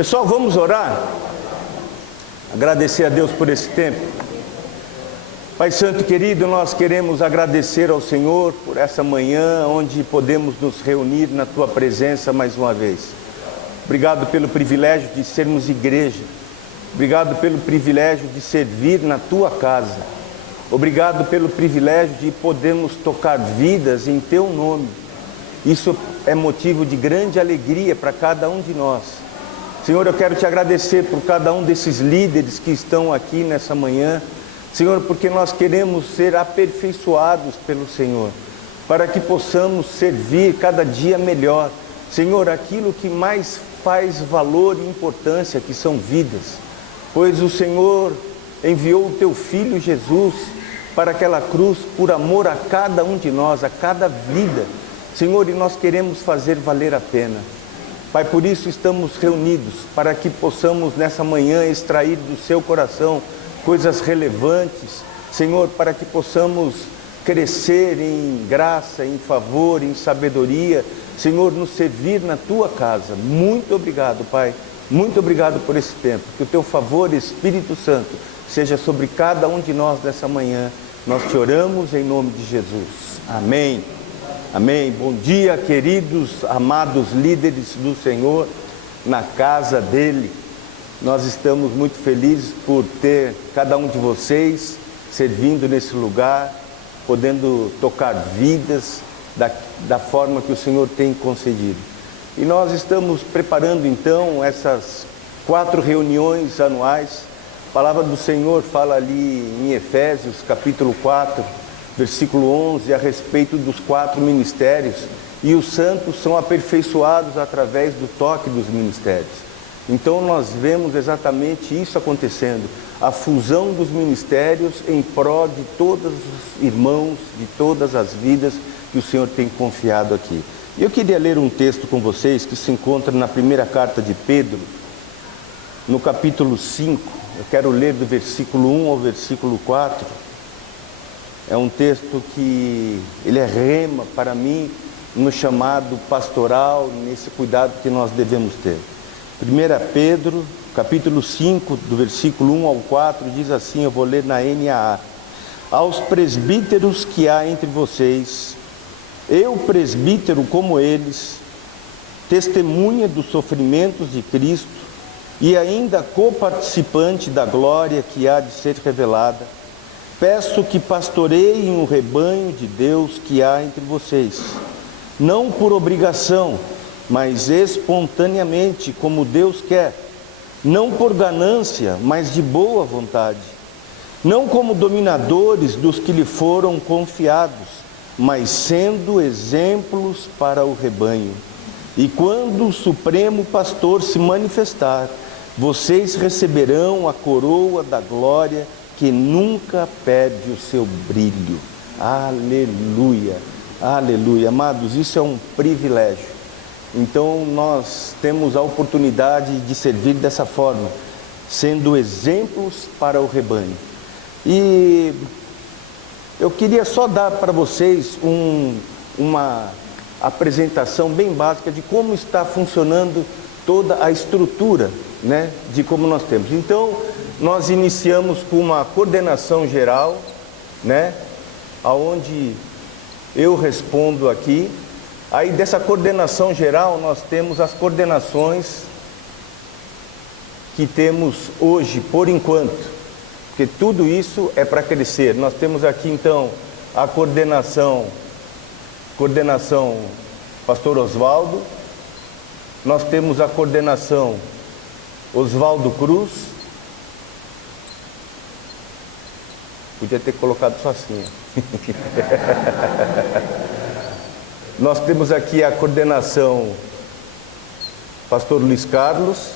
Pessoal, vamos orar? Agradecer a Deus por esse tempo. Pai Santo querido, nós queremos agradecer ao Senhor por essa manhã onde podemos nos reunir na Tua presença mais uma vez. Obrigado pelo privilégio de sermos igreja. Obrigado pelo privilégio de servir na Tua casa. Obrigado pelo privilégio de podermos tocar vidas em Teu nome. Isso é motivo de grande alegria para cada um de nós. Senhor, eu quero Te agradecer por cada um desses líderes que estão aqui nessa manhã. Senhor, porque nós queremos ser aperfeiçoados pelo Senhor, para que possamos servir cada dia melhor. Senhor, aquilo que mais faz valor e importância, que são vidas. Pois o Senhor enviou o Teu Filho Jesus para aquela cruz por amor a cada um de nós, a cada vida. Senhor, e nós queremos fazer valer a pena. Pai, por isso estamos reunidos, para que possamos nessa manhã extrair do Seu coração coisas relevantes, Senhor, para que possamos crescer em graça, em favor, em sabedoria, Senhor, nos servir na Tua casa. Muito obrigado, Pai, muito obrigado por esse tempo. Que o Teu favor, Espírito Santo, seja sobre cada um de nós nessa manhã. Nós Te oramos em nome de Jesus. Amém. Amém. Bom dia, queridos, amados líderes do Senhor, na casa dEle. Nós estamos muito felizes por ter cada um de vocês servindo nesse lugar, podendo tocar vidas da forma que o Senhor tem concedido. E nós estamos preparando então essas 4 reuniões anuais. A palavra do Senhor fala ali em Efésios capítulo 4, versículo 11, a respeito dos 4 ministérios, e os santos são aperfeiçoados através do toque dos ministérios. Então nós vemos exatamente isso acontecendo, a fusão dos ministérios em prol de todos os irmãos, de todas as vidas que o Senhor tem confiado aqui. Eu queria ler um texto com vocês que se encontra na primeira carta de Pedro, no capítulo 5, eu quero ler do versículo 1 ao versículo 4, é um texto que ele é rema para mim no chamado pastoral, nesse cuidado que nós devemos ter. 1 Pedro, capítulo 5, do versículo 1 ao 4, diz assim, eu vou ler na NAA. Aos presbíteros que há entre vocês, eu presbítero como eles, testemunha dos sofrimentos de Cristo e ainda coparticipante da glória que há de ser revelada, peço que pastoreiem o rebanho de Deus que há entre vocês, não por obrigação, mas espontaneamente, como Deus quer, não por ganância, mas de boa vontade, não como dominadores dos que lhe foram confiados, mas sendo exemplos para o rebanho. E quando o Supremo Pastor se manifestar, vocês receberão a coroa da glória que nunca perde o seu brilho. Aleluia, aleluia. Amados, isso é um privilégio. Então nós temos a oportunidade de servir dessa forma, sendo exemplos para o rebanho. E eu queria só dar para vocês uma apresentação bem básica de como está funcionando toda a estrutura, né, de como nós temos. Então, nós iniciamos com uma coordenação geral, né, aonde eu respondo aqui. Aí dessa coordenação geral nós temos as coordenações que temos hoje, por enquanto, porque tudo isso é para crescer. Nós temos aqui então a coordenação Pastor Oswaldo, nós temos a coordenação Oswaldo Cruz, podia ter colocado só assim. Nós temos aqui a coordenação Pastor Luiz Carlos,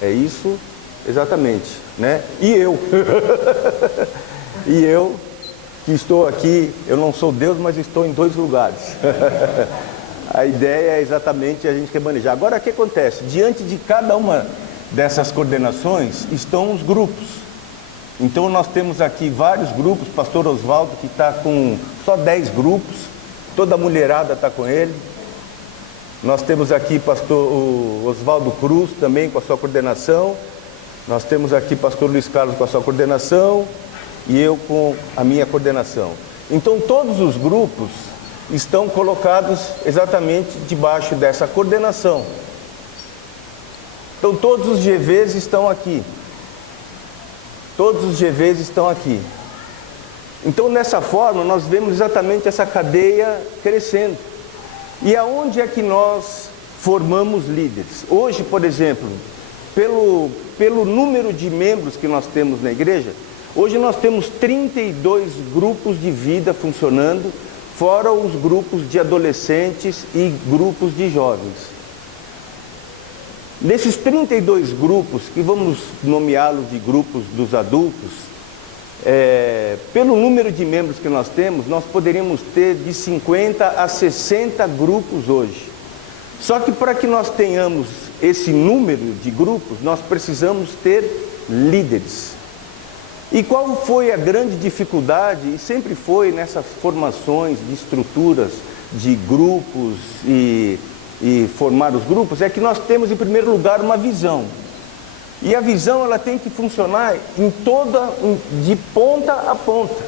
é isso, exatamente, né? E eu, e eu que estou aqui, eu não sou Deus, mas estou em 2 lugares. A ideia é exatamente a gente remanejar. Agora, o que acontece? Diante de cada uma dessas coordenações estão os grupos. Então nós temos aqui vários grupos, Pastor Oswaldo que está com só 10 grupos, toda a mulherada está com ele, Nós temos aqui pastor Oswaldo Cruz também com a sua coordenação. Nós temos aqui pastor Luiz Carlos com a sua coordenação e eu com a minha coordenação. Então todos os grupos estão colocados exatamente debaixo dessa coordenação. Então todos os GVs estão aqui. Todos os GVs estão aqui. Então dessa forma nós vemos exatamente essa cadeia crescendo. E aonde é que nós formamos líderes? Hoje, por exemplo, pelo número de membros que nós temos na igreja, hoje nós temos 32 grupos de vida funcionando, fora os grupos de adolescentes e grupos de jovens. Nesses 32 grupos, que vamos nomeá-los de grupos dos adultos, pelo número de membros que nós temos, nós poderíamos ter de 50 a 60 grupos hoje. Só que para que nós tenhamos esse número de grupos, nós precisamos ter líderes. E qual foi a grande dificuldade, e sempre foi nessas formações de estruturas de grupos e formar os grupos, é que nós temos em primeiro lugar uma visão. E a visão ela tem que funcionar de ponta a ponta.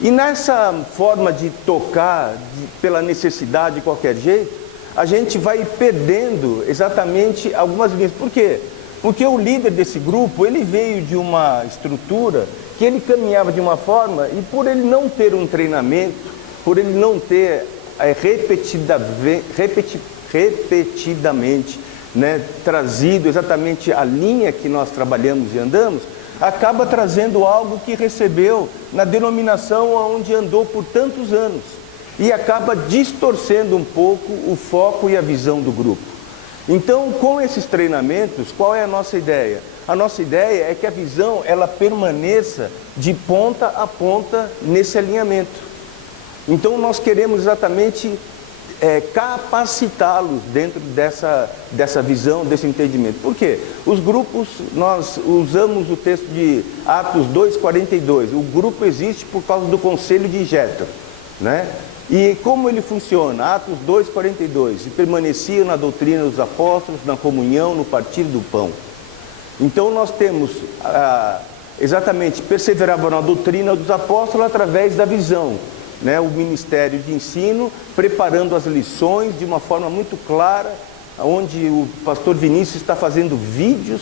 E nessa forma de tocar pela necessidade de qualquer jeito, a gente vai perdendo exatamente algumas linhas. Por quê? Porque o líder desse grupo, ele veio de uma estrutura que ele caminhava de uma forma, e por ele não ter um treinamento, por ele não ter repetidamente trazido exatamente a linha que nós trabalhamos e andamos, acaba trazendo algo que recebeu na denominação onde andou por tantos anos e acaba distorcendo um pouco o foco e a visão do grupo. Então, com esses treinamentos, qual é a nossa ideia? A nossa ideia é que a visão ela permaneça de ponta a ponta nesse alinhamento. Então, nós queremos exatamente capacitá-los dentro dessa visão, desse entendimento. Por quê? Os grupos, nós usamos o texto de Atos 2,42. O grupo existe por causa do conselho de Jéter, né? E como ele funciona? Atos 2,42. E permaneciam na doutrina dos apóstolos, na comunhão, no partir do pão. Então nós temos exatamente, perseveravam na doutrina dos apóstolos através da visão. O ministério de ensino, preparando as lições de uma forma muito clara, onde o pastor Vinícius está fazendo vídeos,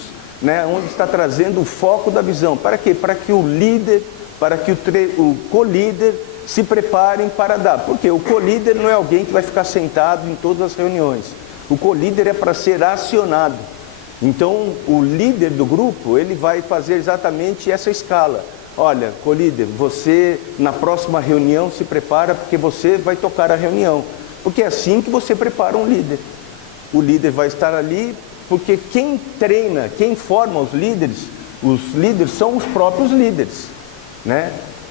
onde está trazendo o foco da visão. Para quê? Para que o líder, para que o co-líder se preparem para dar. Porque o co-líder não é alguém que vai ficar sentado em todas as reuniões. O co-líder é para ser acionado. Então, o líder do grupo, ele vai fazer exatamente essa escala. Olha, co-líder, você na próxima reunião se prepara porque você vai tocar a reunião. Porque é assim que você prepara um líder. O líder vai estar ali porque quem treina, quem forma os líderes são os próprios líderes,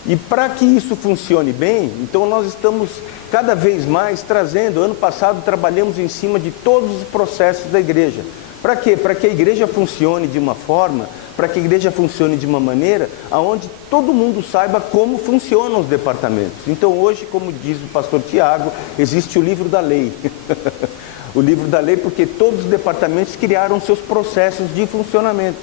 E para que isso funcione bem, então nós estamos cada vez mais trazendo, ano passado trabalhamos em cima de todos os processos da igreja. Para quê? Para que a igreja funcione de uma forma, para que a igreja funcione de uma maneira onde todo mundo saiba como funcionam os departamentos. Então hoje, como diz o pastor Tiago, existe o livro da lei. O livro da lei porque todos os departamentos criaram seus processos de funcionamento.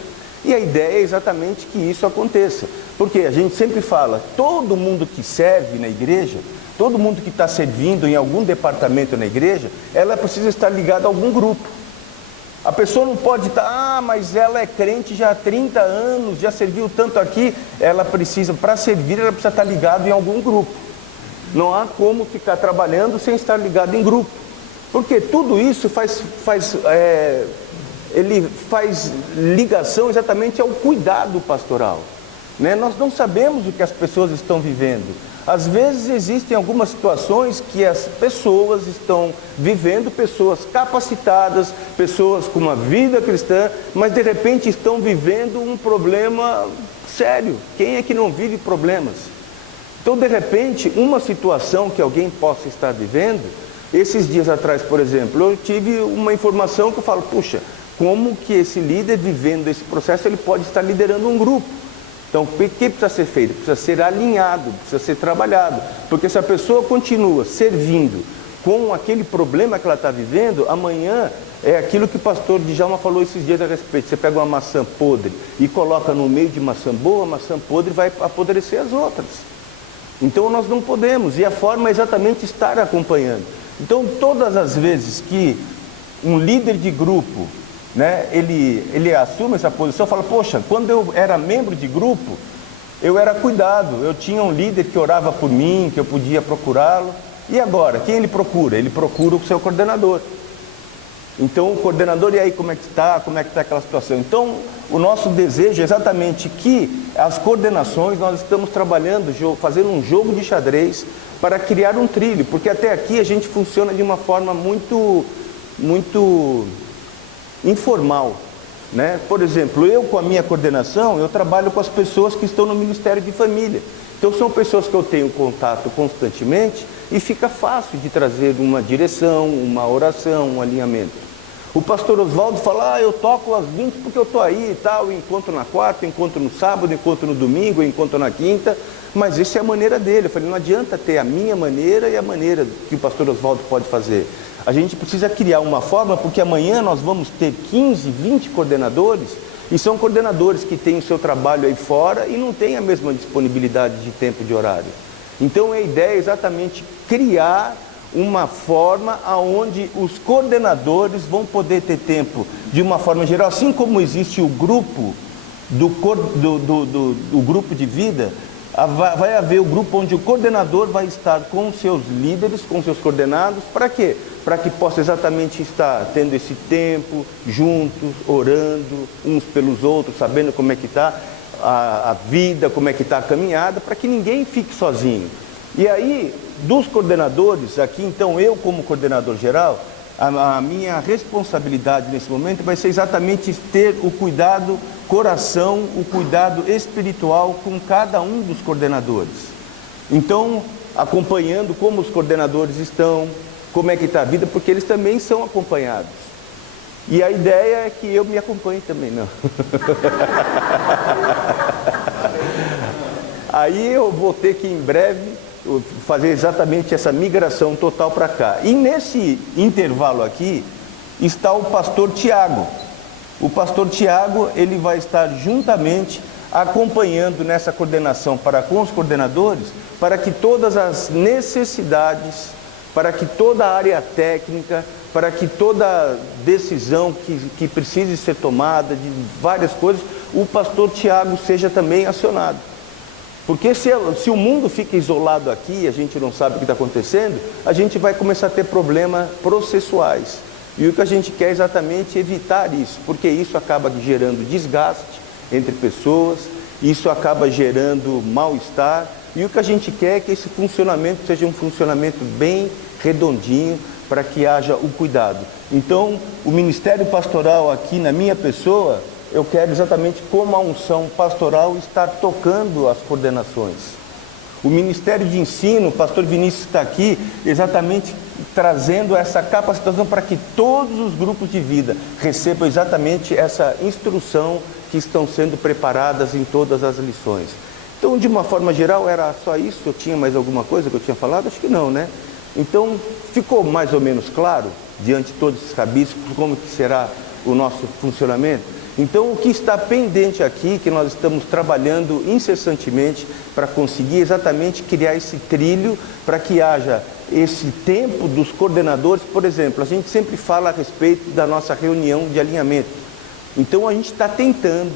E a ideia é exatamente que isso aconteça. Porque a gente sempre fala, todo mundo que serve na igreja, todo mundo que está servindo em algum departamento na igreja, ela precisa estar ligada a algum grupo. A pessoa não pode estar, mas ela é crente já há 30 anos, já serviu tanto aqui. Ela precisa, para servir, ela precisa estar ligada em algum grupo. Não há como ficar trabalhando sem estar ligado em grupo. Porque tudo isso ele faz ligação exatamente ao cuidado pastoral. Nós não sabemos o que as pessoas estão vivendo. Às vezes existem algumas situações que as pessoas estão vivendo, pessoas capacitadas, pessoas com uma vida cristã, mas de repente estão vivendo um problema sério. Quem é que não vive problemas? Então, de repente, uma situação que alguém possa estar vivendo, esses dias atrás, por exemplo, eu tive uma informação que eu falo, puxa, como que esse líder vivendo esse processo, ele pode estar liderando um grupo? Então, o que precisa ser feito? Precisa ser alinhado, precisa ser trabalhado. Porque se a pessoa continua servindo com aquele problema que ela está vivendo, amanhã é aquilo que o pastor Djalma falou esses dias a respeito. Você pega uma maçã podre e coloca no meio de maçã boa, a maçã podre vai apodrecer as outras. Então nós não podemos, e a forma é exatamente estar acompanhando. Então todas as vezes que um líder de grupo, né, ele assume essa posição, fala, poxa, quando eu era membro de grupo, eu era cuidado, eu tinha um líder que orava por mim, que eu podia procurá-lo. E agora, quem ele procura? Ele procura o seu coordenador. Então o coordenador, e aí como é que está? Como é que está aquela situação? Então o nosso desejo é exatamente que as coordenações, nós estamos trabalhando, fazendo um jogo de xadrez para criar um trilho, porque até aqui a gente funciona de uma forma muito informal, né? Por exemplo, eu com a minha coordenação, eu trabalho com as pessoas que estão no Ministério de Família. Então são pessoas que eu tenho contato constantemente e fica fácil de trazer uma direção, uma oração, um alinhamento. O pastor Oswaldo fala, eu toco às 20 porque eu estou aí e tal, encontro na quarta, encontro no sábado, encontro no domingo, encontro na quinta, mas essa é a maneira dele. Eu falei, não adianta ter a minha maneira e a maneira que o pastor Oswaldo pode fazer. A gente precisa criar uma forma, porque amanhã nós vamos ter 15, 20 coordenadores, e são coordenadores que têm o seu trabalho aí fora e não têm a mesma disponibilidade de tempo de horário. Então a ideia é exatamente criar uma forma onde os coordenadores vão poder ter tempo de uma forma geral, assim como existe o grupo do grupo de vida, vai haver o grupo onde o coordenador vai estar com os seus líderes, com os seus coordenados, para quê? Para que possa exatamente estar tendo esse tempo juntos, orando uns pelos outros, sabendo como é que está a vida, como é que está a caminhada, para que ninguém fique sozinho. E aí, dos coordenadores, aqui então eu como coordenador geral, a minha responsabilidade nesse momento vai ser exatamente ter o cuidado coração, o cuidado espiritual com cada um dos coordenadores. Então, acompanhando como os coordenadores estão, como é que está a vida, porque eles também são acompanhados. E a ideia é que eu me acompanhe também, não. Aí eu vou ter que em breve fazer exatamente essa migração total para cá. E nesse intervalo aqui está o pastor Tiago. O pastor Tiago, ele vai estar juntamente acompanhando nessa coordenação para com os coordenadores, para que todas as necessidades, para que toda a área técnica, para que toda decisão que precise ser tomada, de várias coisas, o pastor Tiago seja também acionado. Porque se o mundo fica isolado aqui, a gente não sabe o que está acontecendo, a gente vai começar a ter problemas processuais. E o que a gente quer é exatamente evitar isso, porque isso acaba gerando desgaste entre pessoas, isso acaba gerando mal-estar, e o que a gente quer é que esse funcionamento seja um funcionamento bem redondinho, para que haja o cuidado. Então, o ministério pastoral aqui na minha pessoa, eu quero exatamente como a unção pastoral estar tocando as coordenações. O Ministério de Ensino, o pastor Vinícius está aqui, exatamente trazendo essa capacitação para que todos os grupos de vida recebam exatamente essa instrução que estão sendo preparadas em todas as lições. Então, de uma forma geral, era só isso? Eu tinha mais alguma coisa que eu tinha falado? Acho que não, né? Então, ficou mais ou menos claro, diante de todos esses rabiscos, como que será o nosso funcionamento? Então, o que está pendente aqui, que nós estamos trabalhando incessantemente para conseguir exatamente criar esse trilho, para que haja esse tempo dos coordenadores. Por exemplo, a gente sempre fala a respeito da nossa reunião de alinhamento. Então, a gente está tentando,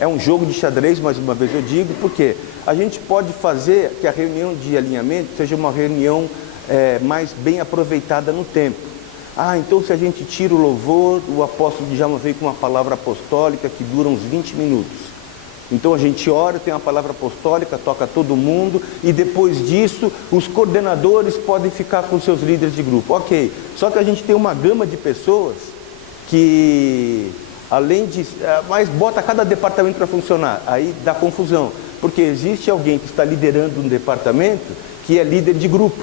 é um jogo de xadrez, mais uma vez eu digo, porque a gente pode fazer que a reunião de alinhamento seja uma reunião mais bem aproveitada no tempo. Então se a gente tira o louvor, o apóstolo Djalma veio com uma palavra apostólica que dura uns 20 minutos. Então a gente ora, tem uma palavra apostólica, toca todo mundo, e depois disso os coordenadores podem ficar com seus líderes de grupo. Ok, só que a gente tem uma gama de pessoas que, além de... mas bota cada departamento para funcionar, aí dá confusão, porque existe alguém que está liderando um departamento que é líder de grupo.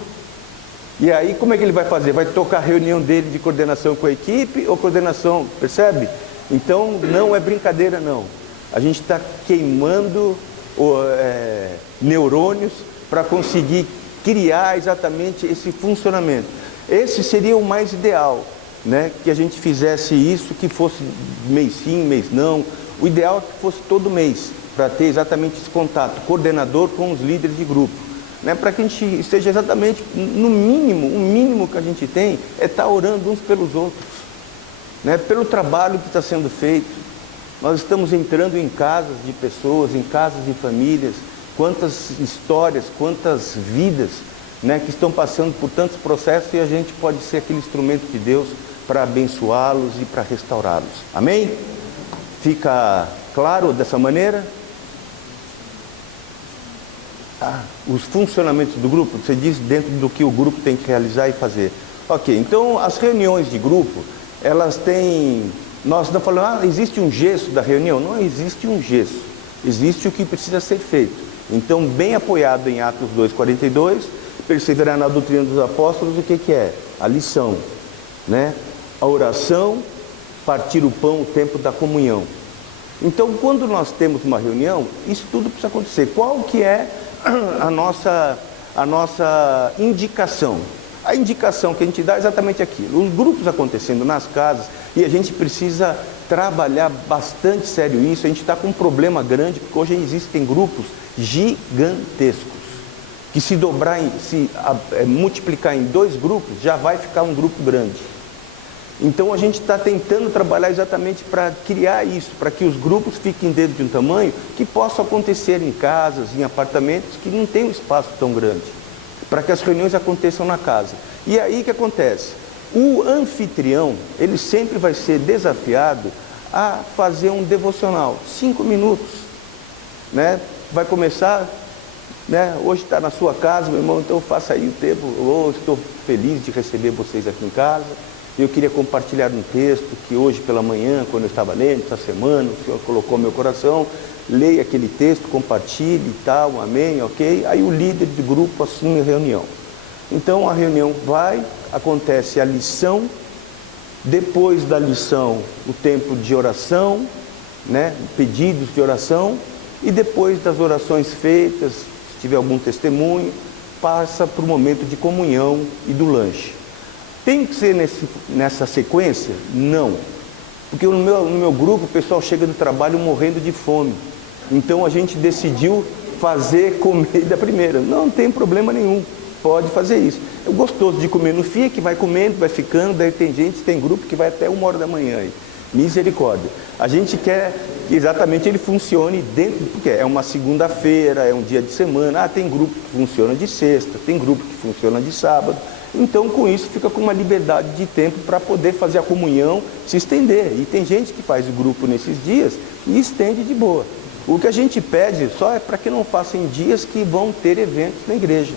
E aí como é que ele vai fazer? Vai tocar a reunião dele de coordenação com a equipe ou coordenação, percebe? Então não é brincadeira não. A gente está queimando neurônios para conseguir criar exatamente esse funcionamento. Esse seria o mais ideal, né? Que a gente fizesse isso, que fosse mês sim, mês não. O ideal é que fosse todo mês, para ter exatamente esse contato, coordenador com os líderes de grupo, né? Para que a gente esteja exatamente, no mínimo, o mínimo que a gente tem é estar orando uns pelos outros, né? Pelo trabalho que está sendo feito. Nós estamos entrando em casas de pessoas, em casas de famílias, quantas histórias, quantas vidas, né, que estão passando por tantos processos, e a gente pode ser aquele instrumento de Deus para abençoá-los e para restaurá-los. Amém? Fica claro dessa maneira? Os funcionamentos do grupo, você diz dentro do que o grupo tem que realizar e fazer. Ok, então as reuniões de grupo, elas têm... Nós estamos falando, existe um gesso da reunião? Não existe um gesso, existe o que precisa ser feito. Então, bem apoiado em Atos 2,42, perseverar na doutrina dos apóstolos, o que é? A lição, né? A oração, partir o pão, o tempo da comunhão. Então, quando nós temos uma reunião, isso tudo precisa acontecer. Qual que é a nossa indicação? A indicação que a gente dá é exatamente aquilo. Os grupos acontecendo nas casas, e a gente precisa trabalhar bastante sério isso. A gente está com um problema grande, porque hoje existem grupos gigantescos, que se multiplicar em 2 grupos, já vai ficar um grupo grande. Então a gente está tentando trabalhar exatamente para criar isso, para que os grupos fiquem dentro de um tamanho que possa acontecer em casas, em apartamentos que não tem um espaço tão grande, para que as reuniões aconteçam na casa. E aí o que acontece? O anfitrião, ele sempre vai ser desafiado a fazer um devocional, 5 minutos, né? Vai começar, né? Hoje está na sua casa, meu irmão, então faça aí o tempo. Estou feliz de receber vocês aqui em casa. Eu queria compartilhar um texto que hoje pela manhã, quando eu estava lendo, essa semana, o Senhor colocou no meu coração. Leia aquele texto, compartilhe e tal, amém, ok? Aí o líder de grupo assume a reunião. Então a reunião acontece a lição, depois da lição o tempo de oração, né? Pedidos de oração, e depois das orações feitas, se tiver algum testemunho, passa para o momento de comunhão e do lanche. Tem que ser nessa sequência? Não. Porque no meu grupo o pessoal chega do trabalho morrendo de fome. Então a gente decidiu fazer comida primeiro. Não tem problema nenhum, pode fazer isso. É gostoso de comer no fim, que vai comendo, vai ficando, daí tem grupo que vai até 1h da manhã aí. Misericórdia. A gente quer que exatamente ele funcione dentro, porque é uma segunda-feira, é um dia de semana. Tem grupo que funciona de sexta, tem grupo que funciona de sábado. Então com isso fica com uma liberdade de tempo para poder fazer a comunhão se estender. E tem gente que faz o grupo nesses dias e estende de boa. O que a gente pede só é para que não façam em dias que vão ter eventos na igreja.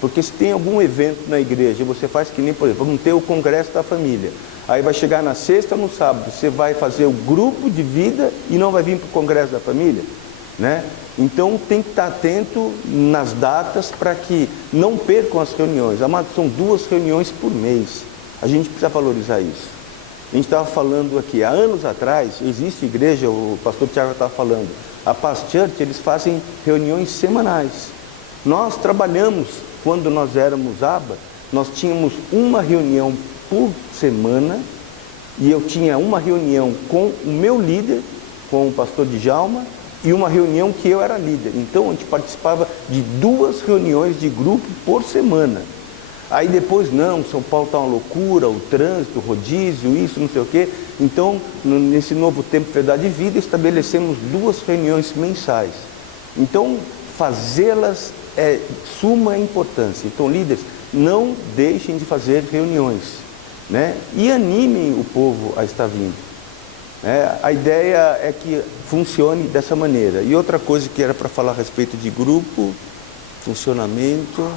Porque se tem algum evento na igreja, você faz que nem, por exemplo, vamos ter o congresso da família. Aí vai chegar na sexta ou no sábado, você vai fazer o grupo de vida e não vai vir para o congresso da família, né? Então tem que estar atento nas datas para que não percam as reuniões. Amados, são 2 reuniões por mês. A gente precisa valorizar isso. A gente estava falando aqui, há anos atrás, existe igreja, o pastor Tiago estava falando, a Paz Church, eles fazem reuniões semanais. Nós trabalhamos, quando nós éramos aba, nós tínhamos uma reunião por semana, e eu tinha uma reunião com o meu líder, com o pastor Djalma, e uma reunião que eu era líder. Então a gente participava de 2 reuniões de grupo por semana. Aí depois, não, São Paulo está uma loucura, o trânsito, o rodízio, isso, não sei o quê. Então, nesse novo tempo Verdade e Vida, estabelecemos 2 reuniões mensais. Então, fazê-las é suma importância. Então, líderes, não deixem de fazer reuniões, né? E animem o povo a estar vindo. A ideia é que funcione dessa maneira. E outra coisa que era para falar a respeito de grupo, funcionamento...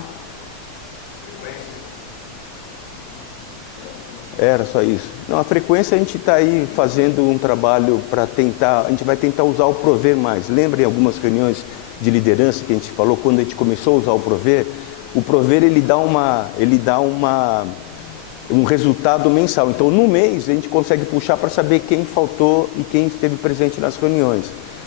Era só isso. Não, a frequência a gente está aí fazendo um trabalho para tentar, a gente vai tentar usar o Prover mais. Lembrem algumas reuniões de liderança que a gente falou, quando a gente começou a usar o Prover ele dá um resultado mensal. Então no mês a gente consegue puxar para saber quem faltou e quem esteve presente nas reuniões.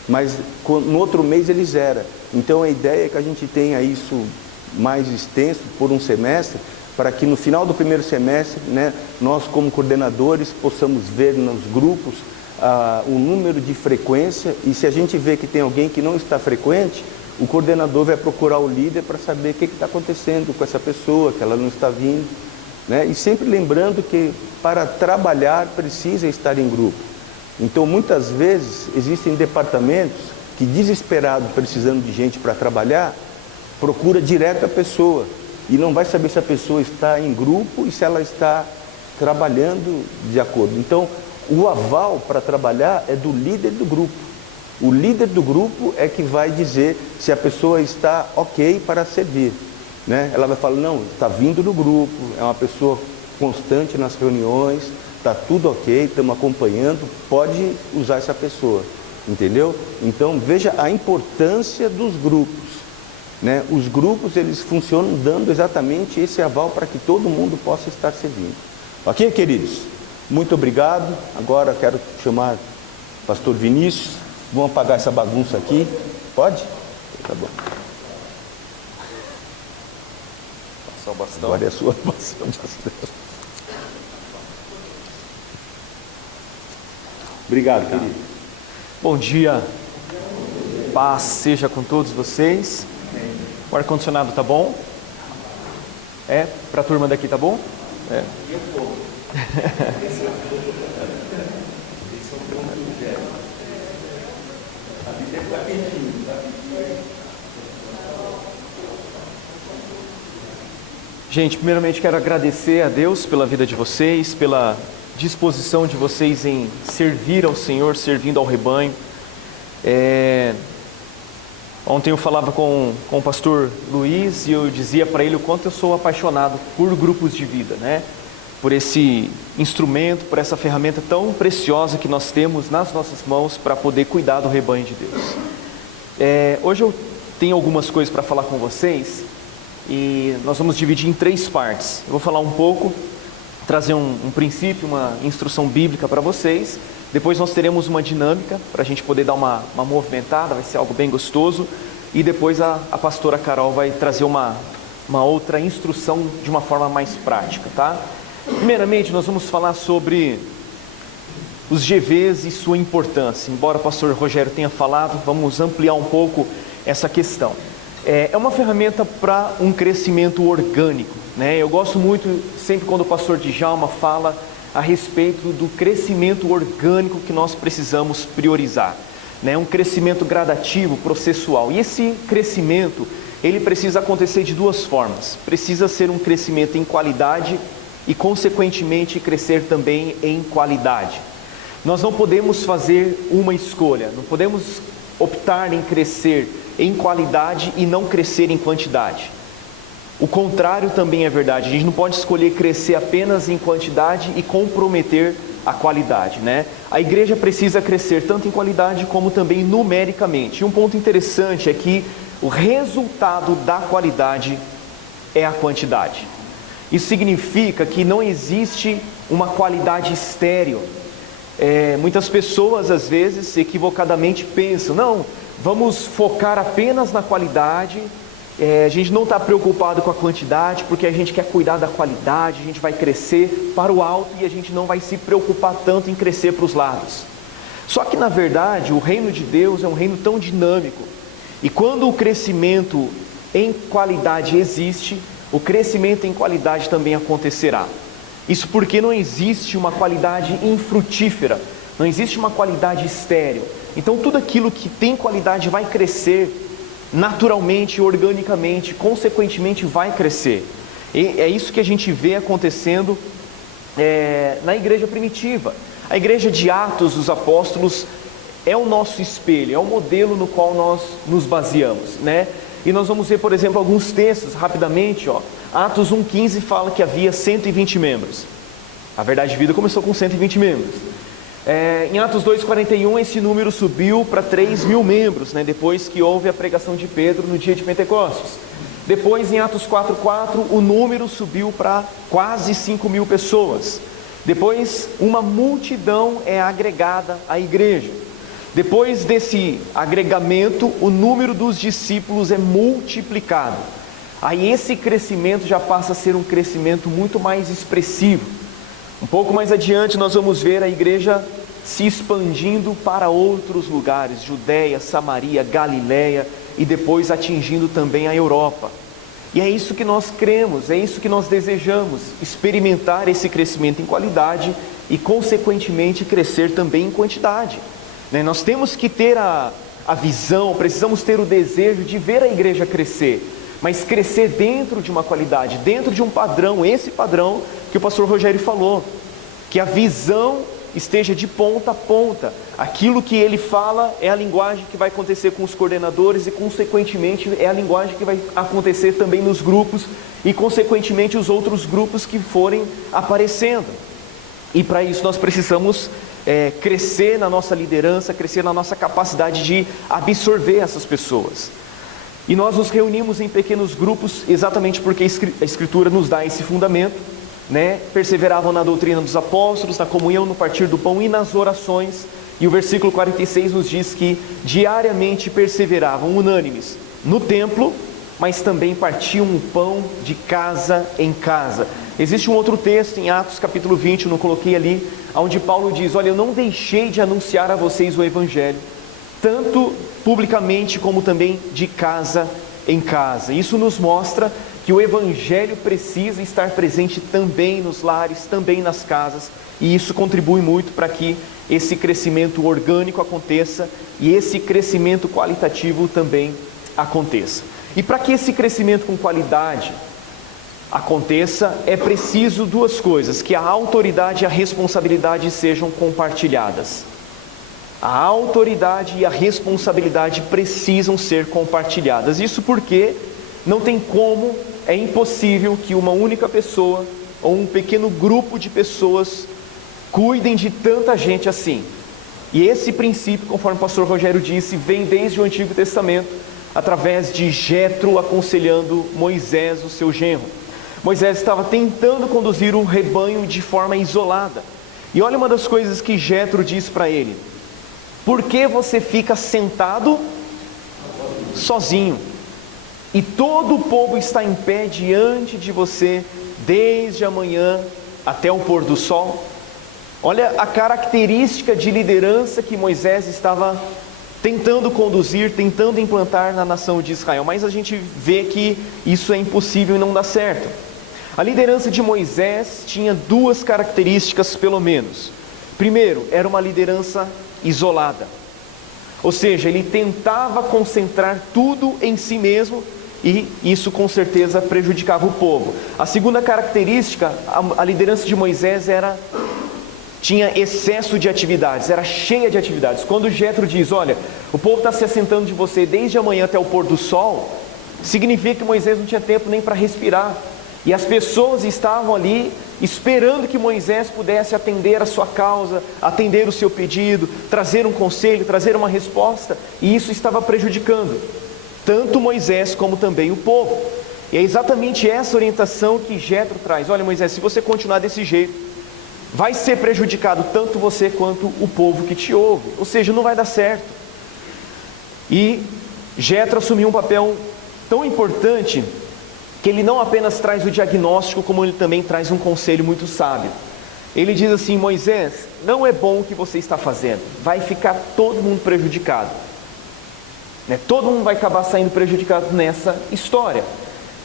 Mas no outro mês ele zera. Então a ideia é que a gente tenha isso mais extenso por um semestre, para que no final do primeiro semestre, né, nós como coordenadores possamos ver nos grupos o número de frequência, e se a gente vê que tem alguém que não está frequente, o coordenador vai procurar o líder para saber o que está acontecendo com essa pessoa, que ela não está vindo, né? E sempre lembrando que para trabalhar precisa estar em grupo. Então muitas vezes existem departamentos que, desesperado precisando de gente para trabalhar, procura direto a pessoa e não vai saber se a pessoa está em grupo e se ela está trabalhando de acordo. Então o aval para trabalhar é do líder do grupo. O líder do grupo é que vai dizer se a pessoa está ok para servir, né? Ela vai falar, não, está vindo do grupo, é uma pessoa constante nas reuniões, está tudo ok, estamos acompanhando, pode usar essa pessoa, entendeu? Então veja a importância dos grupos, né? Os grupos, eles funcionam dando exatamente esse aval para que todo mundo possa estar servindo. Ok, queridos? Muito obrigado. Agora quero chamar o pastor Vinícius. Vamos apagar essa bagunça aqui. Pode? Tá bom. Passar o bastão. Agora é a sua bastão. Obrigado, querido. Bom dia. Paz seja com todos vocês. O ar-condicionado tá bom? Para a turma daqui tá bom? Gente, primeiramente quero agradecer a Deus pela vida de vocês, pela disposição de vocês em servir ao Senhor, servindo ao rebanho. Ontem eu falava com o pastor Luiz e eu dizia para ele o quanto eu sou apaixonado por grupos de vida, né? Por esse instrumento, por essa ferramenta tão preciosa que nós temos nas nossas mãos para poder cuidar do rebanho de Deus. Hoje eu tenho algumas coisas para falar com vocês e nós vamos dividir em 3 partes. Eu vou falar um pouco, trazer um princípio, uma instrução bíblica para vocês. Depois nós teremos uma dinâmica para a gente poder dar uma movimentada, vai ser algo bem gostoso. E depois a pastora Carol vai trazer uma outra instrução de uma forma mais prática, tá? Primeiramente nós vamos falar sobre os GVs e sua importância. Embora o pastor Rogério tenha falado, vamos ampliar um pouco essa questão. É uma ferramenta para um crescimento orgânico, né? Eu gosto muito, sempre quando o pastor Djalma fala a respeito do crescimento orgânico que nós precisamos priorizar, né? Um crescimento gradativo, processual. E esse crescimento, ele precisa acontecer de 2 formas. Precisa ser um crescimento em qualidade e, consequentemente, crescer também em qualidade. Nós não podemos fazer uma escolha, não podemos optar em crescer em qualidade e não crescer em quantidade. O contrário também é verdade. A gente não pode escolher crescer apenas em quantidade e comprometer a qualidade, né? A igreja precisa crescer tanto em qualidade como também numericamente. E um ponto interessante é que o resultado da qualidade é a quantidade. Isso significa que não existe uma qualidade estéril. Muitas pessoas às vezes equivocadamente pensam, não, vamos focar apenas na qualidade. A gente não está preocupado com a quantidade, porque a gente quer cuidar da qualidade, a gente vai crescer para o alto e a gente não vai se preocupar tanto em crescer para os lados. Só que na verdade o reino de Deus é um reino tão dinâmico, e quando o crescimento em qualidade existe, o crescimento em qualidade também acontecerá. Isso porque não existe uma qualidade infrutífera, não existe uma qualidade estéril. Então tudo aquilo que tem qualidade vai crescer naturalmente, organicamente, consequentemente vai crescer. E é isso que a gente vê acontecendo na igreja primitiva. A igreja de Atos dos Apóstolos é o nosso espelho, é o modelo no qual nós nos baseamos, né? E nós vamos ver, por exemplo, alguns textos rapidamente, ó. Atos 1,15 fala que havia 120 membros. A Verdade de Vida começou com 120 membros. Em Atos 2,41 esse número subiu para 3.000 membros, né? Depois que houve a pregação de Pedro no dia de Pentecostes. Depois em Atos 4,4 o número subiu para quase 5.000 pessoas. Depois uma multidão é agregada à igreja. Depois desse agregamento, o número dos discípulos é multiplicado. aí esse crescimento já passa a ser um crescimento muito mais expressivo. Um pouco mais adiante nós vamos ver a igreja se expandindo para outros lugares, Judéia, Samaria, Galiléia, e depois atingindo também a Europa. E é isso que nós cremos, é isso que nós desejamos, experimentar esse crescimento em qualidade e consequentemente crescer também em quantidade. Nós temos que ter a visão, precisamos ter o desejo de ver a igreja crescer, mas crescer dentro de uma qualidade, dentro de um padrão, esse padrão que o pastor Rogério falou, que a visão esteja de ponta a ponta. Aquilo que ele fala é a linguagem que vai acontecer com os coordenadores e consequentemente é a linguagem que vai acontecer também nos grupos e consequentemente os outros grupos que forem aparecendo. E para isso nós precisamos crescer na nossa liderança, crescer na nossa capacidade de absorver essas pessoas. E nós nos reunimos em pequenos grupos exatamente porque a Escritura nos dá esse fundamento, perseveravam na doutrina dos apóstolos, na comunhão, no partir do pão e nas orações. E o versículo 46 nos diz que diariamente perseveravam unânimes no templo, mas também partiam o pão de casa em casa. Existe um outro texto em Atos capítulo 20, eu não coloquei ali, onde Paulo diz: olha, eu não deixei de anunciar a vocês o Evangelho, tanto publicamente como também de casa em casa. Isso nos mostra que o Evangelho precisa estar presente também nos lares, também nas casas, e isso contribui muito para que esse crescimento orgânico aconteça e esse crescimento qualitativo também aconteça. E para que esse crescimento com qualidade aconteça, é preciso duas coisas: que a autoridade e a responsabilidade sejam compartilhadas. A autoridade e a responsabilidade precisam ser compartilhadas. Isso porque não tem como, é impossível que uma única pessoa ou um pequeno grupo de pessoas cuidem de tanta gente assim. E esse princípio, conforme o pastor Rogério disse, vem desde o Antigo Testamento, através de Jetro aconselhando Moisés, o seu genro. Moisés estava tentando conduzir um rebanho de forma isolada. E olha uma das coisas que Jetro diz para ele: por que você fica sentado sozinho? E todo o povo está em pé diante de você, desde a manhã até o pôr do sol. Olha a característica de liderança que Moisés estava tentando conduzir, tentando implantar na nação de Israel. Mas a gente vê que isso é impossível e não dá certo. A liderança de Moisés tinha duas características pelo menos. Primeiro, era uma liderança isolada. Ou seja, ele tentava concentrar tudo em si mesmo e isso com certeza prejudicava o povo. A segunda característica, a liderança de Moisés tinha excesso de atividades, era cheia de atividades. Quando Jetro diz: olha, o povo está se assentando de você desde a manhã até o pôr do sol, significa que Moisés não tinha tempo nem para respirar. E as pessoas estavam ali esperando que Moisés pudesse atender a sua causa, atender o seu pedido, trazer um conselho, trazer uma resposta, e isso estava prejudicando tanto Moisés como também o povo. E é exatamente essa orientação que Jetro traz: olha, Moisés, se você continuar desse jeito, vai ser prejudicado tanto você quanto o povo que te ouve, ou seja, não vai dar certo. E Jetro assumiu um papel tão importante que ele não apenas traz o diagnóstico, como ele também traz um conselho muito sábio. Ele diz assim: Moisés, não é bom o que você está fazendo, vai ficar todo mundo prejudicado, todo mundo vai acabar saindo prejudicado nessa história.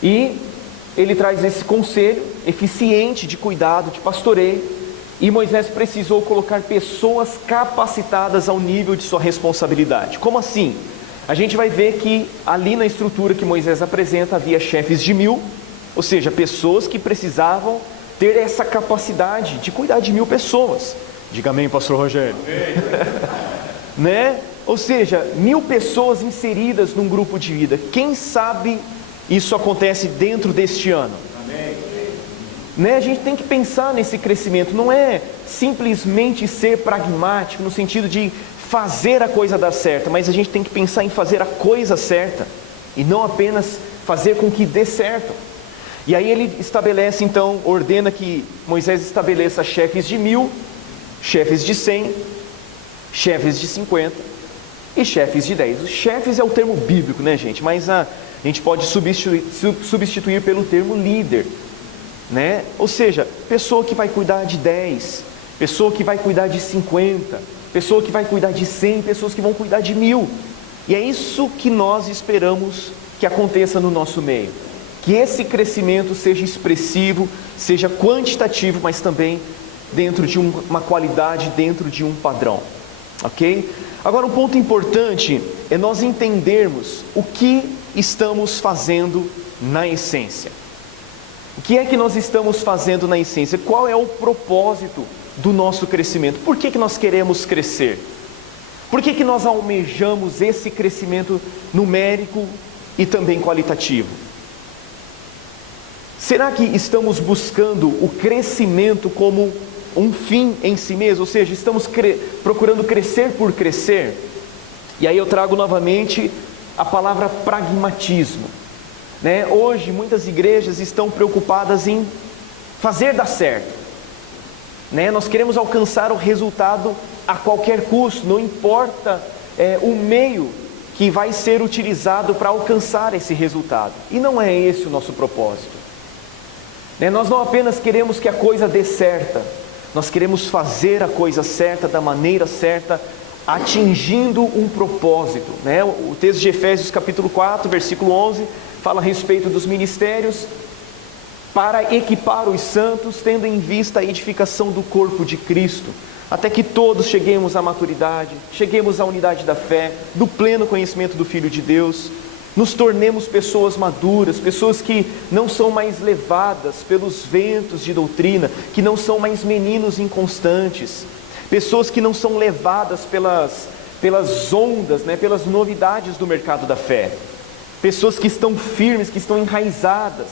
E ele traz esse conselho eficiente de cuidado, de pastoreio, e Moisés precisou colocar pessoas capacitadas ao nível de sua responsabilidade. Como assim? A gente vai ver que ali na estrutura que Moisés apresenta havia chefes de 1000, ou seja, pessoas que precisavam ter essa capacidade de cuidar de 1000 pessoas. Diga amém, pastor Rogério. Ou seja, 1000 pessoas inseridas num grupo de vida. Quem sabe isso acontece dentro deste ano? A gente tem que pensar nesse crescimento, não é simplesmente ser pragmático no sentido de fazer a coisa dar certo, mas a gente tem que pensar em fazer a coisa certa e não apenas fazer com que dê certo. E aí ele estabelece então, ordena que Moisés estabeleça chefes de 1000, chefes de 100, chefes de 50 e chefes de 10. Os chefes é o termo bíblico, gente? Mas A gente pode substituir pelo termo líder, né? Ou seja, pessoa que vai cuidar de 10, pessoa que vai cuidar de 50, pessoa que vai cuidar de 100, pessoas que vão cuidar de 1000. E é isso que nós esperamos que aconteça no nosso meio. Que esse crescimento seja expressivo, seja quantitativo, mas também dentro de uma qualidade, dentro de um padrão. Ok? Agora, um ponto importante é nós entendermos o que estamos fazendo na essência. O que é que nós estamos fazendo na essência? Qual é o propósito do nosso crescimento? Por que nós queremos crescer? Por que nós almejamos esse crescimento numérico e também qualitativo? Será que estamos buscando o crescimento como um fim em si mesmo? Ou seja, estamos procurando crescer por crescer? E aí eu trago novamente a palavra pragmatismo, né? Hoje muitas igrejas estão preocupadas em fazer dar certo, né? Nós queremos alcançar o resultado a qualquer custo, não importa o meio que vai ser utilizado para alcançar esse resultado. E não é esse o nosso propósito, né? Nós não apenas queremos que a coisa dê certa, nós queremos fazer a coisa certa, da maneira certa, atingindo um propósito, né? O texto de Efésios capítulo 4, versículo 11, fala a respeito dos ministérios para equipar os santos, tendo em vista a edificação do corpo de Cristo, até que todos cheguemos à maturidade, cheguemos à unidade da fé, do pleno conhecimento do Filho de Deus, nos tornemos pessoas maduras, pessoas que não são mais levadas pelos ventos de doutrina, que não são mais meninos inconstantes, pessoas que não são levadas pelas ondas, né, pelas novidades do mercado da fé, pessoas que estão firmes, que estão enraizadas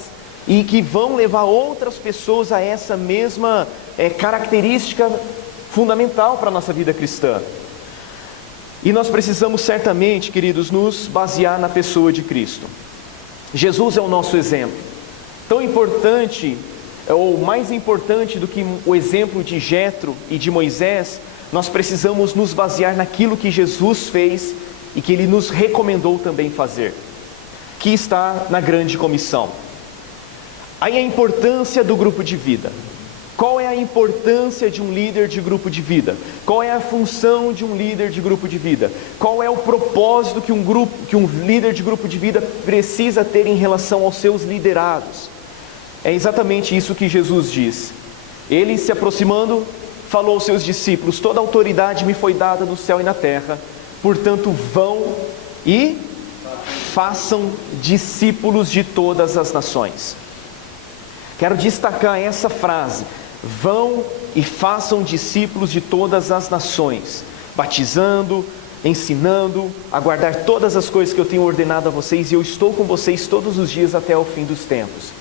e que vão levar outras pessoas a essa mesma característica fundamental para a nossa vida cristã. E nós precisamos certamente, queridos, nos basear na pessoa de Cristo. Jesus é o nosso exemplo. Tão importante, ou mais importante do que o exemplo de Jetro e de Moisés, nós precisamos nos basear naquilo que Jesus fez e que Ele nos recomendou também fazer, que está na grande comissão. Aí a importância do grupo de vida. Qual é a importância de um líder de grupo de vida? Qual é a função de um líder de grupo de vida? Qual é o propósito que um líder de grupo de vida precisa ter em relação aos seus liderados? É exatamente isso que Jesus diz. Ele, se aproximando, falou aos seus discípulos: toda autoridade me foi dada no céu e na terra, portanto vão e façam discípulos de todas as nações. Quero destacar essa frase: vão e façam discípulos de todas as nações, batizando, ensinando a guardar todas as coisas que eu tenho ordenado a vocês, e eu estou com vocês todos os dias até o fim dos tempos.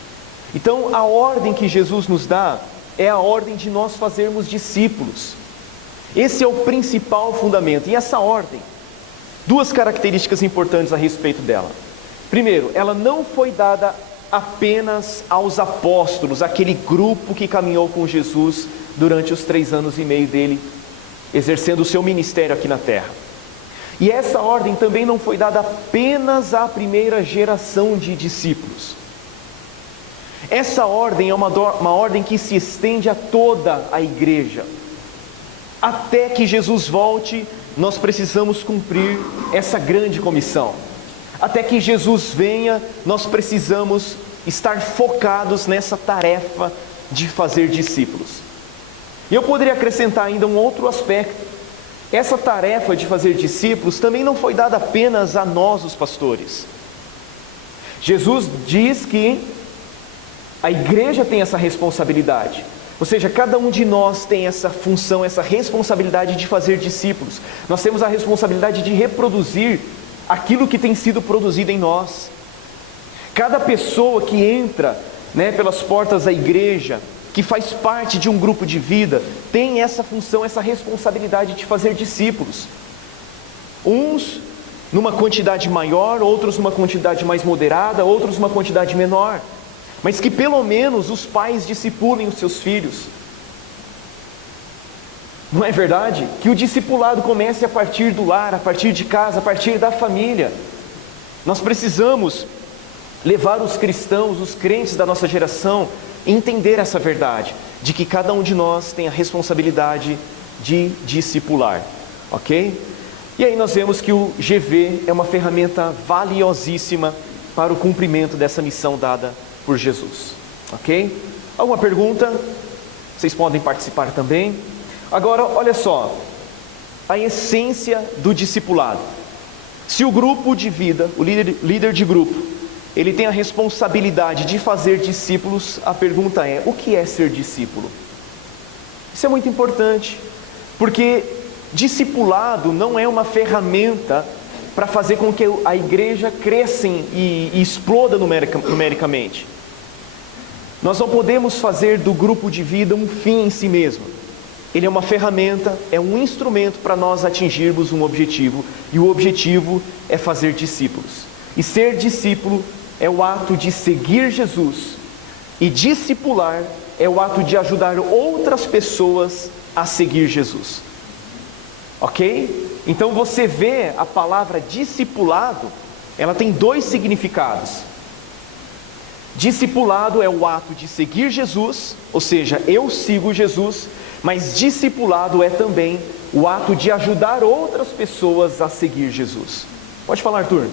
Então a ordem que Jesus nos dá é a ordem de nós fazermos discípulos. Esse é o principal fundamento. E essa ordem, duas características importantes a respeito dela. Primeiro, ela não foi dada apenas aos apóstolos, aquele grupo que caminhou com Jesus durante os 3 anos e meio dele, exercendo o seu ministério aqui na terra. E essa ordem também não foi dada apenas à primeira geração de discípulos. Essa ordem é uma ordem que se estende a toda a igreja. Até que Jesus volte, nós precisamos cumprir essa grande comissão. Até que Jesus venha, nós precisamos estar focados nessa tarefa de fazer discípulos. E eu poderia acrescentar ainda um outro aspecto. Essa tarefa de fazer discípulos também não foi dada apenas a nós, os pastores. Jesus diz que a igreja tem essa responsabilidade. Ou seja, cada um de nós tem essa função, essa responsabilidade de fazer discípulos. Nós temos a responsabilidade de reproduzir aquilo que tem sido produzido em nós. Cada pessoa que entra, pelas portas da igreja, que faz parte de um grupo de vida, tem essa função, essa responsabilidade de fazer discípulos. Uns numa quantidade maior, outros numa quantidade mais moderada, outros numa quantidade menor. Mas que pelo menos os pais discipulem os seus filhos. Não é verdade? Que o discipulado comece a partir do lar, a partir de casa, a partir da família. Nós precisamos levar os cristãos, os crentes da nossa geração, a entender essa verdade, de que cada um de nós tem a responsabilidade de discipular, ok? E aí nós vemos que o GV é uma ferramenta valiosíssima para o cumprimento dessa missão dada por Jesus, ok? Alguma pergunta? Vocês podem participar também. Agora, olha só, a essência do discipulado. Se o grupo de vida, o líder de grupo, ele tem a responsabilidade de fazer discípulos, a pergunta é: o que é ser discípulo? Isso é muito importante, porque discipulado não é uma ferramenta para fazer com que a igreja cresça e exploda numericamente. Nós não podemos fazer do grupo de vida um fim em si mesmo. Ele é uma ferramenta, é um instrumento para nós atingirmos um objetivo, e o objetivo é fazer discípulos. E ser discípulo é o ato de seguir Jesus, e discipular é o ato de ajudar outras pessoas a seguir Jesus. Ok? Então você vê a palavra discipulado, ela tem dois significados. Discipulado é o ato de seguir Jesus, ou seja, eu sigo Jesus, mas discipulado é também o ato de ajudar outras pessoas a seguir Jesus. Pode falar, Arthur.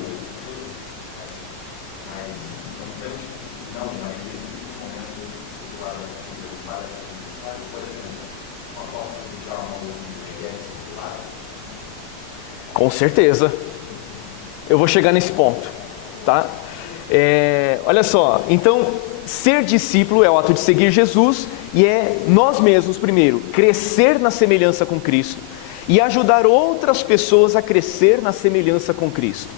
Com certeza, eu vou chegar nesse ponto, tá? Olha só, então, ser discípulo é o ato de seguir Jesus, e é nós mesmos, primeiro, crescer na semelhança com Cristo, e ajudar outras pessoas a crescer na semelhança com Cristo,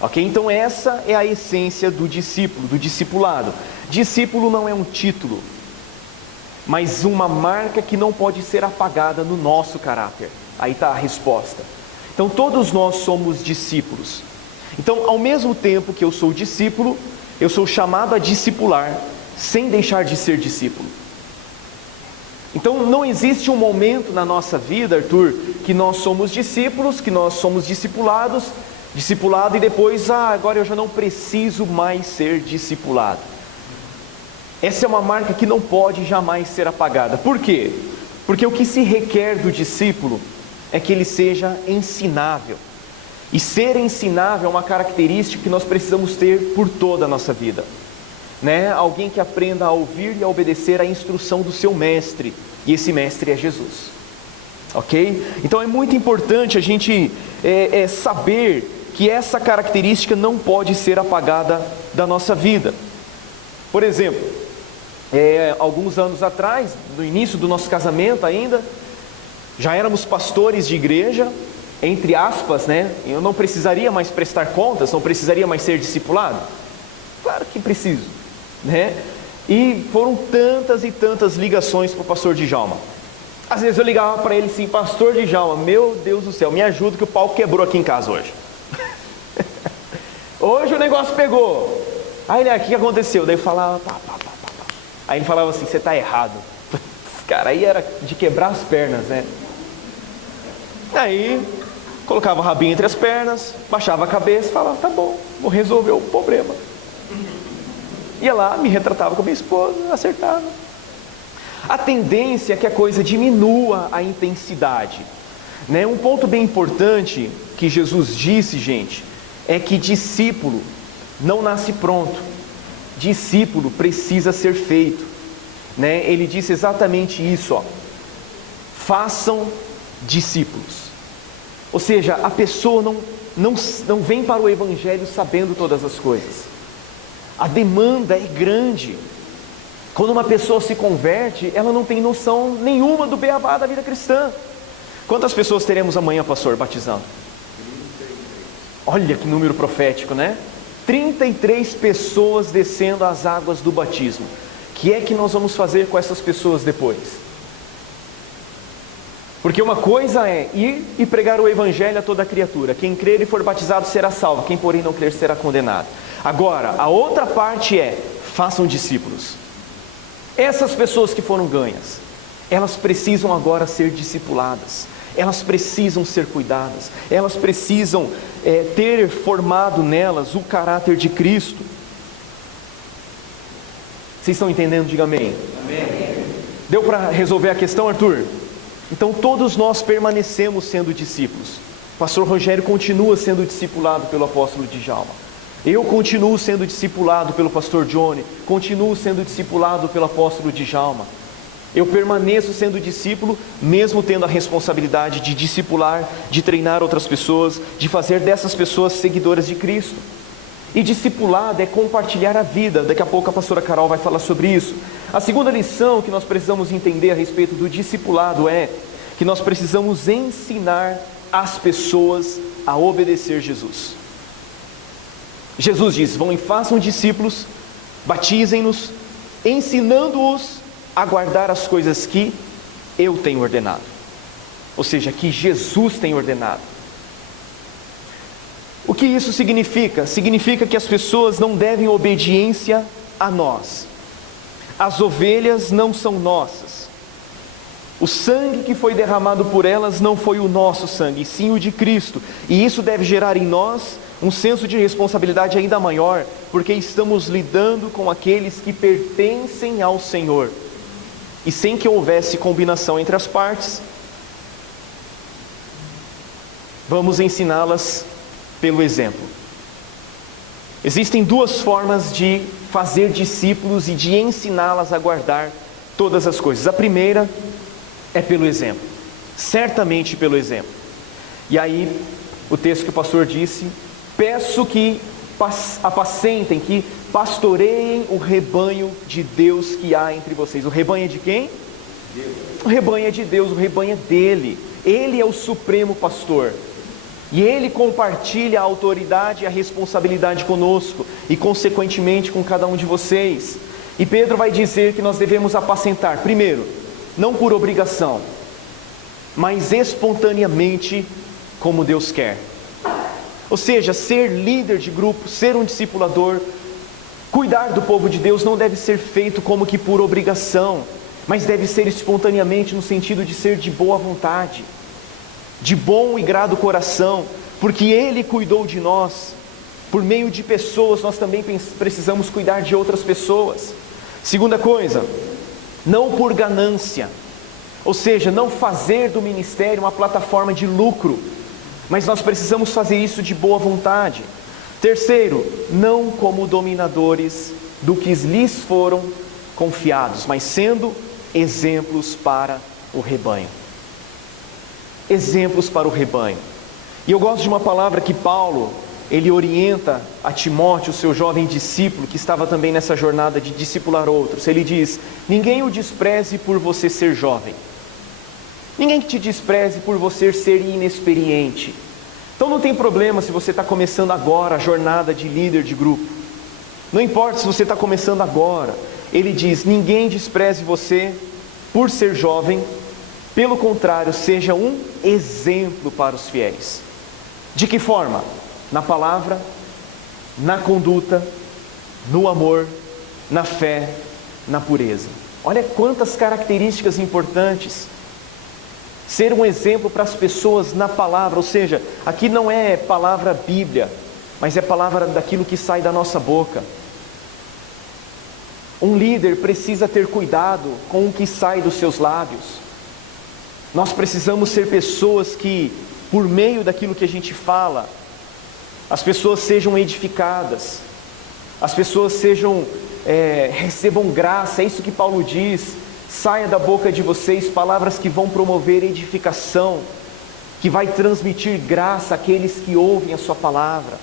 ok? Então essa é a essência do discípulo, do discipulado. Discípulo não é um título, mas uma marca que não pode ser apagada no nosso caráter. Aí está a resposta. Então todos nós somos discípulos. Então, ao mesmo tempo que eu sou discípulo, eu sou chamado a discipular, sem deixar de ser discípulo. Então não existe um momento na nossa vida, Arthur, que nós somos discípulos, que nós somos discipulado e depois, agora eu já não preciso mais ser discipulado. Essa é uma marca que não pode jamais ser apagada. Por quê? Porque o que se requer do discípulo é que ele seja ensinável. E ser ensinável é uma característica que nós precisamos ter por toda a nossa vida, né? Alguém que aprenda a ouvir e a obedecer à instrução do seu mestre, e esse mestre é Jesus, ok? Então é muito importante a gente saber que essa característica não pode ser apagada da nossa vida. Por exemplo, alguns anos atrás, no início do nosso casamento ainda, já éramos pastores de igreja, entre aspas, né? Eu não precisaria mais prestar contas, não precisaria mais ser discipulado? Claro que preciso, né? E foram tantas e tantas ligações para o pastor Djalma. Às vezes eu ligava para ele assim: pastor Djalma, meu Deus do céu, me ajuda que o pau quebrou aqui em casa hoje. Hoje o negócio pegou. Aí ele: o que aconteceu? Daí eu falava, Aí ele falava assim: você está errado. Cara, aí era de quebrar as pernas, né? Aí colocava o rabinho entre as pernas, baixava a cabeça e falava: tá bom, vou resolver o problema. Ia lá, me retratava com a minha esposa, acertava. A tendência é que a coisa diminua a intensidade, né? Um ponto bem importante que Jesus disse, gente, é que discípulo não nasce pronto. Discípulo precisa ser feito, né? Ele disse exatamente isso, ó: façam discípulos. Ou seja, a pessoa não vem para o Evangelho sabendo todas as coisas. A demanda é grande. Quando uma pessoa se converte, ela não tem noção nenhuma do beabá da vida cristã. Quantas pessoas teremos amanhã, pastor, batizando? 33. Olha que número profético, né? 33 pessoas descendo as águas do batismo. O que é que nós vamos fazer com essas pessoas depois? Porque uma coisa é ir e pregar o Evangelho a toda criatura. Quem crer e for batizado será salvo, quem porém não crer será condenado. Agora, a outra parte é: façam discípulos. Essas pessoas que foram ganhas, elas precisam agora ser discipuladas, elas precisam ser cuidadas, elas precisam ter formado nelas o caráter de Cristo. Vocês estão entendendo? Diga amém. Amém. Deu para resolver a questão, Arthur? Então todos nós permanecemos sendo discípulos. O pastor Rogério continua sendo discipulado pelo apóstolo Djalma. Eu continuo sendo discipulado pelo pastor Johnny, continuo sendo discipulado pelo apóstolo Djalma. Eu permaneço sendo discípulo, mesmo tendo a responsabilidade de discipular, de treinar outras pessoas, de fazer dessas pessoas seguidoras de Cristo. E discipulado é compartilhar a vida. Daqui a pouco a pastora Carol vai falar sobre isso. A segunda lição que nós precisamos entender a respeito do discipulado é que nós precisamos ensinar as pessoas a obedecer Jesus. Jesus diz: vão e façam discípulos, batizem-nos, ensinando-os a guardar as coisas que eu tenho ordenado. Ou seja, que Jesus tem ordenado. O que isso significa? Significa que as pessoas não devem obediência a nós. As ovelhas não são nossas. O sangue que foi derramado por elas não foi o nosso sangue, e sim o de Cristo. E isso deve gerar em nós um senso de responsabilidade ainda maior, porque estamos lidando com aqueles que pertencem ao Senhor. E sem que houvesse combinação entre as partes, vamos ensiná-las pelo exemplo. Existem duas formas de fazer discípulos e de ensiná-las a guardar todas as coisas. A primeira é pelo exemplo, certamente pelo exemplo. E aí, o texto que o pastor disse: peço que apacentem, que pastoreiem o rebanho de Deus que há entre vocês. O rebanho é de quem? Deus. O rebanho é de Deus, o rebanho é dele. Ele é o supremo pastor. E Ele compartilha a autoridade e a responsabilidade conosco, e consequentemente com cada um de vocês. E Pedro vai dizer que nós devemos apacentar, primeiro, não por obrigação, mas espontaneamente, como Deus quer. Ou seja, ser líder de grupo, ser um discipulador, cuidar do povo de Deus não deve ser feito como que por obrigação, mas deve ser espontaneamente, no sentido de ser de boa vontade, de bom e grato coração, porque Ele cuidou de nós. Por meio de pessoas, nós também precisamos cuidar de outras pessoas. Segunda coisa, não por ganância, ou seja, não fazer do ministério uma plataforma de lucro, mas nós precisamos fazer isso de boa vontade. Terceiro, não como dominadores do que lhes foram confiados, mas sendo exemplos para o rebanho. Exemplos para o rebanho. E eu gosto de uma palavra que Paulo, ele orienta a Timóteo, seu jovem discípulo, que estava também nessa jornada de discipular outros. Ele diz: ninguém o despreze por você ser jovem. Ninguém que te despreze por você ser inexperiente. Então não tem problema se você está começando agora a jornada de líder de grupo. Não importa se você está começando agora. Ele diz: ninguém despreze você por ser jovem. Pelo contrário, seja um exemplo para os fiéis. De que forma? Na palavra, na conduta, no amor, na fé, na pureza. Olha quantas características importantes. Ser um exemplo para as pessoas na palavra, ou seja, aqui não é palavra Bíblia, mas é palavra daquilo que sai da nossa boca. Um líder precisa ter cuidado com o que sai dos seus lábios. Nós precisamos ser pessoas que, por meio daquilo que a gente fala, as pessoas sejam edificadas, as pessoas recebam graça. É isso que Paulo diz: saia da boca de vocês palavras que vão promover edificação, que vai transmitir graça àqueles que ouvem a sua palavra.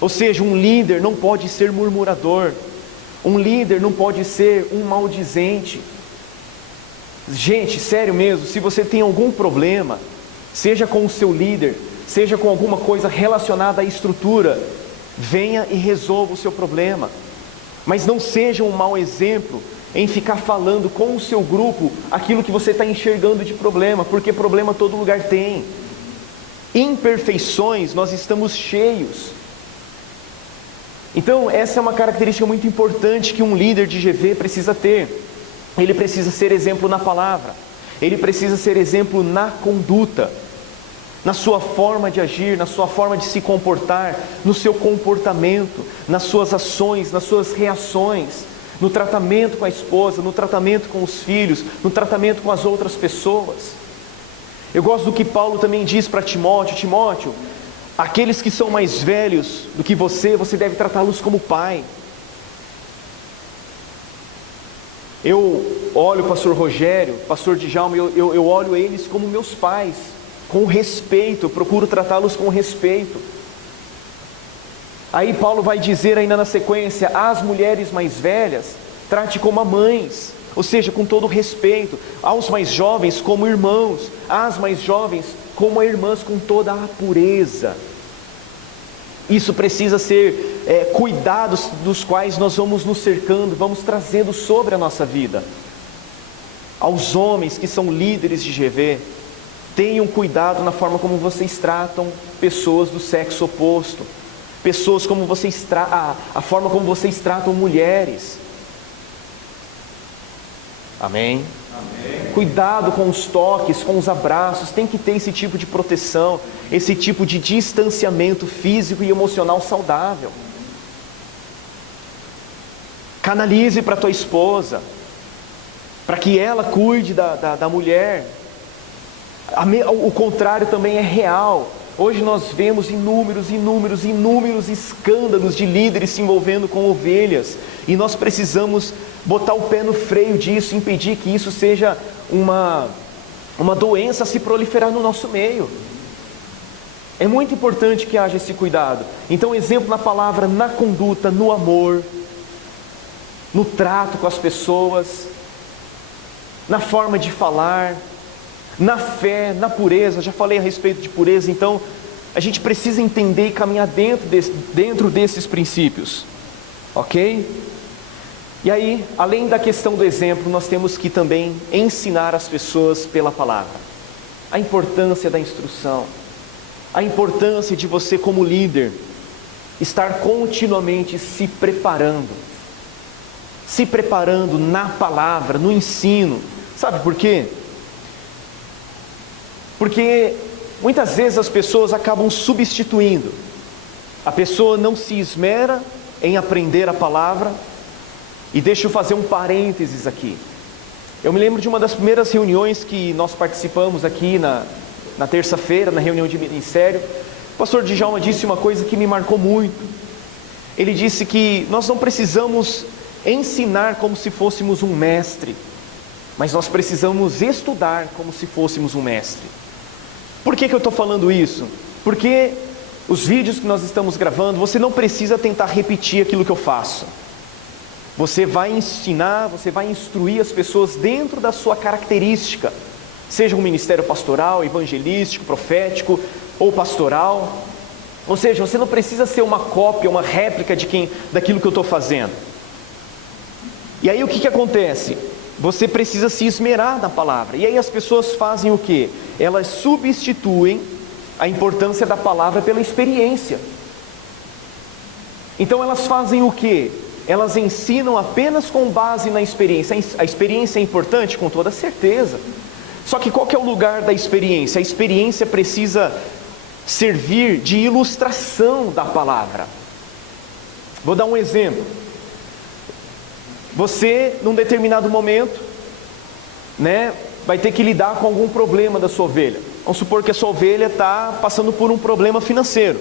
Ou seja, um líder não pode ser murmurador, um líder não pode ser um maldizente. Gente, sério mesmo, se você tem algum problema, seja com o seu líder, seja com alguma coisa relacionada à estrutura, venha e resolva o seu problema. Mas não seja um mau exemplo em ficar falando com o seu grupo aquilo que você está enxergando de problema, porque problema todo lugar tem. Imperfeições nós estamos cheios. Então essa é uma característica muito importante que um líder de GV precisa ter. Ele precisa ser exemplo na palavra, ele precisa ser exemplo na conduta, na sua forma de agir, na sua forma de se comportar, no seu comportamento, nas suas ações, nas suas reações, no tratamento com a esposa, no tratamento com os filhos, no tratamento com as outras pessoas. Eu gosto do que Paulo também diz para Timóteo: Timóteo, aqueles que são mais velhos do que você deve tratá-los como pai. Eu olho o pastor Rogério, pastor Djalma, eu olho eles como meus pais, com respeito, eu procuro tratá-los com respeito. Aí Paulo vai dizer ainda na sequência: as mulheres mais velhas, trate como a mães, ou seja, com todo respeito. Aos mais jovens como irmãos, às mais jovens como a irmãs, com toda a pureza. Isso precisa ser cuidados dos quais nós vamos nos cercando, vamos trazendo sobre a nossa vida. Aos homens que são líderes de GV, tenham cuidado na forma como vocês tratam pessoas do sexo oposto, pessoas como vocês a forma como vocês tratam mulheres. Amém? Amém? Cuidado com os toques, com os abraços, tem que ter esse tipo de proteção, esse tipo de distanciamento físico e emocional saudável. Canalize para tua esposa, para que ela cuide da mulher. O contrário também é real. Hoje nós vemos inúmeros escândalos de líderes se envolvendo com ovelhas, e nós precisamos botar o pé no freio disso, impedir que isso seja uma doença a se proliferar no nosso meio. É muito importante que haja esse cuidado. Então, exemplo na palavra, na conduta, no amor, no trato com as pessoas, na forma de falar, na fé, na pureza. Já falei a respeito de pureza, então a gente precisa entender e caminhar dentro desses princípios, ok? E aí, além da questão do exemplo, nós temos que também ensinar as pessoas pela palavra. A importância da instrução, a importância de você como líder estar continuamente se preparando na palavra, no ensino. Sabe por quê? Porque muitas vezes as pessoas acabam substituindo. A pessoa não se esmera em aprender a palavra. E deixa eu fazer um parênteses aqui. Eu me lembro de uma das primeiras reuniões que nós participamos aqui na terça-feira, na reunião de ministério. O pastor Djalma disse uma coisa que me marcou muito. Ele disse que nós não precisamos ensinar como se fôssemos um mestre, mas nós precisamos estudar como se fôssemos um mestre. Por que eu estou falando isso? Porque os vídeos que nós estamos gravando, você não precisa tentar repetir aquilo que eu faço. Você vai ensinar, você vai instruir as pessoas dentro da sua característica, seja um ministério pastoral, evangelístico, profético ou pastoral. Ou seja, você não precisa ser uma cópia, uma réplica daquilo que eu estou fazendo. E aí o que acontece? Você precisa se esmerar na palavra. E aí as pessoas fazem o quê? Elas substituem a importância da palavra pela experiência. Então elas fazem o quê? Elas ensinam apenas com base na experiência. A experiência é importante? Com toda certeza. Só que qual que é o lugar da experiência? A experiência precisa servir de ilustração da palavra. Vou dar um exemplo. Você, num determinado momento, vai ter que lidar com algum problema da sua ovelha. Vamos supor que a sua ovelha está passando por um problema financeiro.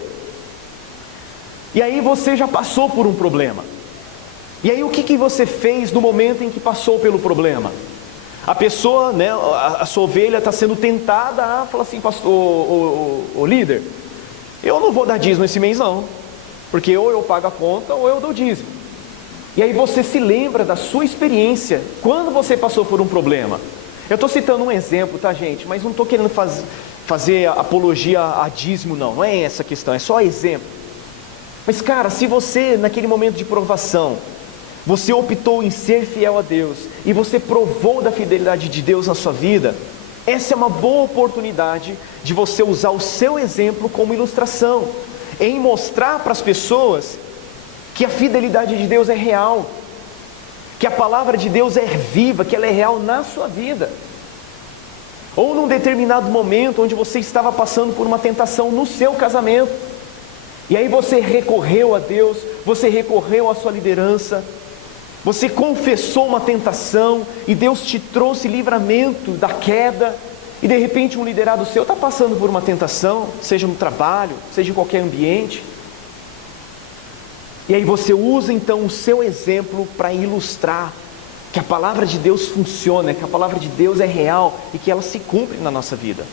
E aí você já passou por um problema. E aí o que você fez no momento em que passou pelo problema? A pessoa, a sua ovelha está sendo tentada a falar assim: pastor, o líder, eu não vou dar dízimo esse mês não, porque ou eu pago a conta ou eu dou dízimo. E aí você se lembra da sua experiência, quando você passou por um problema. Eu estou citando um exemplo, tá gente, mas não estou querendo fazer apologia a dízimo não é essa a questão, é só exemplo. Mas cara, se você naquele momento de provação, você optou em ser fiel a Deus, e você provou da fidelidade de Deus na sua vida, essa é uma boa oportunidade de você usar o seu exemplo como ilustração, em mostrar para as pessoas que a fidelidade de Deus é real, que a palavra de Deus é viva, que ela é real na sua vida. Ou num determinado momento onde você estava passando por uma tentação no seu casamento, e aí você recorreu a Deus, você recorreu à sua liderança, Você confessou uma tentação e Deus te trouxe livramento da queda, e de repente um liderado seu está passando por uma tentação, seja no trabalho, seja em qualquer ambiente, e aí você usa então o seu exemplo para ilustrar que a palavra de Deus funciona, que a palavra de Deus é real e que ela se cumpre na nossa vida.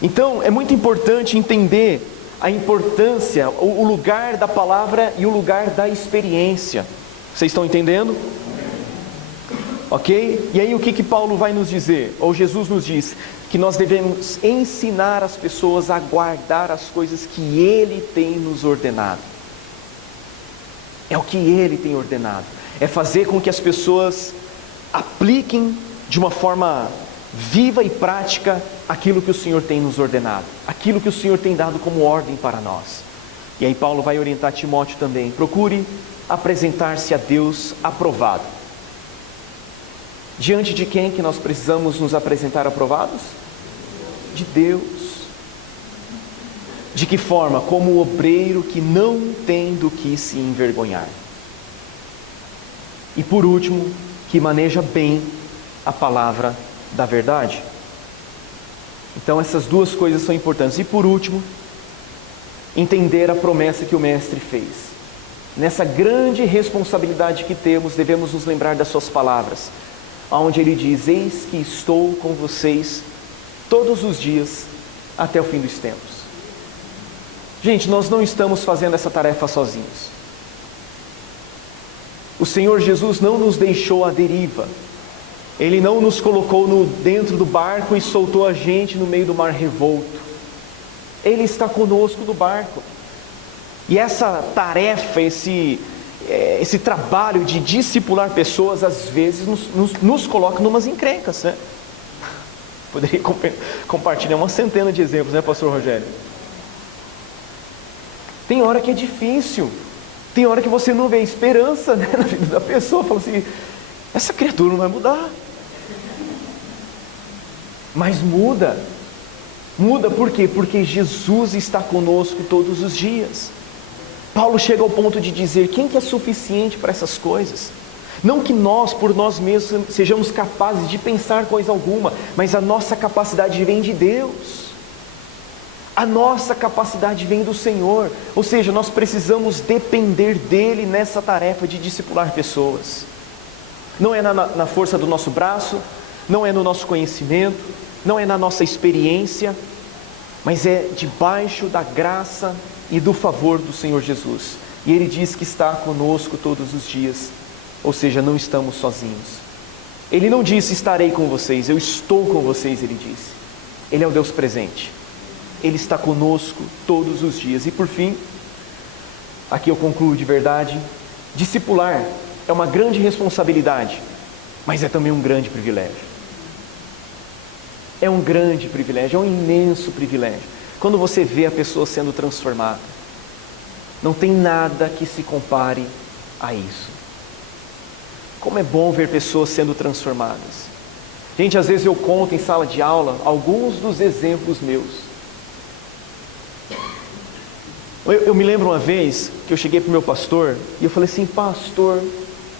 Então é muito importante entender a importância, o lugar da palavra e o lugar da experiência. Vocês estão entendendo? Ok? E aí o que Paulo vai nos dizer? Ou Jesus nos diz? Que nós devemos ensinar as pessoas a guardar as coisas que Ele tem nos ordenado. É o que Ele tem ordenado. É fazer com que as pessoas apliquem de uma forma viva e prática aquilo que o Senhor tem nos ordenado, aquilo que o Senhor tem dado como ordem para nós. E aí Paulo vai orientar Timóteo também: procure apresentar-se a Deus aprovado. Diante de quem que nós precisamos nos apresentar aprovados? De Deus. De que forma? Como o obreiro que não tem do que se envergonhar. E por último, que maneja bem a palavra da verdade. Então essas duas coisas são importantes. E por último, entender a promessa que o Mestre fez. Nessa grande responsabilidade que temos, devemos nos lembrar das suas palavras, onde ele diz: eis que estou com vocês todos os dias até o fim dos tempos. Gente, nós não estamos fazendo essa tarefa sozinhos. O Senhor Jesus não nos deixou à deriva. Ele não nos colocou dentro do barco e soltou a gente no meio do mar revolto. Ele está conosco no barco. E essa tarefa, esse trabalho de discipular pessoas, às vezes nos coloca numas encrencas, né? Poderia compartilhar uma centena de exemplos, né, pastor Rogério? Tem hora que é difícil, tem hora que você não vê esperança, né, na vida da pessoa. Fala assim: essa criatura não vai mudar. Mas muda por quê? Porque Jesus está conosco todos os dias. Paulo chega ao ponto de dizer: quem que é suficiente para essas coisas? Não que nós, por nós mesmos, sejamos capazes de pensar coisa alguma, mas a nossa capacidade vem de Deus. A nossa capacidade vem do Senhor. Ou seja, nós precisamos depender dEle nessa tarefa de discipular pessoas. Não é na força do nosso braço, não é no nosso conhecimento, não é na nossa experiência, mas é debaixo da graça e do favor do Senhor Jesus. E Ele diz que está conosco todos os dias, ou seja, não estamos sozinhos. Ele não disse: estarei com vocês, eu estou com vocês, Ele disse. Ele é o Deus presente. Ele está conosco todos os dias. E por fim, aqui eu concluo de verdade: discipular é uma grande responsabilidade, mas é também um grande privilégio. É um grande privilégio, é um imenso privilégio. Quando você vê a pessoa sendo transformada, não tem nada que se compare a isso. Como é bom ver pessoas sendo transformadas. Gente, às vezes eu conto em sala de aula alguns dos exemplos meus. Eu me lembro uma vez que eu cheguei para o meu pastor e eu falei assim: pastor,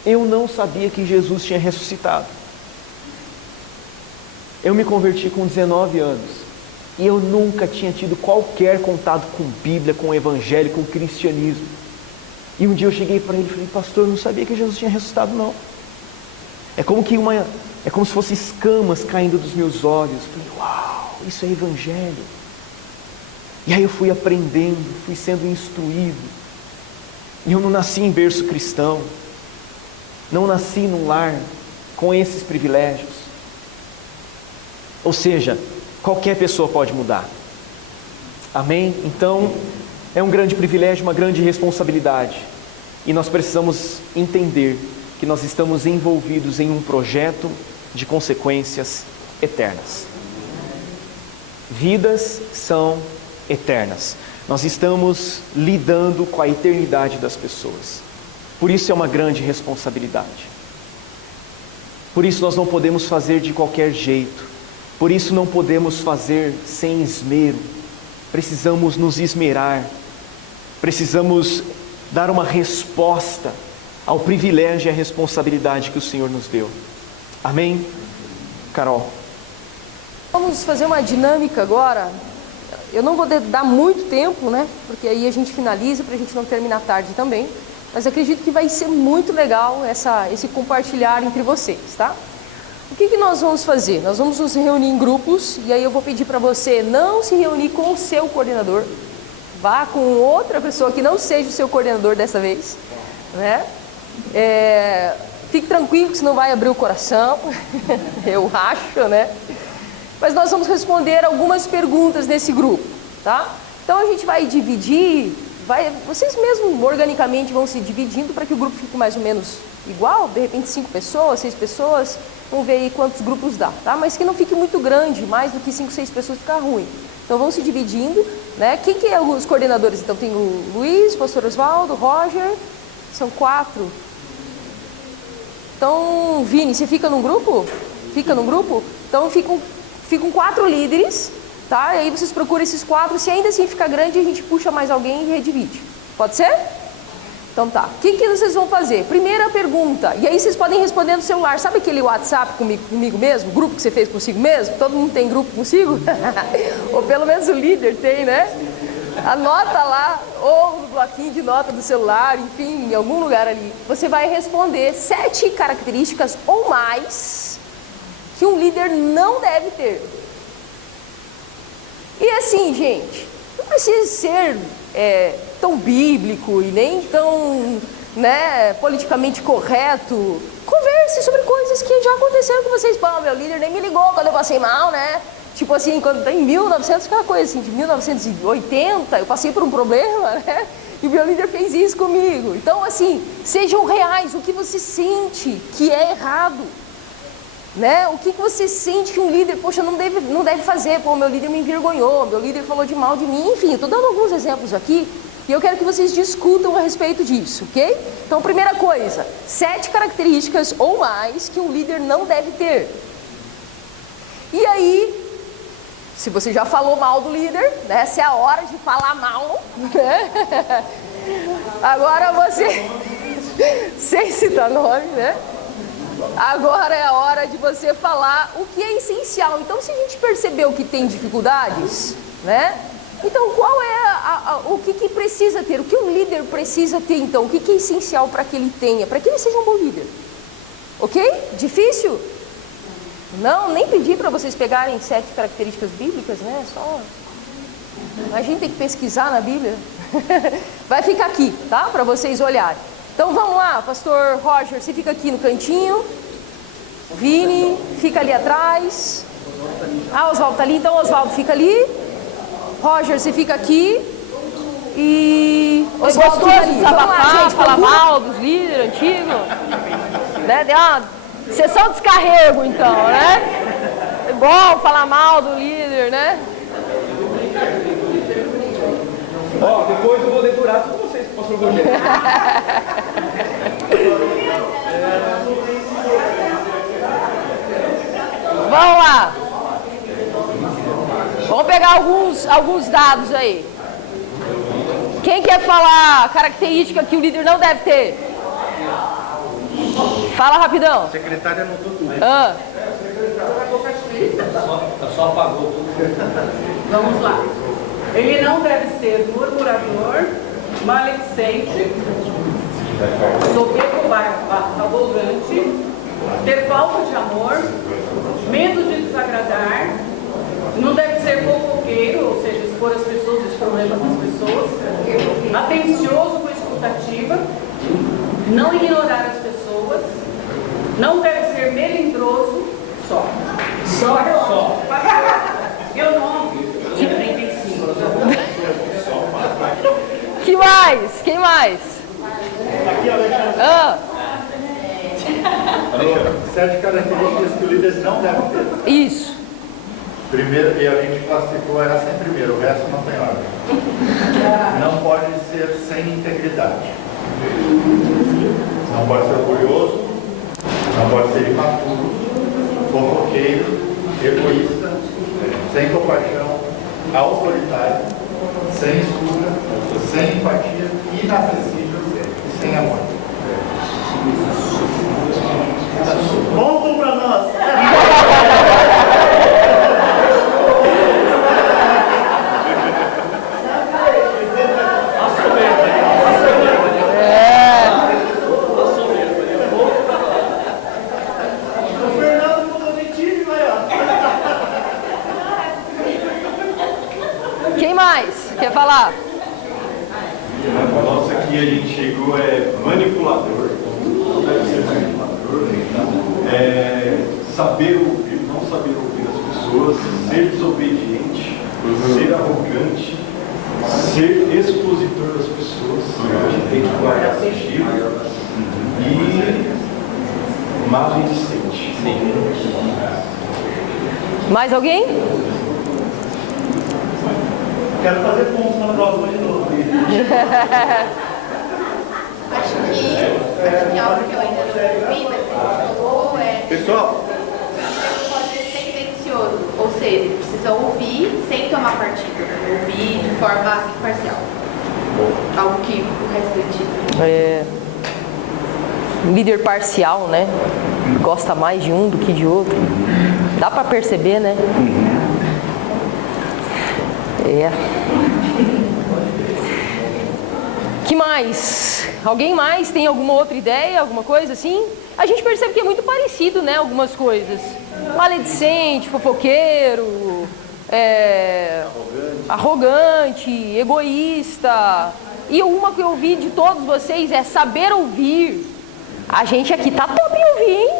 eu não sabia que Jesus tinha ressuscitado. Eu me converti com 19 anos e eu nunca tinha tido qualquer contato com Bíblia, com Evangelho, com cristianismo. E um dia eu cheguei para ele e falei: pastor, eu não sabia que Jesus tinha ressuscitado, não. É como se fossem escamas caindo dos meus olhos. Eu falei: uau, isso é Evangelho. E aí eu fui aprendendo, fui sendo instruído. E eu não nasci em berço cristão, não nasci num lar com esses privilégios. Ou seja, qualquer pessoa pode mudar. Amém? Então, é um grande privilégio, uma grande responsabilidade. E nós precisamos entender que nós estamos envolvidos em um projeto de consequências eternas. Vidas são eternas. Nós estamos lidando com a eternidade das pessoas. Por isso é uma grande responsabilidade. Por isso nós não podemos fazer de qualquer jeito. Por isso não podemos fazer sem esmero. Precisamos nos esmerar. Precisamos dar uma resposta ao privilégio e à responsabilidade que o Senhor nos deu. Amém? Carol. Vamos fazer uma dinâmica agora. Eu não vou dar muito tempo, né? Porque aí a gente finaliza para a gente não terminar tarde também. Mas acredito que vai ser muito legal esse compartilhar entre vocês, tá? O que nós vamos fazer? Nós vamos nos reunir em grupos e aí eu vou pedir para você não se reunir com o seu coordenador. Vá com outra pessoa que não seja o seu coordenador dessa vez, né? Fique tranquilo que você não vai abrir o coração, eu acho, né? Mas nós vamos responder algumas perguntas nesse grupo, tá? Então a gente vai dividir, vocês mesmos organicamente vão se dividindo para que o grupo fique mais ou menos igual, de repente 5 pessoas, 6 pessoas, vamos ver aí quantos grupos dá, tá? Mas que não fique muito grande, mais do que 5, 6 pessoas fica ruim. Então vão se dividindo, né? Quem que é os coordenadores? Então tem o Luiz, o pastor Osvaldo, o Roger, são 4. Então, Vini, você fica num grupo? Fica num grupo? Então ficam 4 líderes, tá? E aí vocês procuram esses 4, se ainda assim ficar grande, a gente puxa mais alguém e redivide. Pode ser? Então tá. O que vocês vão fazer? Primeira pergunta, e aí vocês podem responder no celular. Sabe aquele WhatsApp comigo mesmo? Grupo que você fez consigo mesmo? Todo mundo tem grupo consigo? Ou pelo menos o líder tem, né? Anota lá, ou no bloquinho de nota do celular, enfim, em algum lugar ali. Você vai responder 7 características ou mais que um líder não deve ter. E assim, gente, não precisa ser tão bíblico e nem tão, né, politicamente correto. Converse sobre coisas que já aconteceram com vocês. Pô, meu líder nem me ligou quando eu passei mal, né? Tipo assim, quando em 1900, aquela coisa assim, de 1980, eu passei por um problema, né? E meu líder fez isso comigo. Então, assim, sejam reais, o que você sente que é errado, né? O que você sente que um líder, poxa, não deve fazer. Pô, meu líder me envergonhou, meu líder falou de mal de mim. Enfim, eu estou dando alguns exemplos aqui e eu quero que vocês discutam a respeito disso, ok? Então, primeira coisa, 7 características ou mais que um líder não deve ter. E aí, se você já falou mal do líder, né, essa é a hora de falar mal, né? Agora você, sem citar nome, né? Agora é a hora de você falar o que é essencial. Então, se a gente percebeu que tem dificuldades, né? Então, qual é o que precisa ter? O que um líder precisa ter, então? O que é essencial para que ele tenha? Para que ele seja um bom líder? Ok? Difícil? Não, nem pedi para vocês pegarem 7 características bíblicas, né? Só a gente tem que pesquisar na Bíblia. Vai ficar aqui, tá? Para vocês olharem. Então vamos lá, pastor Roger, você fica aqui no cantinho. Vini, fica ali atrás. Osvaldo tá ali, então Osvaldo fica ali. Roger, você fica aqui. E Osvaldo fica ali. Desabafar, falar mal dos líderes antigos. Né? Deu uma sessão de descarrego, então, né? É bom falar mal do líder, né? Ó, depois eu vou dedurar com vocês, pastor Rogério. Vamos lá. Vamos pegar alguns dados aí. Quem quer falar a característica que o líder não deve ter? Fala rapidão. A secretária anotou tudo. Só apagou tudo. Vamos lá. Ele não deve ser murmurador, maledicente, soberbo, arrogante, ter falta de amor, medo de desagradar, não deve ser fofoqueiro, ou seja, expor as pessoas, os problemas das pessoas, atencioso com escutativa, não ignorar as pessoas, não deve ser melindroso, só. Eu não. De 35. Que mais? Quem mais? Aqui, Alexandre. 7 características que o líder não deve ter. Isso. Primeiro, e a gente classificou essa em primeiro, o resto não tem ordem. Não pode ser sem integridade. Não pode ser orgulhoso. Não pode ser imaturo, fofoqueiro, egoísta, sem compaixão, autoritário, sem escuta, sem empatia, inacessível e sem amor. Ponto para nós. O Fernando mudou de time, vai, ó. Quem mais quer falar? A nossa que a gente chegou é manipulador. Não deve ser manipulador. Saber ouvir, não saber ouvir as pessoas, ser desobediente, ser arrogante, ser expositor das pessoas, a gente tem que guardar sigilo e maledicente. Mais alguém? Quero fazer pontos na próxima de novo. Acho que algo que eu ainda não ouvi, mas a gente falou Pessoal, pode ser sentencioso, ou seja, precisa ouvir sem tomar partido, ouvir de forma imparcial. Algo que o resto do time. Líder parcial, né? Gosta mais de um do que de outro. Dá para perceber, né? Que mais? Alguém mais tem alguma outra ideia, alguma coisa assim? A gente percebe que é muito parecido, né? Algumas coisas. Maledicente, fofoqueiro, arrogante, egoísta. E uma que eu ouvi de todos vocês é saber ouvir. A gente aqui tá top em ouvir, hein?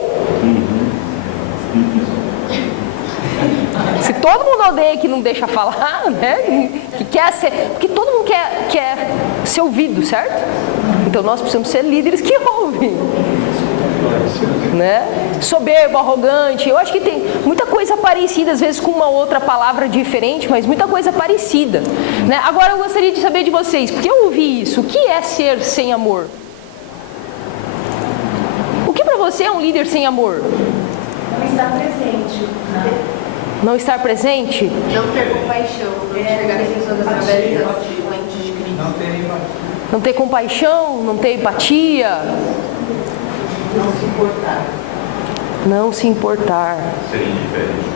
Se todo mundo odeia que não deixa falar, né? Que quer ser, porque todo mundo quer ser ouvido, certo? Então nós precisamos ser líderes que ouvem, né? Soberbo, arrogante. Eu acho que tem muita coisa parecida, às vezes com uma outra palavra diferente, mas muita coisa parecida, né? Agora eu gostaria de saber de vocês, porque eu ouvi isso. O que é ser sem amor? O que para você é um líder sem amor? Não estar presente. Não estar presente? Não ter compaixão, não enxergar as pessoas através das lentes de Cristo. Não ter compaixão, não ter empatia. Não se importar. Não se importar. Ser indiferente.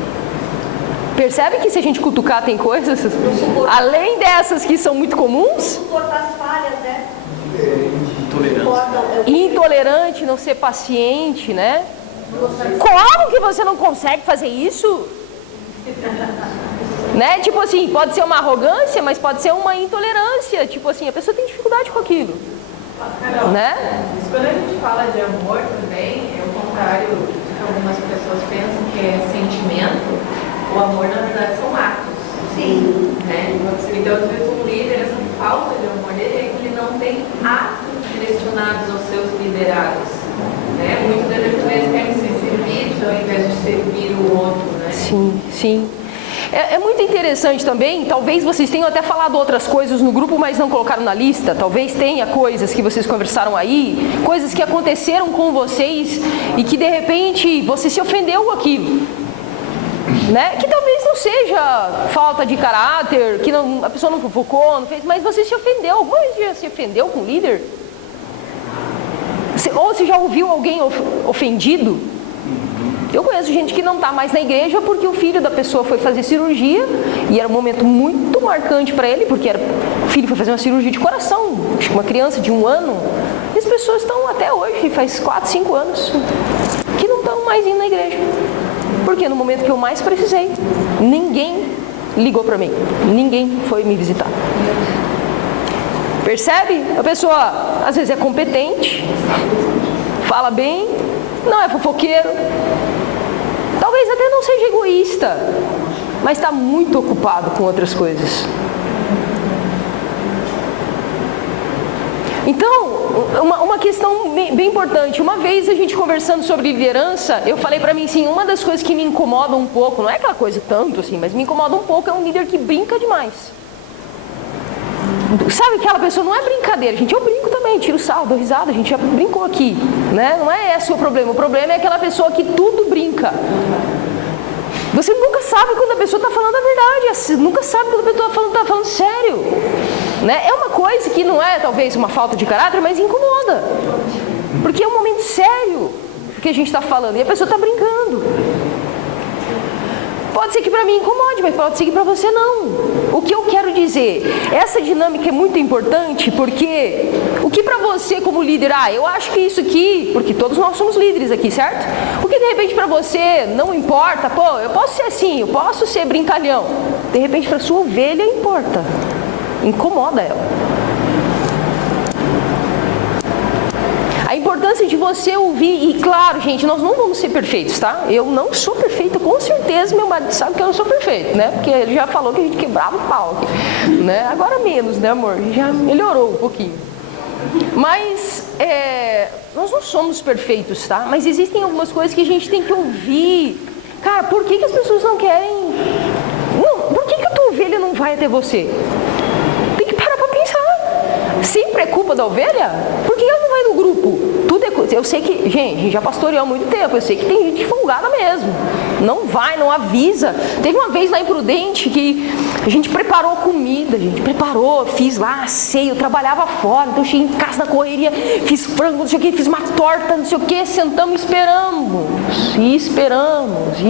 Percebe que se a gente cutucar tem coisas, além dessas que são muito comuns? Suportar as falhas, né? Intolerante, não ser paciente, né? Como que você não consegue fazer isso? Né? Tipo assim, pode ser uma arrogância, mas pode ser uma intolerância. Tipo assim, a pessoa tem dificuldade com aquilo. Carol, Né? quando a gente fala de amor também, é o contrário do que algumas pessoas pensam que é sentimento. O amor, na verdade, são atos. Sim. Né? Então, às vezes, um líder, essa falta de amor dele é que ele não tem atos direcionados aos seus liderados. Né? Muitas das vezes querem ser servidos ao invés de servir o outro. Né? Sim, sim. É muito interessante também, talvez vocês tenham até falado outras coisas no grupo, mas não colocaram na lista. Talvez tenha coisas que vocês conversaram aí, coisas que aconteceram com vocês e que de repente você se ofendeu com aquilo. Né? Que talvez não seja falta de caráter, que não, a pessoa não fofocou, não fez, mas você se ofendeu. Alguma vez já se ofendeu com o líder? Ou você já ouviu alguém ofendido? Eu conheço gente que não está mais na igreja porque o filho da pessoa foi fazer cirurgia e era um momento muito marcante para ele, porque o filho foi fazer uma cirurgia de coração, acho que uma criança de 1 ano, e as pessoas estão até hoje, faz 4, 5 anos, que não estão mais indo na igreja. Porque no momento que eu mais precisei, ninguém ligou para mim, ninguém foi me visitar. Percebe? A pessoa às vezes é competente, fala bem, não é fofoqueiro, talvez até não seja egoísta, mas está muito ocupado com outras coisas. Então, uma questão bem importante. Uma vez a gente conversando sobre liderança, eu falei para mim assim, uma das coisas que me incomoda um pouco, não é aquela coisa tanto assim, mas me incomoda um pouco, é um líder que brinca demais. Sabe, aquela pessoa não é brincadeira, gente, eu brinco também, tiro sarro, dou risada, a gente já brincou aqui, né? Não é esse o problema é aquela pessoa que tudo brinca. Você nunca sabe quando a pessoa está falando a verdade, nunca sabe quando a pessoa está falando sério, né? É uma coisa que não é talvez uma falta de caráter, mas incomoda, porque é um momento sério o que a gente está falando, e a pessoa está brincando. Pode ser que para mim incomode, mas pode ser que para você não. O que eu quero dizer, essa dinâmica é muito importante, porque o que para você como líder, eu acho que isso aqui, porque todos nós somos líderes aqui, certo? O que de repente para você não importa, eu posso ser assim, eu posso ser brincalhão. De repente para sua ovelha importa, incomoda ela. A importância de você ouvir, e claro, gente, nós não vamos ser perfeitos, tá? Eu não sou perfeita, com certeza meu marido sabe que eu não sou perfeito, né? Porque ele já falou que a gente quebrava o pau aqui, né? Agora menos, né, amor? Já melhorou um pouquinho. Mas, nós não somos perfeitos, tá? Mas existem algumas coisas que a gente tem que ouvir. Cara, por que as pessoas não querem... por que a tua ovelha não vai até você? Tem que parar pra pensar. Sempre é culpa da ovelha? Por que ela não vai no grupo? Eu sei que, gente, a gente já pastoreou há muito tempo, eu sei que tem gente folgada mesmo. Não vai, não avisa. Teve uma vez lá em Prudente que a gente preparou comida, fiz lá ceia, eu trabalhava fora, então eu cheguei em casa na correria, fiz frango, não sei o que, fiz uma torta, não sei o que, sentamos e esperamos.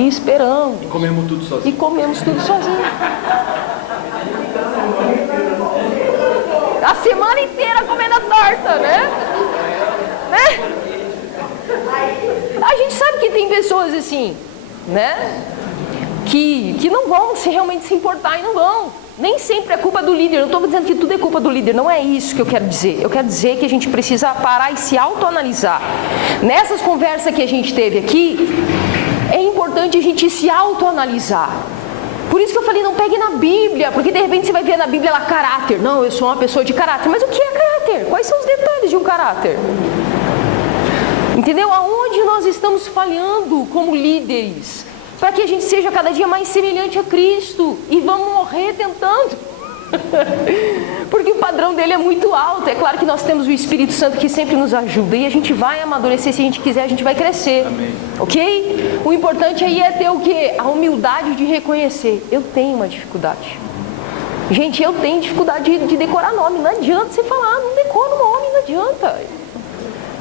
E comemos tudo sozinho. A semana inteira comendo a torta, né? A gente sabe que tem pessoas assim, né? Que não vão realmente se importar e não vão. Nem sempre é culpa do líder. Eu não estou dizendo que tudo é culpa do líder. Não é isso que eu quero dizer. Eu quero dizer que a gente precisa parar e se autoanalisar. Nessas conversas que a gente teve aqui, é importante a gente se autoanalisar. Por isso que eu falei, não pegue na Bíblia, porque de repente você vai ver na Bíblia lá caráter. Não, eu sou uma pessoa de caráter. Mas o que é caráter? Quais são os detalhes de um caráter? Entendeu? Aonde nós estamos falhando como líderes? Para que a gente seja cada dia mais semelhante a Cristo. E vamos morrer tentando. Porque o padrão dele é muito alto. É claro que nós temos o Espírito Santo que sempre nos ajuda. E a gente vai amadurecer, se a gente quiser, a gente vai crescer. Amém. Ok? O importante aí é ter o quê? A humildade de reconhecer. Eu tenho uma dificuldade. Gente, eu tenho dificuldade de decorar nome. Não adianta você falar, não decora o nome, não adianta.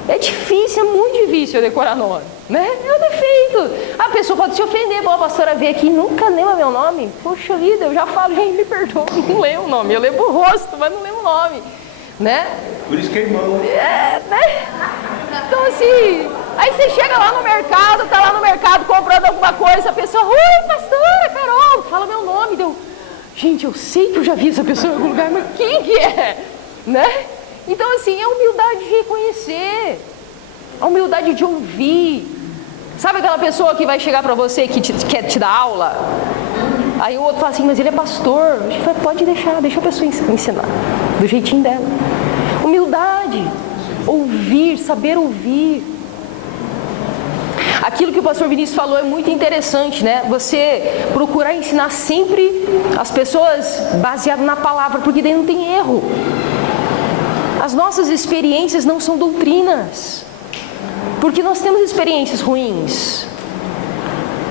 É difícil, é muito difícil eu decorar nome, né? É um defeito. A pessoa pode se ofender, a pastora veio aqui e nunca lembra meu nome. Poxa vida, eu já falo, gente, me perdoa, não lembro o nome. Eu lembro o rosto, mas não lembro o nome, né? Por isso que é irmão. Né? Então assim, aí você chega lá no mercado, tá lá no mercado comprando alguma coisa, a pessoa, oi, pastora Carol, fala meu nome. Deu, gente, eu sei que eu já vi essa pessoa em algum lugar, mas quem que é? Né? Então assim, é a humildade de reconhecer, a humildade de ouvir. Sabe aquela pessoa que vai chegar pra você que quer te dar aula? Aí o outro fala assim, mas ele é pastor. A gente fala, pode deixar, deixa a pessoa ensinar, do jeitinho dela. Humildade, ouvir, saber ouvir. Aquilo que o pastor Vinícius falou é muito interessante, né? Você procurar ensinar sempre as pessoas baseado na palavra, porque daí não tem erro. As nossas experiências não são doutrinas, porque nós temos experiências ruins.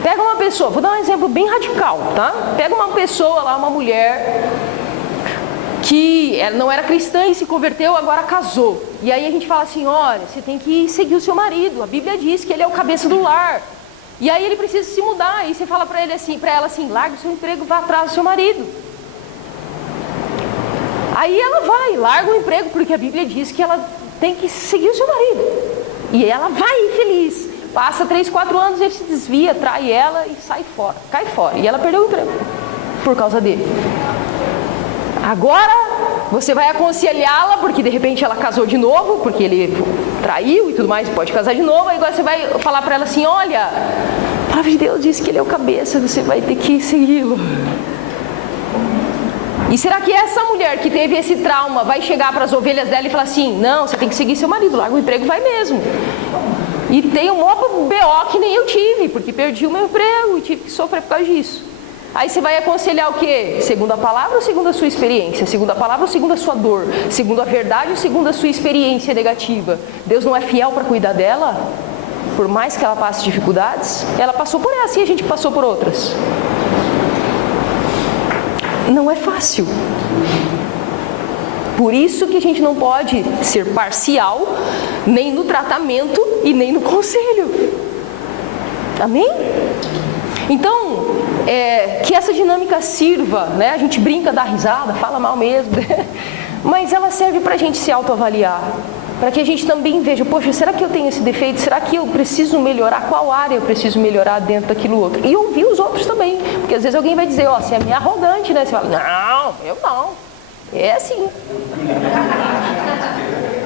Pega uma pessoa, vou dar um exemplo bem radical, tá? Pega uma pessoa lá, uma mulher, que não era cristã e se converteu, agora casou. E aí a gente fala assim, olha, você tem que seguir o seu marido, a Bíblia diz que ele é o cabeça do lar. E aí ele precisa se mudar, e você fala para ela assim, larga o seu emprego, vá atrás do seu marido. Aí ela vai, larga o emprego, porque a Bíblia diz que ela tem que seguir o seu marido. E ela vai infeliz. Passa 3, 4 anos, ele se desvia, trai ela e sai fora, cai fora. E ela perdeu o emprego por causa dele. Agora você vai aconselhá-la, porque de repente ela casou de novo, porque ele traiu e tudo mais, pode casar de novo. Aí agora você vai falar para ela assim, olha, a palavra de Deus diz que ele é o cabeça, você vai ter que segui-lo. E será que essa mulher que teve esse trauma vai chegar para as ovelhas dela e falar assim, não, você tem que seguir seu marido, larga o emprego e vai mesmo. E tem um maior BO que nem eu tive, porque perdi o meu emprego e tive que sofrer por causa disso. Aí você vai aconselhar o quê? Segundo a palavra ou segundo a sua experiência? Segundo a palavra ou segundo a sua dor? Segundo a verdade ou segundo a sua experiência negativa? Deus não é fiel para cuidar dela? Por mais que ela passe dificuldades? Ela passou por essa e a gente passou por outras. Não é fácil. Por isso que a gente não pode ser parcial, nem no tratamento e nem no conselho. Amém? Então, que essa dinâmica sirva, né? A gente brinca, dá risada, fala mal mesmo, mas ela serve para a gente se autoavaliar, para que a gente também veja, poxa, será que eu tenho esse defeito? Será que eu preciso melhorar? Qual área eu preciso melhorar dentro daquilo outro? E ouvir os outros também, porque às vezes alguém vai dizer, ó, você é meio arrogante, né? Você fala, não, eu não, é assim.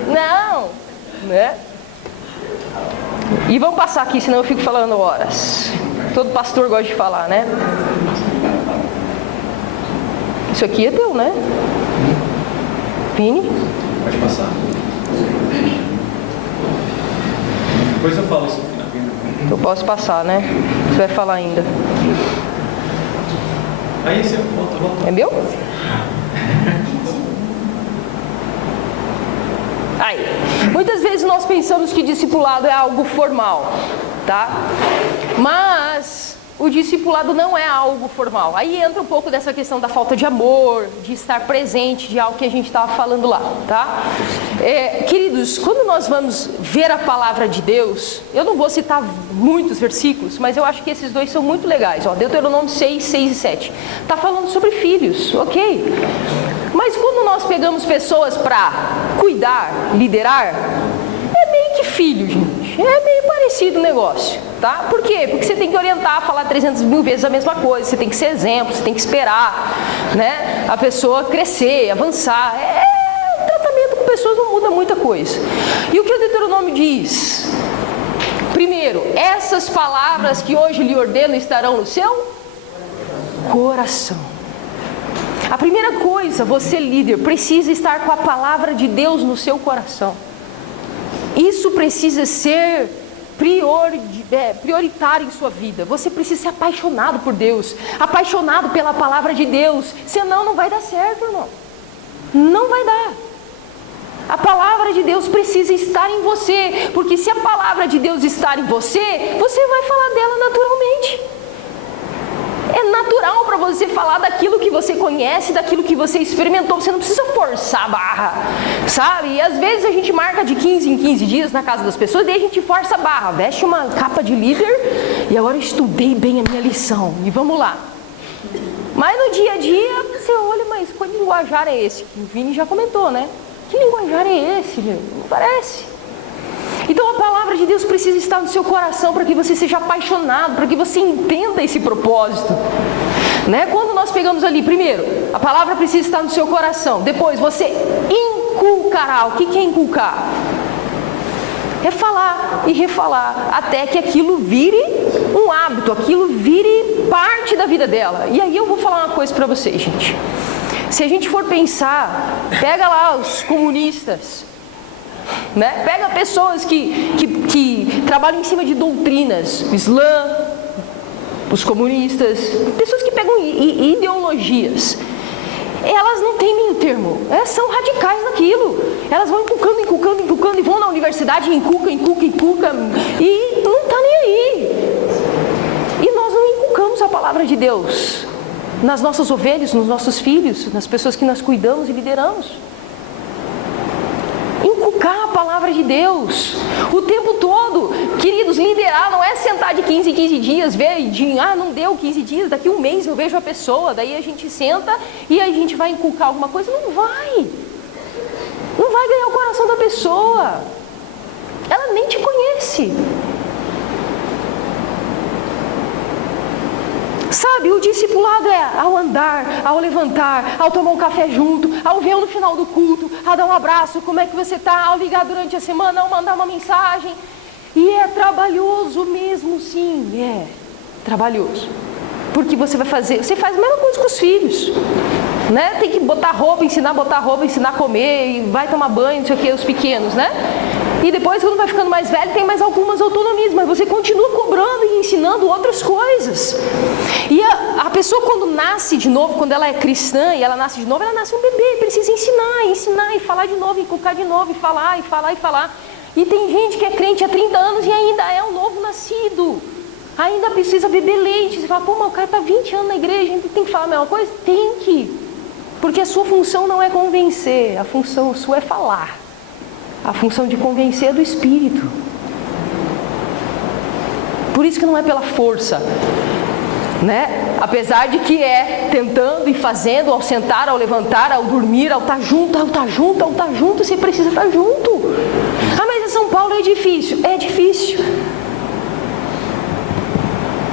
Não, né? E vamos passar aqui, senão eu fico falando horas. Todo pastor gosta de falar, né? Isso aqui é teu, né? Vini? Pode passar. Depois eu falo isso no final. Eu posso passar, né? Você vai falar ainda. Aí você volta. É meu? Aí, muitas vezes nós pensamos que discipulado é algo formal, tá? Mas o discipulado não é algo formal. Aí entra um pouco dessa questão da falta de amor, de estar presente, de algo que a gente estava falando lá, tá? Queridos, quando nós vamos ver a palavra de Deus, eu não vou citar muitos versículos, mas eu acho que esses dois são muito legais. Ó, Deuteronômio 6, 6 e 7. Está falando sobre filhos, ok? Mas quando nós pegamos pessoas para cuidar, liderar, é meio que filho, gente. É meio parecido o negócio, tá? Por quê? Porque você tem que orientar, falar 300 mil vezes a mesma coisa, você tem que ser exemplo, você tem que esperar, né? A pessoa crescer, avançar. O tratamento com pessoas não muda muita coisa. E o que o Deuteronômio diz? Primeiro, essas palavras que hoje lhe ordeno estarão no seu coração. A primeira coisa, você líder, precisa estar com a palavra de Deus no seu coração. Isso precisa ser prioritário em sua vida. Você precisa ser apaixonado por Deus, apaixonado pela palavra de Deus, senão não vai dar certo, irmão. Não vai dar. A palavra de Deus precisa estar em você, porque se a palavra de Deus estar em você, você vai falar dela naturalmente. É natural para você falar daquilo que você conhece, daquilo que você experimentou. Você não precisa forçar a barra, sabe? E às vezes a gente marca de 15 em 15 dias na casa das pessoas, daí a gente força a barra, veste uma capa de líder e agora eu estudei bem a minha lição e vamos lá. Mas no dia a dia você olha, mas qual linguajar é esse? O Vini já comentou, né? Que linguajar é esse, meu? Não parece. Então a palavra de Deus precisa estar no seu coração para que você seja apaixonado, para que você entenda esse propósito, né? Quando nós pegamos ali, primeiro, a palavra precisa estar no seu coração. Depois você inculcará. O que é inculcar? É falar e refalar até que aquilo vire um hábito, aquilo vire parte da vida dela. E aí eu vou falar uma coisa para vocês, gente. Se a gente for pensar, pega lá os comunistas, né? Pega pessoas que trabalham em cima de doutrinas, o Islã, os comunistas, pessoas que pegam ideologias. Elas não têm meio termo, elas são radicais naquilo. Elas vão inculcando e vão na universidade e inculcam e não está nem aí. E nós não inculcamos a palavra de Deus nas nossas ovelhas, nos nossos filhos, nas pessoas que nós cuidamos e lideramos. Inculcar a palavra de Deus o tempo todo. Queridos, liderar não é sentar de 15 em 15 dias, ver não deu 15 dias, daqui um mês eu vejo a pessoa, daí a gente senta e a gente vai inculcar alguma coisa. Não vai ganhar o coração da pessoa, ela nem te conhece. Sabe, o discipulado é ao andar, ao levantar, ao tomar um café junto, ao ver no final do culto, a dar um abraço, como é que você está, ao ligar durante a semana, ao mandar uma mensagem. E é trabalhoso mesmo, sim, é trabalhoso. Porque você faz a mesma coisa com os filhos, né? Tem que botar roupa, ensinar a comer, e vai tomar banho, não sei o que, os pequenos, né? E depois, quando vai ficando mais velho, tem mais algumas autonomias, mas você continua cobrando e ensinando outras coisas. E a pessoa, quando nasce de novo, quando ela é cristã e ela nasce de novo, ela nasce um bebê, precisa ensinar e falar de novo, inculcar de novo, e falar. E tem gente que é crente há 30 anos e ainda é um novo nascido, ainda precisa beber leite. Você fala, pô, mas o cara está 20 anos na igreja, a gente tem que falar a mesma coisa? Tem que, porque a sua função não é convencer, a função sua é falar. A função de convencer é do Espírito. Por isso que não é pela força, né? Apesar de que é tentando e fazendo, ao sentar, ao levantar, ao dormir, ao estar junto, você precisa estar junto. Ah, mas em São Paulo é difícil. É difícil.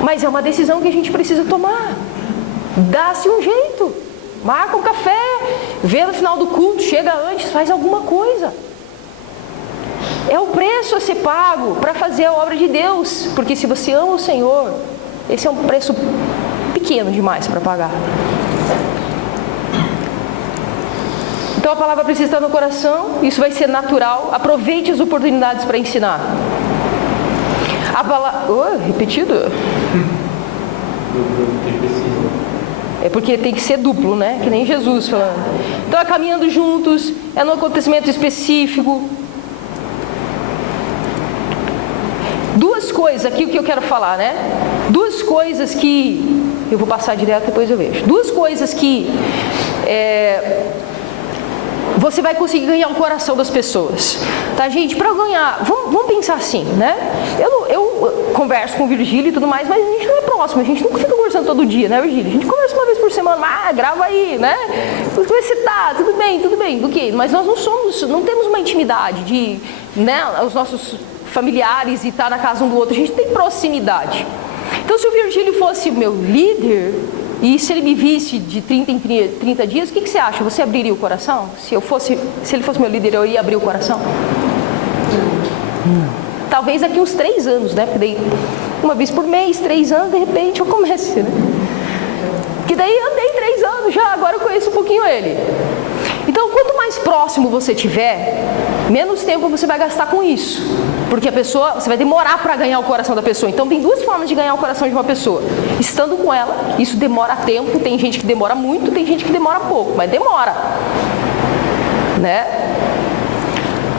Mas é uma decisão que a gente precisa tomar. Dá-se um jeito. Marca um café, vê no final do culto, chega antes, faz alguma coisa. É o preço a ser pago para fazer a obra de Deus. Porque se você ama o Senhor, esse é um preço pequeno demais para pagar. Então a palavra precisa estar no coração, isso vai ser natural. Aproveite as oportunidades para ensinar. A palavra... repetido? É porque tem que ser duplo, né? Que nem Jesus falando. Então é caminhando juntos, é num acontecimento específico. Duas coisas aqui, o que eu quero falar, né? Duas coisas que... Eu vou passar direto, depois eu vejo. Duas coisas que... você vai conseguir ganhar o coração das pessoas. Tá, gente? Para ganhar... Vamos pensar assim, né? Eu converso com o Virgílio e tudo mais, mas a gente não é próximo. A gente nunca fica conversando todo dia, né, Virgílio? A gente conversa uma vez por semana. Grava aí, né? Como você tá? Tudo bem. Do quê? Mas nós não temos uma intimidade de... né? Os nossos... familiares e estar na casa um do outro, a gente tem proximidade. Então, se o Virgílio fosse meu líder, e se ele me visse de 30 em 30 dias, o que você acha? Você abriria o coração? Se ele fosse meu líder, eu ia abrir o coração? Não. Talvez daqui uns 3 anos, né? Porque daí, uma vez por mês, 3 anos, de repente eu comece, né? Que daí andei 3 anos já, agora eu conheço um pouquinho ele. Então, quanto mais próximo você tiver, menos tempo você vai gastar com isso. Porque você vai demorar para ganhar o coração da pessoa. Então, tem 2 formas de ganhar o coração de uma pessoa. Estando com ela, isso demora tempo. Tem gente que demora muito, tem gente que demora pouco, mas demora. Né?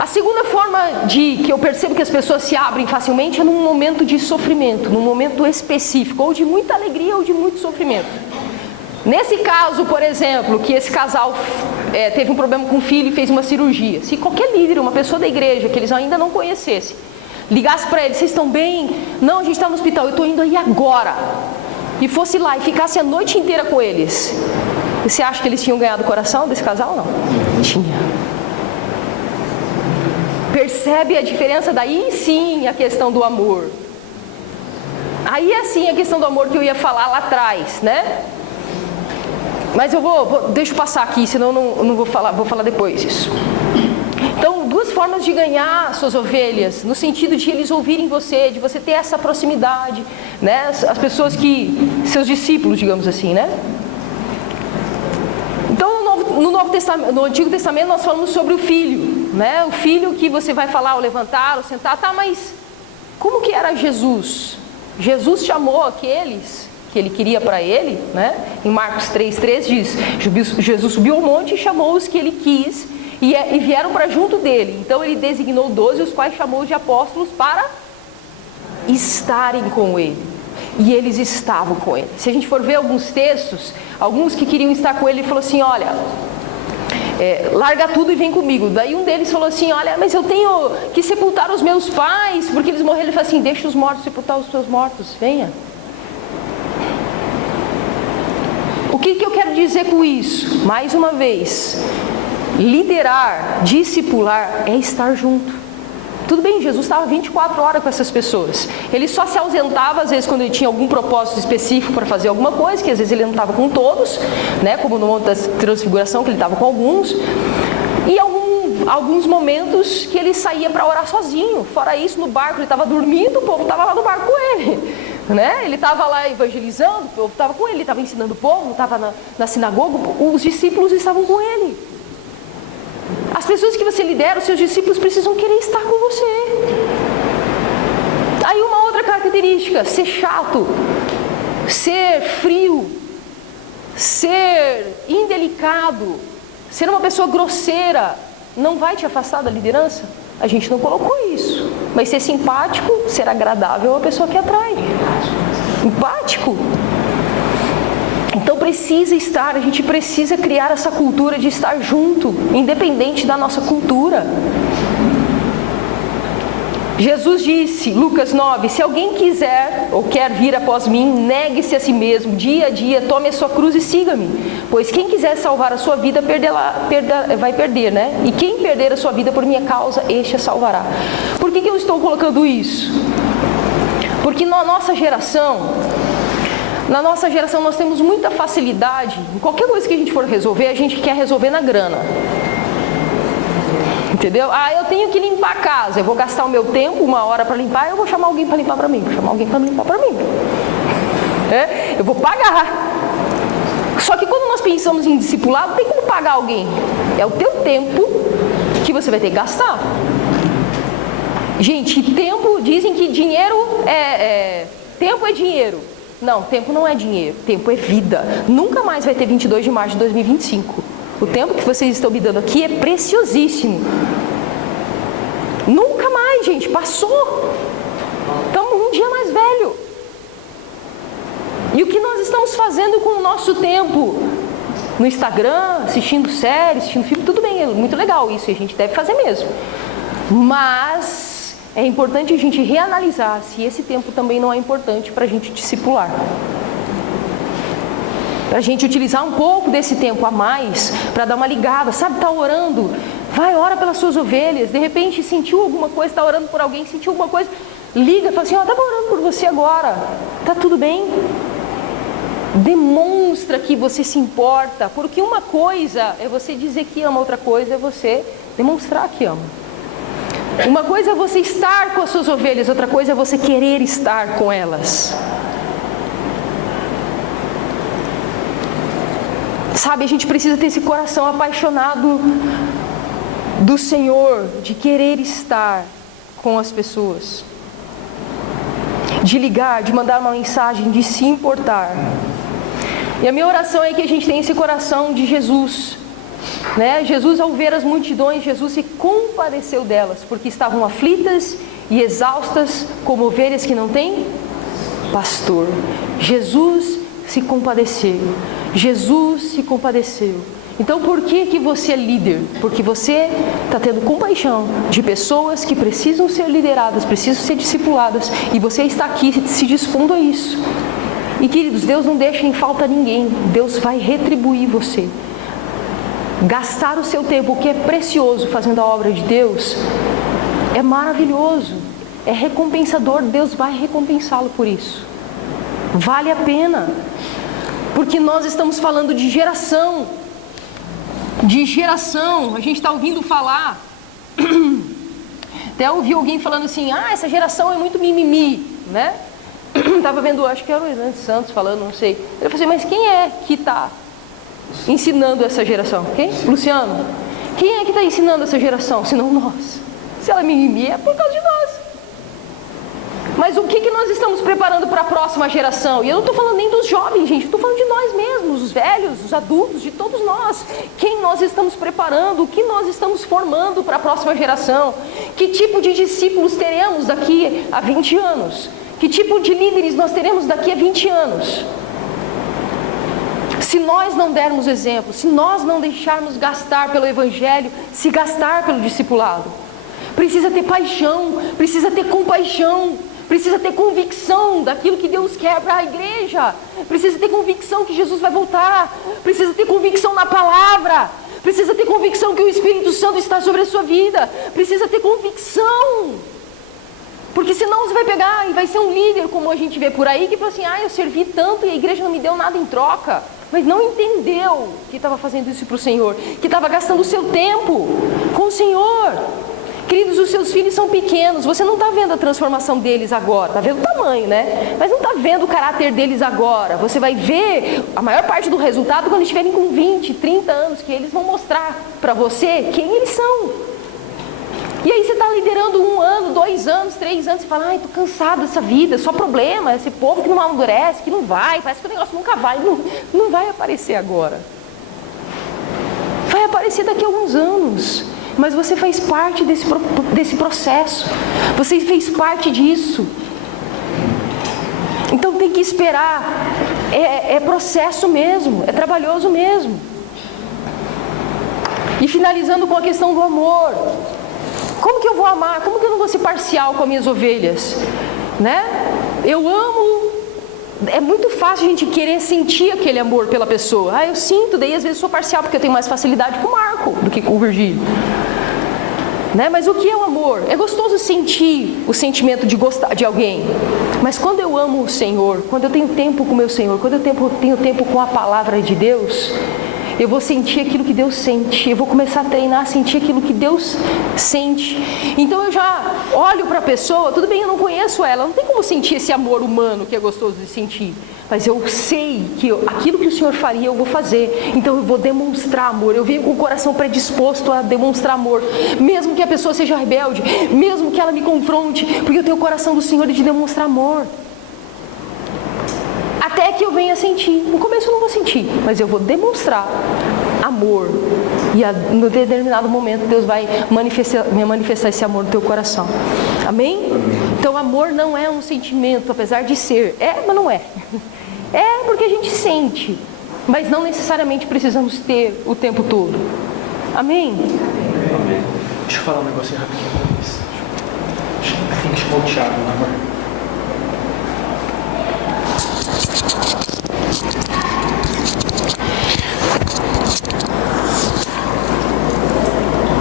A segunda forma que eu percebo que as pessoas se abrem facilmente é num momento de sofrimento, num momento específico, ou de muita alegria ou de muito sofrimento. Nesse caso, por exemplo, que esse casal teve um problema com o filho e fez uma cirurgia. Se qualquer líder, uma pessoa da igreja que eles ainda não conhecessem, ligasse para eles: vocês estão bem? Não, a gente está no hospital, eu estou indo aí agora. E fosse lá e ficasse a noite inteira com eles. Você acha que eles tinham ganhado o coração desse casal? Não. Tinha. Percebe a diferença? Daí sim a questão do amor. Aí é sim a questão do amor que eu ia falar lá atrás, né? Mas deixa eu passar aqui, senão eu não vou falar depois isso. Então, 2 formas de ganhar suas ovelhas, no sentido de eles ouvirem você, de você ter essa proximidade, né? As pessoas seus discípulos, digamos assim, né? Então, no Antigo Testamento nós falamos sobre o filho, né? O filho que você vai falar ao levantar, ao sentar, tá, mas como que era Jesus? Jesus chamou aqueles que ele queria para ele, né? Em Marcos 3,3 diz: Jesus subiu ao monte e chamou os que ele quis e vieram para junto dele. Então ele designou 12, os quais chamou de apóstolos para estarem com ele. E eles estavam com ele. Se a gente for ver alguns textos, alguns que queriam estar com ele, ele falou assim: olha, larga tudo e vem comigo. Daí um deles falou assim: olha, mas eu tenho que sepultar os meus pais, porque eles morreram. Ele falou assim: deixa os mortos sepultar os seus mortos, venha. O que eu quero dizer com isso? Mais uma vez, liderar, discipular é estar junto. Tudo bem, Jesus estava 24 horas com essas pessoas. Ele só se ausentava às vezes quando ele tinha algum propósito específico para fazer alguma coisa, que às vezes ele não estava com todos, né? Como no Monte da Transfiguração, que ele estava com alguns. E alguns momentos que ele saía para orar sozinho. Fora isso, no barco ele estava dormindo, o povo estava lá no barco com ele. Né? Ele estava lá evangelizando, o povo estava com ele, ele estava ensinando o povo, estava na sinagoga, os discípulos estavam com ele. As pessoas que você lidera, os seus discípulos precisam querer estar com você. Aí uma outra característica: ser chato, ser frio, ser indelicado, ser uma pessoa grosseira, não vai te afastar da liderança? A gente não colocou isso. Mas ser simpático, ser agradável é uma pessoa que atrai. Empático. Então a gente precisa criar essa cultura de estar junto, independente da nossa cultura. Jesus disse, Lucas 9, se alguém quiser ou quer vir após mim, negue-se a si mesmo, dia a dia, tome a sua cruz e siga-me. Pois quem quiser salvar a sua vida, vai perder, né? E quem perder a sua vida por minha causa, este a salvará. Por que eu estou colocando isso? Porque na nossa geração nós temos muita facilidade, em qualquer coisa que a gente for resolver, a gente quer resolver na grana. Entendeu? Eu tenho que limpar a casa, eu vou gastar o meu tempo, 1 hora para limpar, eu vou chamar alguém para limpar para mim, eu vou pagar. Só que quando nós pensamos em discipulado, não tem como pagar alguém. É o teu tempo que você vai ter que gastar. Gente, tempo, dizem que dinheiro tempo é dinheiro. Não, tempo não é dinheiro, tempo é vida. Nunca mais vai ter 22 de março de 2025. O tempo que vocês estão me dando aqui é preciosíssimo. Nunca mais, gente, passou. Estamos um dia mais velho. E o que nós estamos fazendo com o nosso tempo? No Instagram, assistindo séries, assistindo filme, tudo bem, é muito legal isso, a gente deve fazer mesmo. Mas é importante a gente reanalisar se esse tempo também não é importante para a gente discipular. Para a gente utilizar um pouco desse tempo a mais, para dar uma ligada, sabe, tá orando, vai, ora pelas suas ovelhas, de repente sentiu alguma coisa, está orando por alguém, sentiu alguma coisa, liga, fala assim, estava orando por você agora, tá tudo bem? Demonstra que você se importa, porque uma coisa é você dizer que ama, outra coisa é você demonstrar que ama. Uma coisa é você estar com as suas ovelhas, outra coisa é você querer estar com elas. Sabe, a gente precisa ter esse coração apaixonado do Senhor, de querer estar com as pessoas, de ligar, de mandar uma mensagem, de se importar. E a minha oração é que a gente tenha esse coração de Jesus, né? Jesus, ao ver as multidões, Jesus se compadeceu delas, porque estavam aflitas e exaustas como ovelhas que não têm pastor. Jesus se compadeceu. Jesus se compadeceu. Então por que você é líder? Porque você está tendo compaixão de pessoas que precisam ser lideradas, precisam ser discipuladas, e você está aqui se dispondo a isso. E queridos, Deus não deixa em falta ninguém. Deus vai retribuir você. Gastar o seu tempo, o que é precioso, fazendo a obra de Deus, é maravilhoso, é recompensador. Deus vai recompensá-lo por isso. Vale a pena. Porque nós estamos falando de geração. A gente está ouvindo falar. Até ouvi alguém falando assim, essa geração é muito mimimi, né? Estava vendo, acho que era o Hernandes Santos falando, não sei. Ele falou assim, mas quem é que está ensinando essa geração? Quem? Luciano. Quem é que está ensinando essa geração? Senão nós. Se ela é mimimi, é por causa de nós. Mas o que nós estamos preparando para a próxima geração? E eu não estou falando nem dos jovens, gente. Eu estou falando de nós mesmos, os velhos, os adultos, de todos nós. Quem nós estamos preparando? O que nós estamos formando para a próxima geração? Que tipo de discípulos teremos daqui a 20 anos? Que tipo de líderes nós teremos daqui a 20 anos? Se nós não dermos exemplo, se nós não deixarmos gastar pelo Evangelho, se gastar pelo discipulado, precisa ter paixão, precisa ter compaixão, precisa ter convicção daquilo que Deus quer para a igreja, precisa ter convicção que Jesus vai voltar, precisa ter convicção na palavra, precisa ter convicção que o Espírito Santo está sobre a sua vida, precisa ter convicção, porque senão você vai pegar e vai ser um líder como a gente vê por aí, que fala assim, eu servi tanto e a igreja não me deu nada em troca, mas não entendeu que estava fazendo isso para o Senhor, que estava gastando o seu tempo com o Senhor. Queridos, os seus filhos são pequenos, você não está vendo a transformação deles agora, está vendo o tamanho, né? Mas não está vendo o caráter deles agora. Você vai ver a maior parte do resultado quando eles estiverem com 20, 30 anos, que eles vão mostrar para você quem eles são. E aí você está liderando 1 ano, 2 anos, 3 anos, você fala, estou cansado dessa vida, só problema, esse povo que não amadurece, que não vai, parece que o negócio nunca vai. Não vai aparecer agora. Vai aparecer daqui a alguns anos. Mas você faz parte desse processo. Você fez parte disso. Então tem que esperar. É processo mesmo. É trabalhoso mesmo. E finalizando com a questão do amor. Como que eu vou amar? Como que eu não vou ser parcial com as minhas ovelhas? Né? Eu amo. É muito fácil a gente querer sentir aquele amor pela pessoa. Eu sinto, daí às vezes sou parcial porque eu tenho mais facilidade com o Marco do que com o Virgílio. Né? Mas o que é o amor? É gostoso sentir o sentimento de gostar de alguém. Mas quando eu amo o Senhor, quando eu tenho tempo com o meu Senhor, quando eu tenho tempo com a palavra de Deus, eu vou sentir aquilo que Deus sente. Eu vou começar a treinar a sentir aquilo que Deus sente. Então eu já olho para a pessoa, tudo bem, eu não conheço ela, não tem como sentir esse amor humano que é gostoso de sentir. Mas eu sei que aquilo que o Senhor faria eu vou fazer. Então eu vou demonstrar amor. Eu venho com o coração predisposto a demonstrar amor. Mesmo que a pessoa seja rebelde, mesmo que ela me confronte, porque eu tenho o coração do Senhor de demonstrar amor. Até que eu venha sentir. No começo eu não vou sentir, mas eu vou demonstrar amor. E no determinado momento Deus vai manifestar esse amor no teu coração. Amém? Então amor não é um sentimento, apesar de ser. Mas não é. É porque a gente sente. Mas não necessariamente precisamos ter o tempo todo. Amém? Deixa eu falar um negocinho rapidinho pra vocês. Tem que chamar o Thiago, né, amor?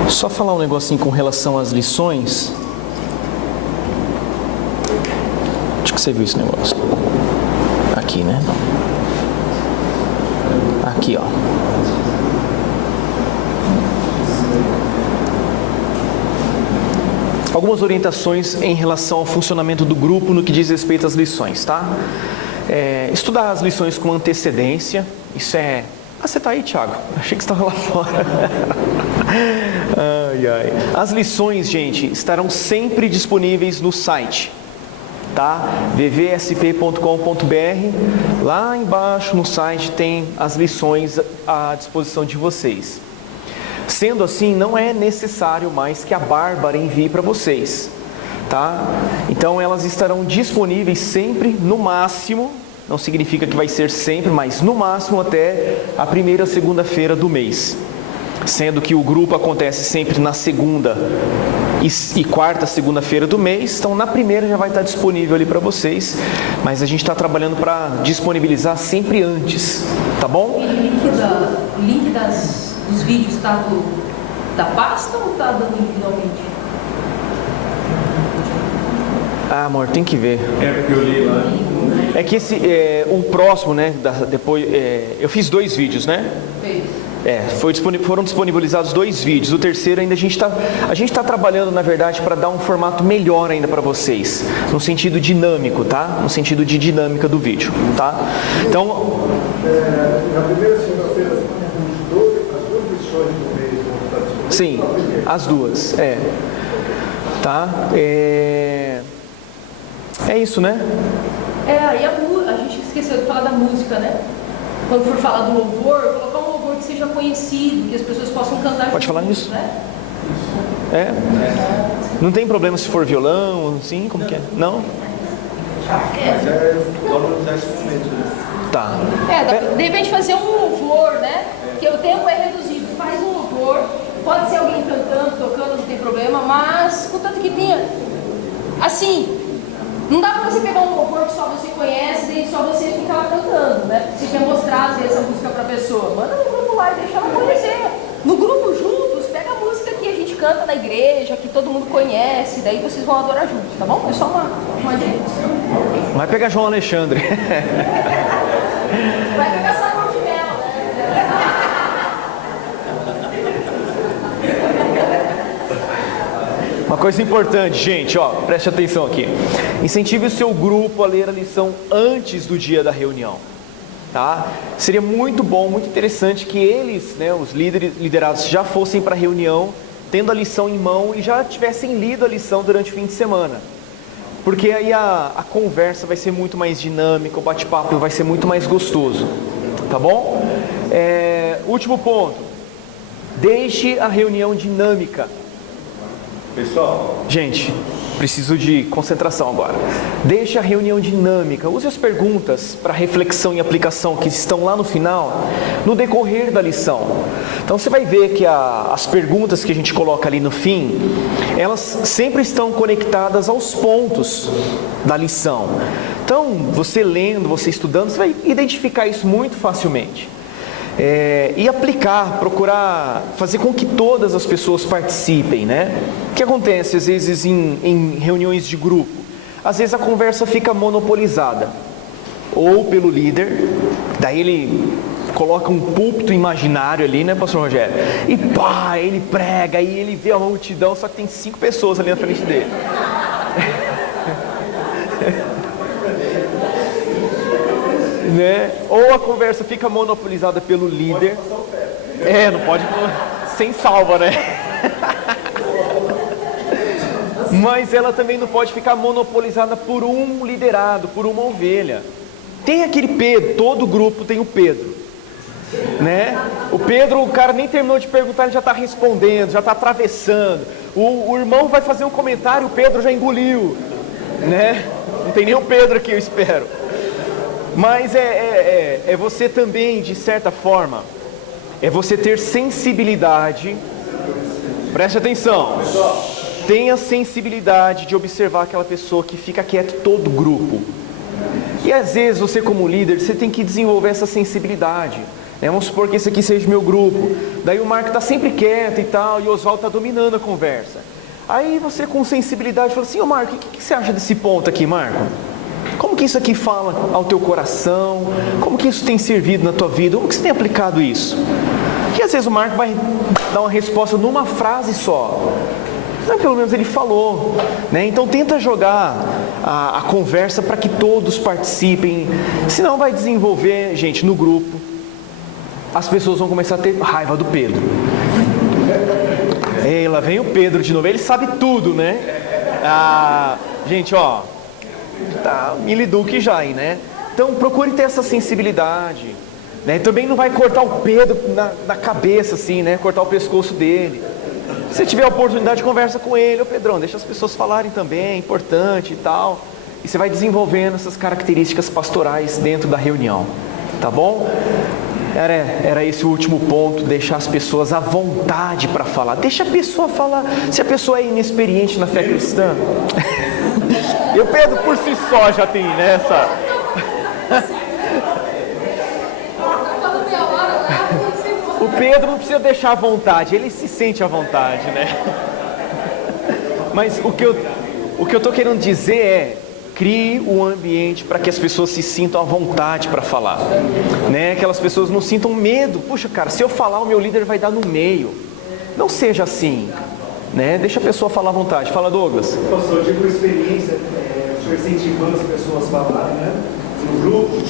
Só falar um negocinho com relação às lições. Acho que você viu esse negócio. Aqui, né? Aqui, ó. Algumas orientações em relação ao funcionamento do grupo no que diz respeito às lições, tá? Estudar as lições com antecedência. Isso é... você tá aí, Thiago? Achei que você estava lá fora. As lições, gente, estarão sempre disponíveis no site, tá? vvsp.com.br. Lá embaixo no site tem as lições à disposição de vocês. Sendo assim, não é necessário mais que a Bárbara envie para vocês, tá? Então elas estarão disponíveis sempre, no máximo, não significa que vai ser sempre, mas no máximo até a primeira ou segunda-feira do mês. Sendo que o grupo acontece sempre na segunda e quarta, segunda-feira do mês. Então na primeira já vai estar disponível ali para vocês. Mas a gente está trabalhando para disponibilizar sempre antes, tá bom? O link dos vídeos está da pasta ou está dando individualmente? Amor, tem que ver. Porque eu li lá. É que o próximo, né? Depois, eu fiz 2 vídeos, né? Fez. Foram disponibilizados 2 vídeos. O terceiro ainda a gente está trabalhando, na verdade, para dar um formato melhor ainda para vocês, no sentido dinâmico, tá? No sentido de dinâmica do vídeo, tá? Então, na primeira segunda-feira, as 2 lições do mês vão estar disponíveis. sim, as 2, tá? É isso, né? Aí a gente esqueceu de falar da música, né? Quando for falar do louvor, colocar um louvor que seja conhecido, que as pessoas possam cantar. Pode falar nisso? Né? Não tem problema se for violão, assim, como que é? Não? Mas vamos usar esse momento, né? Tá. De repente fazer um louvor, né? Porque o tempo é reduzido. Faz um louvor, pode ser alguém cantando, tocando, não tem problema, mas contanto que tenha. Assim, não dá pra você pegar um louvor que só você conhece e só você fica lá cantando, né? Você quer mostrar, às vezes, a música pra pessoa. Manda no grupo lá e deixa ela conhecer. No grupo juntos, pega a música que a gente canta na igreja, que todo mundo conhece, daí vocês vão adorar juntos, tá bom? É só uma dica. Vai pegar João Alexandre. Vai pegar sabor de mel, né? Uma coisa importante, gente, preste atenção aqui. Incentive o seu grupo a ler a lição antes do dia da reunião, tá? Seria muito bom, muito interessante que eles, né, os liderados, já fossem para a reunião tendo a lição em mão e já tivessem lido a lição durante o fim de semana. Porque aí a conversa vai ser muito mais dinâmica, o bate-papo vai ser muito mais gostoso, tá bom? Último ponto, deixe a reunião dinâmica. Pessoal, Gente, Preciso de concentração agora. Deixe a reunião dinâmica. Use as perguntas para reflexão e aplicação que estão lá no final, no decorrer da lição. Então você vai ver que as perguntas que a gente coloca ali no fim, elas sempre estão conectadas aos pontos da lição. Então, você lendo, você estudando, você vai identificar isso muito facilmente. E aplicar, procurar fazer com que todas as pessoas participem, né? O que acontece às vezes em reuniões de grupo? Às vezes a conversa fica monopolizada, ou pelo líder, daí ele coloca um púlpito imaginário ali, né, pastor Rogério? E pá, ele prega, e ele vê a multidão, só que tem 5 pessoas ali na frente dele. Né? Ou a conversa fica monopolizada pelo líder. Não pode, sem salva, né? Mas ela também não pode ficar monopolizada por um liderado, por uma ovelha. Tem aquele Pedro, todo grupo tem o Pedro, né? O Pedro, o cara nem terminou de perguntar, ele já está respondendo, já está atravessando. O irmão vai fazer um comentário, o Pedro já engoliu, né? Não tem nem o Pedro aqui, eu espero. Mas é você também, de certa forma, é você ter sensibilidade. Preste atenção. Tenha sensibilidade de observar aquela pessoa que fica quieta todo o grupo. E às vezes você como líder, você tem que desenvolver essa sensibilidade. Vamos supor que esse aqui seja o meu grupo. Daí o Marco está sempre quieto e tal, e o Oswaldo está dominando a conversa. Aí você com sensibilidade fala assim, Marco, o que você acha desse ponto aqui, Marco? Como que isso aqui fala ao teu coração? Como que isso tem servido na tua vida? Como que você tem aplicado isso? E às vezes o Marco vai dar uma resposta numa frase só. Mas pelo menos ele falou, né? Então tenta jogar a conversa para que todos participem. Senão vai desenvolver, gente, no grupo. As pessoas vão começar a ter raiva do Pedro. Ei, lá vem o Pedro de novo. Ele sabe tudo, né? Gente, ó, tá miliduque já aí, né? Então procure ter essa sensibilidade, né? Também não vai cortar o Pedro na cabeça assim, né? Cortar o pescoço dele. Se tiver a oportunidade, conversa com ele. Ô Pedrão, deixa as pessoas falarem também, é importante e tal. E você vai desenvolvendo essas características pastorais dentro da reunião, tá bom? Era esse o último ponto, deixar as pessoas à vontade para falar. Deixa a pessoa falar. Se a pessoa é inexperiente na fé cristã, e o Pedro por si só já tem nessa. O Pedro não precisa deixar à vontade, ele se sente à vontade, né? Mas o que eu estou querendo dizer é: crie um ambiente para que as pessoas se sintam à vontade para falar, né? Que aquelas pessoas não sintam medo. Puxa, cara, se eu falar, o meu líder vai dar no meio. Não seja assim, né? Deixa a pessoa falar à vontade. Fala, Douglas. Pastor, eu tive uma experiência, o senhor incentivando as pessoas a falarem, né? No grupo,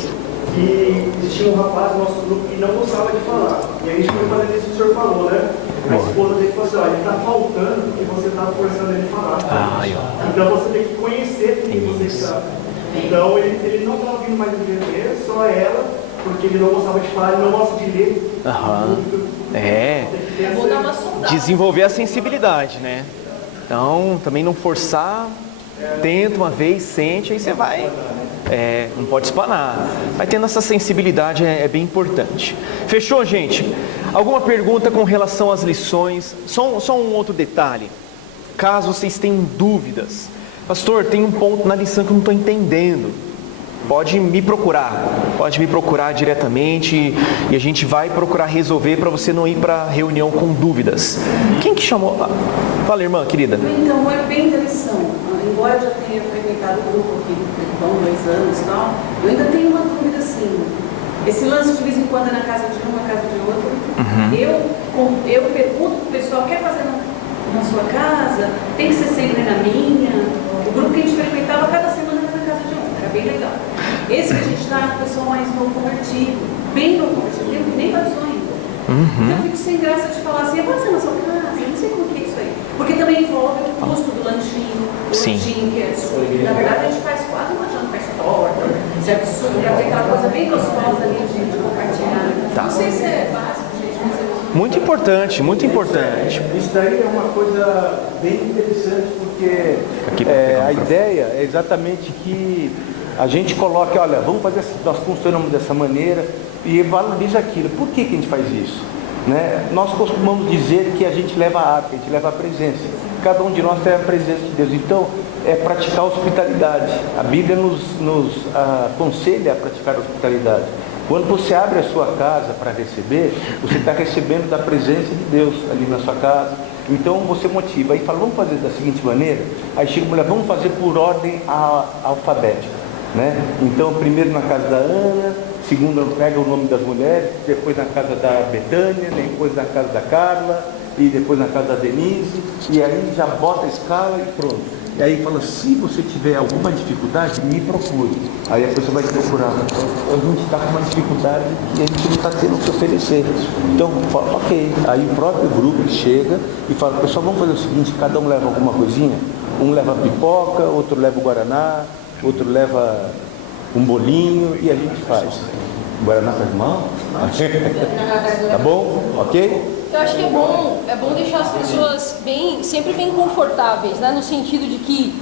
que existia um rapaz no nosso grupo que não gostava de falar. E a gente foi fazendo isso que o senhor falou, né? A esposa dele falou assim: olha, ele está faltando porque você está forçando ele a falar. Então você tem que conhecer quem você está. Então ele não estava vindo mais no dia dele, só ela, porque ele não gostava de falar, ele não gosta de ler. Vou dar uma sondada. Desenvolver a sensibilidade, né? Então, também não forçar. Tenta uma vez, sente, aí você vai. Não pode espanar. Mas tendo essa sensibilidade é bem importante. Fechou, gente? Alguma pergunta com relação às lições? Só um outro detalhe. Caso vocês tenham dúvidas, pastor, tem um ponto na lição que eu não estou entendendo. Pode me procurar diretamente e a gente vai procurar resolver para você não ir para a reunião com dúvidas. Quem que chamou? Fala, irmã querida. Então, é bem interessante. Embora eu já tenha frequentado o grupo aqui há 2 anos e tal, eu ainda tenho uma dúvida assim. Esse lance de vez em quando é na casa de um, na casa de outro. Eu pergunto para o pessoal: quer fazer na sua casa? Tem que ser sempre na minha? O grupo que a gente frequentava cada semana era na casa de um, era bem legal. Esse que a gente está, o pessoal mais novo convertido, bem novo convertido, nem batizou ainda. Então eu fico sem graça de falar assim: pode ser na sua casa? Eu não sei como que é isso aí. Porque também envolve o custo do lanchinho, que na verdade a gente faz quase uma janta, faz torta, certo? Para ter aquela coisa bem gostosa ali de compartilhar. Não sei se é básico, gente, mas Muito importante, muito importante. Isso daí é uma coisa bem interessante, porque a ideia é exatamente que a gente coloque, olha, vamos fazer assim, nós funcionamos dessa maneira e valoriza aquilo. Por que a gente faz isso? Né? Nós costumamos dizer que a gente leva a arca, a gente leva a presença. Cada um de nós tem a presença de Deus. Então, é praticar a hospitalidade. A Bíblia nos aconselha a praticar a hospitalidade. Quando você abre a sua casa para receber, você está recebendo da presença de Deus ali na sua casa. Então você motiva. Aí fala, vamos fazer da seguinte maneira. Aí chega a mulher, vamos fazer por ordem alfabética, né? Então primeiro na casa da Ana, segundo pega o nome das mulheres, depois na casa da Betânia, depois na casa da Carla, e depois na casa da Denise, e aí já bota a escala e pronto. E aí fala, se você tiver alguma dificuldade, me procure. Aí a pessoa vai te procurar. A gente está com uma dificuldade que a gente não está tendo o que oferecer. Então, fala, ok. Aí o próprio grupo chega e fala, pessoal, vamos fazer o seguinte, cada um leva alguma coisinha. Um leva pipoca, outro leva o guaraná, outro leva um bolinho e a gente faz. O guaraná faz mal? Tá bom? Ok? Eu acho que é bom deixar as pessoas sempre bem confortáveis, né? No sentido de que,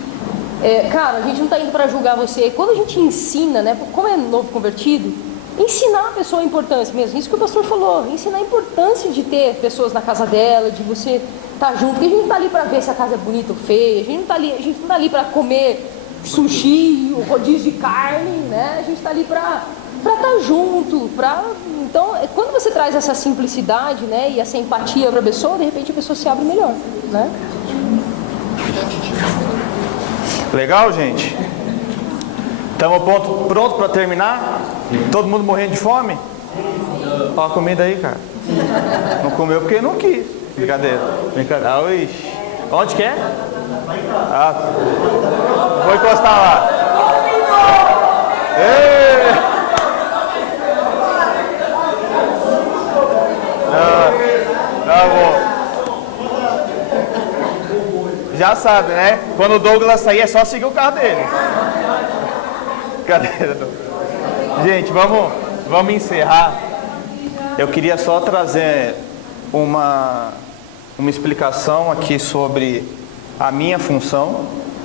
cara, a gente não está indo para julgar você. Quando a gente ensina, né? Como é novo convertido, ensinar a pessoa a importância mesmo. Isso que o pastor falou, ensinar a importância de ter pessoas na casa dela, de você estar junto. Porque a gente não está ali para ver se a casa é bonita ou feia. A gente não tá ali para comer sushi, rodízio de carne, né? A gente está ali para estar junto, então, quando você traz essa simplicidade, né, e essa empatia para a pessoa, de repente a pessoa se abre melhor, né? Legal, gente? Estamos pronto para terminar? Todo mundo morrendo de fome? Olha a comida aí, cara. Não comeu porque não quis. Brincadeira. Onde que é? Vou encostar lá. Ei! Tá bom. Já sabe, né? Quando o Douglas sair é só seguir o carro dele. Cadê? Gente, vamos encerrar. Eu queria só trazer uma explicação aqui sobre a minha função,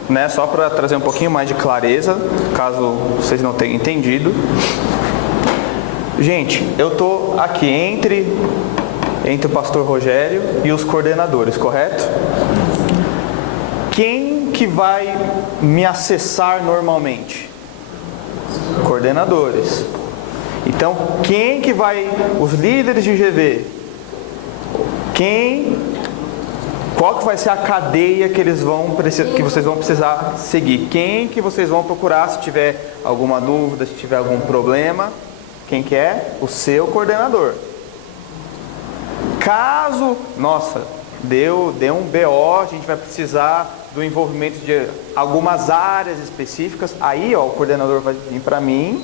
né? Só para trazer um pouquinho mais de clareza, caso vocês não tenham entendido. Gente, eu tô aqui entre o pastor Rogério e os coordenadores, correto? Quem que vai me acessar normalmente? Coordenadores. Então, quem que vai, os líderes de GV, qual que vai ser a cadeia que vocês vão precisar seguir? Quem que vocês vão procurar se tiver alguma dúvida, se tiver algum problema? Quem que é? O seu coordenador. Caso, deu um BO, a gente vai precisar do envolvimento de algumas áreas específicas, aí o coordenador vai vir para mim,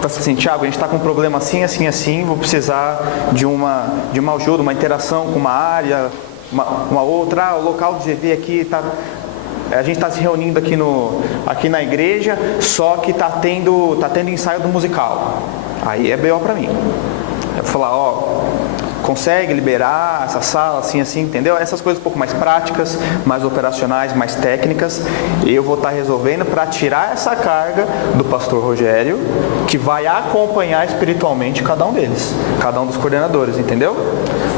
vai falar assim, Thiago, a gente está com um problema assim, assim, assim, vou precisar de uma ajuda, uma interação com uma área, uma outra, o local do GV aqui está... A gente está se reunindo aqui na igreja, só que está tendo ensaio do musical. Aí é BO para mim. Eu vou falar, consegue liberar essa sala, assim, entendeu? Essas coisas um pouco mais práticas, mais operacionais, mais técnicas, eu vou estar resolvendo para tirar essa carga do pastor Rogério, que vai acompanhar espiritualmente cada um deles, cada um dos coordenadores, entendeu?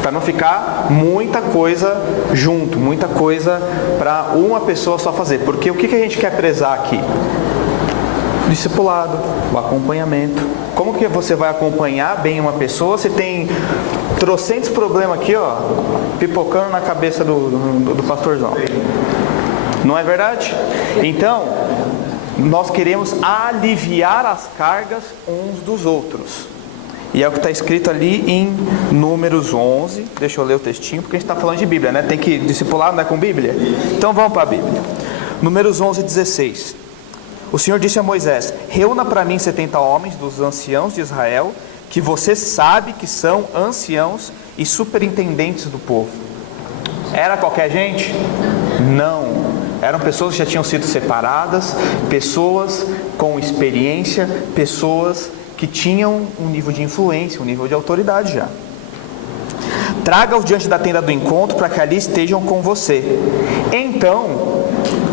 Para não ficar muita coisa junto, muita coisa para uma pessoa só fazer. Porque o que a gente quer prezar aqui? Discipulado, o acompanhamento. Como que você vai acompanhar bem uma pessoa se tem trocentos problemas aqui, pipocando na cabeça do pastorzão? Não é verdade? Então, nós queremos aliviar as cargas uns dos outros. E é o que está escrito ali em Números 11. Deixa eu ler o textinho, porque a gente está falando de Bíblia, né? Tem que discipular, não é com Bíblia? Então vamos para a Bíblia. Números 11, 16. O Senhor disse a Moisés: reúna para mim 70 homens dos anciãos de Israel, que você sabe que são anciãos e superintendentes do povo. Era qualquer gente? Não. Eram pessoas que já tinham sido separadas, pessoas com experiência, pessoas que tinham um nível de influência, um nível de autoridade já. traga-os diante da tenda do encontro, para que ali estejam com você. Então,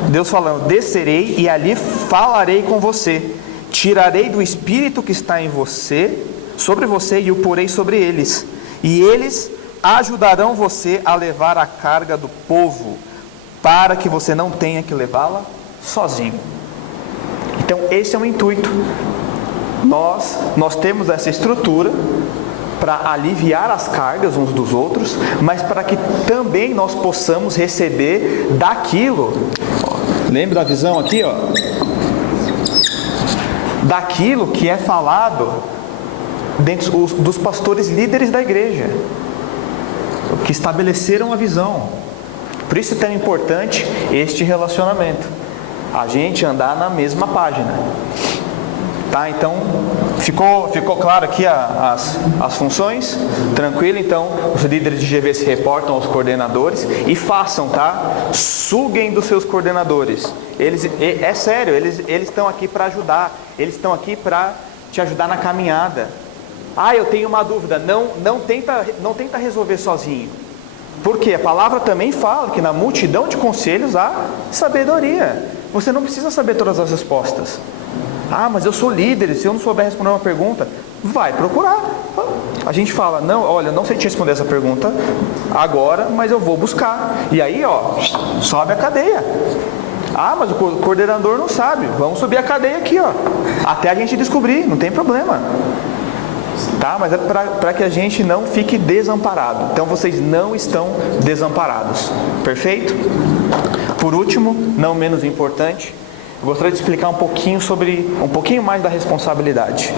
Deus falando, descerei e ali falarei com você, tirarei do espírito que está em você, sobre você, e o porei sobre eles, e eles ajudarão você a levar a carga do povo, para que você não tenha que levá-la sozinho. Então esse é o intuito. Nós temos essa estrutura para aliviar as cargas uns dos outros, mas para que também nós possamos receber daquilo. Lembra da visão aqui, ó? Daquilo que é falado dentro dos pastores líderes da igreja, que estabeleceram a visão. Por isso é tão importante este relacionamento, a gente andar na mesma página, tá? Então ficou claro aqui as funções? Tranquilo? Então os líderes de GV se reportam aos coordenadores e façam, tá? Suguem dos seus coordenadores. É sério, eles estão aqui para ajudar, eles estão aqui para te ajudar na caminhada. Eu tenho uma dúvida, não tenta resolver sozinho, porque a palavra também fala que na multidão de conselhos há sabedoria. Você não precisa saber todas as respostas. Mas eu sou líder, se eu não souber responder uma pergunta, vai procurar. A gente fala, olha, eu não sei te responder essa pergunta agora, mas eu vou buscar. E aí, sobe a cadeia. Mas o coordenador não sabe, vamos subir a cadeia aqui, até a gente descobrir, não tem problema. Tá? Mas é para que a gente não fique desamparado. Então vocês não estão desamparados. Perfeito? Por último, não menos importante, eu gostaria de explicar um pouquinho mais da responsabilidade.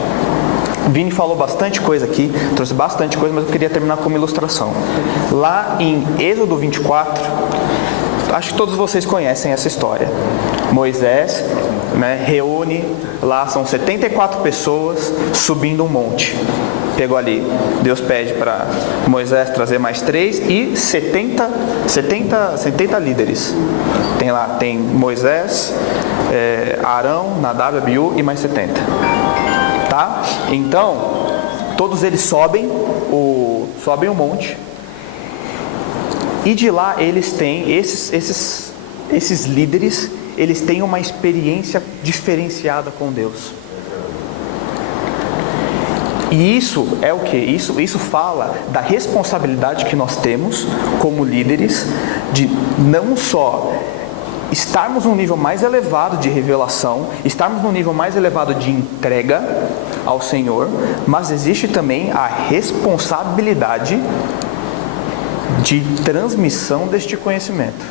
O Vini falou bastante coisa aqui, trouxe bastante coisa, mas eu queria terminar com uma ilustração. Lá em Êxodo 24, acho que todos vocês conhecem essa história. Moisés, reúne, lá são 74 pessoas subindo um monte. Pegou ali, Deus pede para Moisés trazer mais 3 e 70 líderes. Tem Moisés, Arão, Nadab, Abiú e mais 70. Tá? Então, todos eles sobem o monte. E de lá eles têm, esses líderes, eles têm uma experiência diferenciada com Deus. E isso é o que? Isso fala da responsabilidade que nós temos como líderes, de não só estarmos num nível mais elevado de revelação, estarmos num nível mais elevado de entrega ao Senhor, mas existe também a responsabilidade de transmissão deste conhecimento.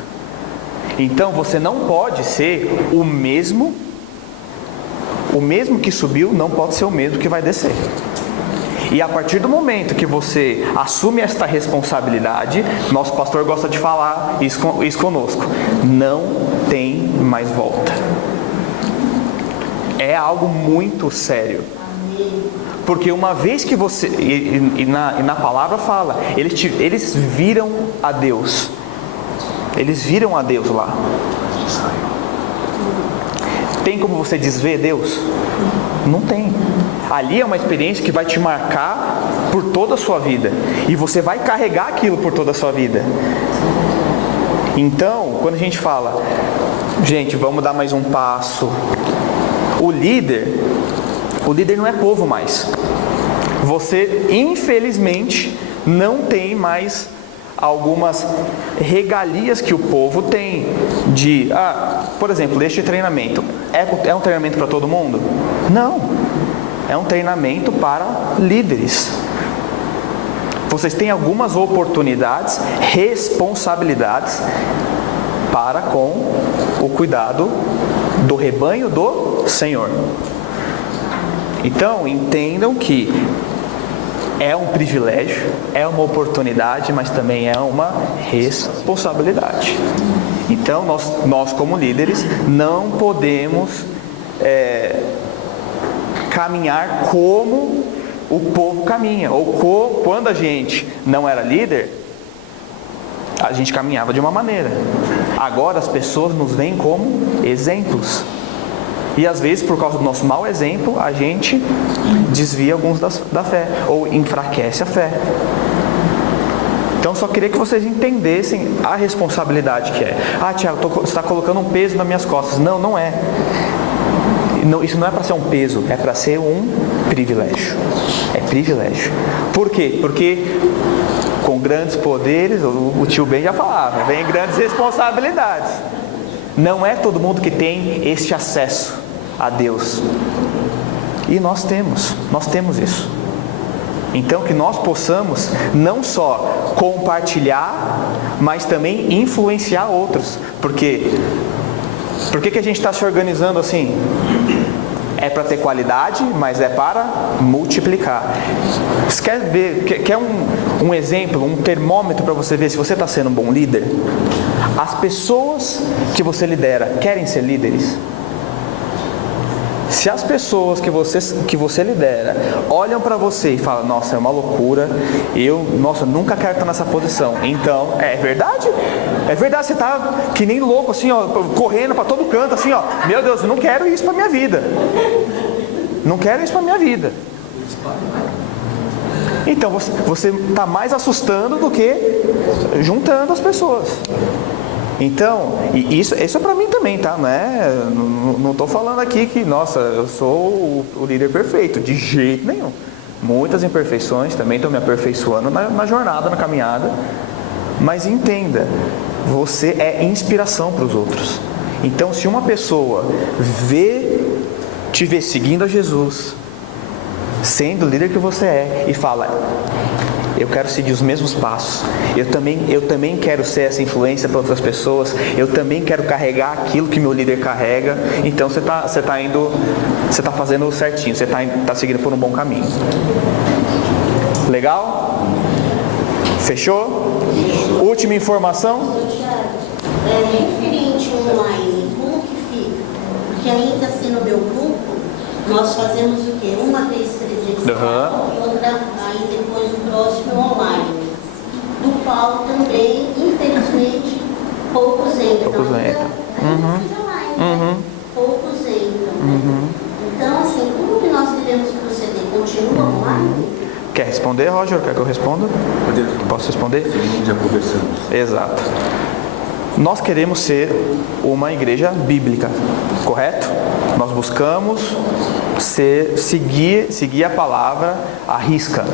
Então você não pode ser o mesmo que subiu, não pode ser o mesmo que vai descer. E a partir do momento que você assume esta responsabilidade, nosso pastor gosta de falar isso conosco, não tem mais volta. É algo muito sério. Porque uma vez que você, e na palavra fala, eles viram a Deus. Eles viram a Deus lá. Tem como você desver Deus? Não tem. Ali é uma experiência que vai te marcar por toda a sua vida. E você vai carregar aquilo por toda a sua vida. Então, quando a gente fala, gente, vamos dar mais um passo. O líder não é povo mais. Você, infelizmente, não tem mais algumas regalias que o povo tem de, por exemplo, este treinamento é um treinamento para todo mundo? Não, é um treinamento para líderes. Vocês têm algumas oportunidades, responsabilidades para com o cuidado do rebanho do Senhor. Então, entendam que é um privilégio, é uma oportunidade, mas também é uma responsabilidade. Então, nós como líderes, não podemos caminhar como o povo caminha. Ou quando a gente não era líder, a gente caminhava de uma maneira. Agora as pessoas nos veem como exemplos. E às vezes, por causa do nosso mau exemplo, a gente desvia alguns da fé, ou enfraquece a fé. Então, só queria que vocês entendessem a responsabilidade que é. Ah, Tiago, você está colocando um peso nas minhas costas. Não, não é. Não, isso não é para ser um peso, é para ser um privilégio. É privilégio. Por quê? Porque com grandes poderes, o tio Ben já falava, vem grandes responsabilidades. Não é todo mundo que tem este acesso a Deus. E nós temos isso. Então que nós possamos não só compartilhar, mas também influenciar outros. Por quê? Por que a gente está se organizando assim? É para ter qualidade, mas é para multiplicar. Você quer ver, quer um exemplo, um termômetro para você ver se você está sendo um bom líder? As pessoas que você lidera querem ser líderes? Se as pessoas que você lidera olham para você e falam, nossa, é uma loucura, nunca quero estar nessa posição. Então, é verdade? É verdade, você está que nem louco assim, ó, correndo para todo canto assim, ó. Meu Deus, eu não quero isso para minha vida. Não quero isso para minha vida. Então, você está mais assustando do que juntando as pessoas. Então, e isso é para mim também, tá? Não estou falando aqui que, nossa, eu sou o líder perfeito, de jeito nenhum. Muitas imperfeições, também estou me aperfeiçoando na jornada, na caminhada. Mas entenda, você é inspiração para os outros. Então, se uma pessoa te vê seguindo a Jesus, sendo o líder que você é, e fala, eu quero seguir os mesmos passos, eu também quero ser essa influência para outras pessoas, eu também quero carregar aquilo que meu líder carrega, então você está fazendo certinho, você está seguindo por um bom caminho. Legal? Fechou? Última informação? Referente online, como que fica? Porque ainda assim no meu grupo, nós fazemos o quê? Uma vez presencial e outra aí depois o próximo online. Do qual também, infelizmente, poucos entram. Poucos entram. Então, assim, como que nós devemos proceder? Continua online? Quer responder, Roger? Quer que eu responda? Posso responder? Sim, já conversamos. Exato. Nós queremos ser uma igreja bíblica, correto? Nós buscamos seguir a palavra à risca.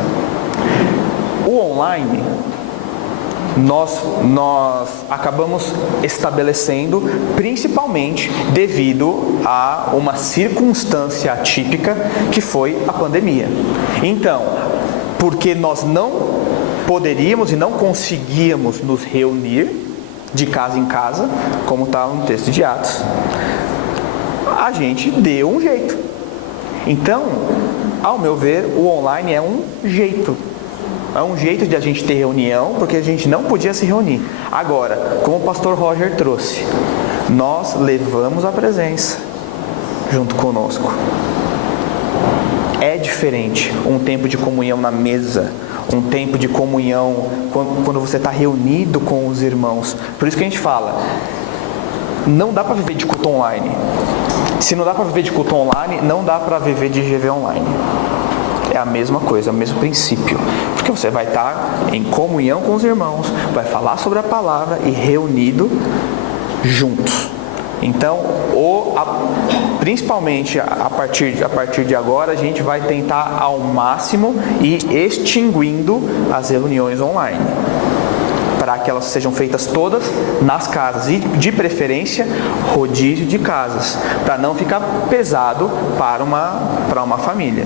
O online, nós acabamos estabelecendo principalmente devido a uma circunstância atípica que foi a pandemia. Então, porque nós não poderíamos e não conseguíamos nos reunir de casa em casa, como está no texto de Atos, a gente deu um jeito. Então, ao meu ver, o online é um jeito. É um jeito de a gente ter reunião, porque a gente não podia se reunir. Agora, como o pastor Roger trouxe, nós levamos a presença junto conosco. É diferente um tempo de comunhão na mesa, um tempo de comunhão quando você está reunido com os irmãos. Por isso que a gente fala, não dá para viver de culto online. Se não dá para viver de culto online, não dá para viver de GV online. É a mesma coisa, é o mesmo princípio. Porque você vai estar em comunhão com os irmãos, vai falar sobre a palavra e reunido juntos. Então, principalmente a partir de agora, a gente vai tentar ao máximo ir extinguindo as reuniões online, para que elas sejam feitas todas nas casas e, de preferência, rodízio de casas, para não ficar pesado para uma família.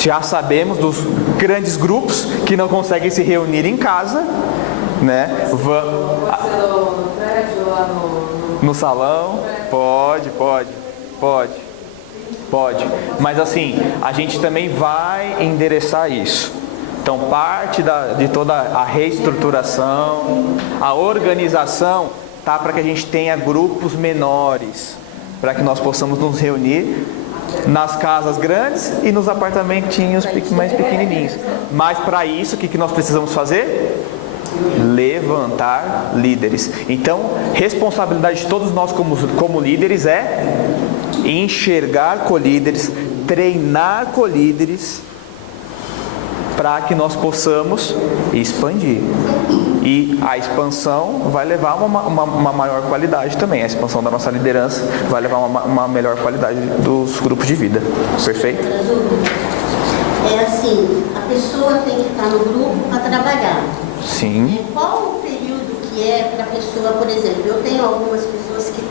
Já sabemos dos grandes grupos que não conseguem se reunir em casa, né? No salão? Pode. Mas assim, a gente também vai endereçar isso. Então, parte de toda a reestruturação, a organização, tá, para que a gente tenha grupos menores, para que nós possamos nos reunir nas casas grandes e nos apartamentinhos mais pequenininhos. Mas para isso, o que nós precisamos fazer? Levantar líderes. Então, responsabilidade de todos nós como líderes é enxergar colíderes, treinar colíderes para que nós possamos expandir. E a expansão vai levar a uma maior qualidade também. A expansão da nossa liderança vai levar a uma melhor qualidade dos grupos de vida. Perfeito? É assim, a pessoa tem que estar no grupo para trabalhar. Sim. Qual o período que é para a pessoa, por exemplo, eu tenho algumas pessoas que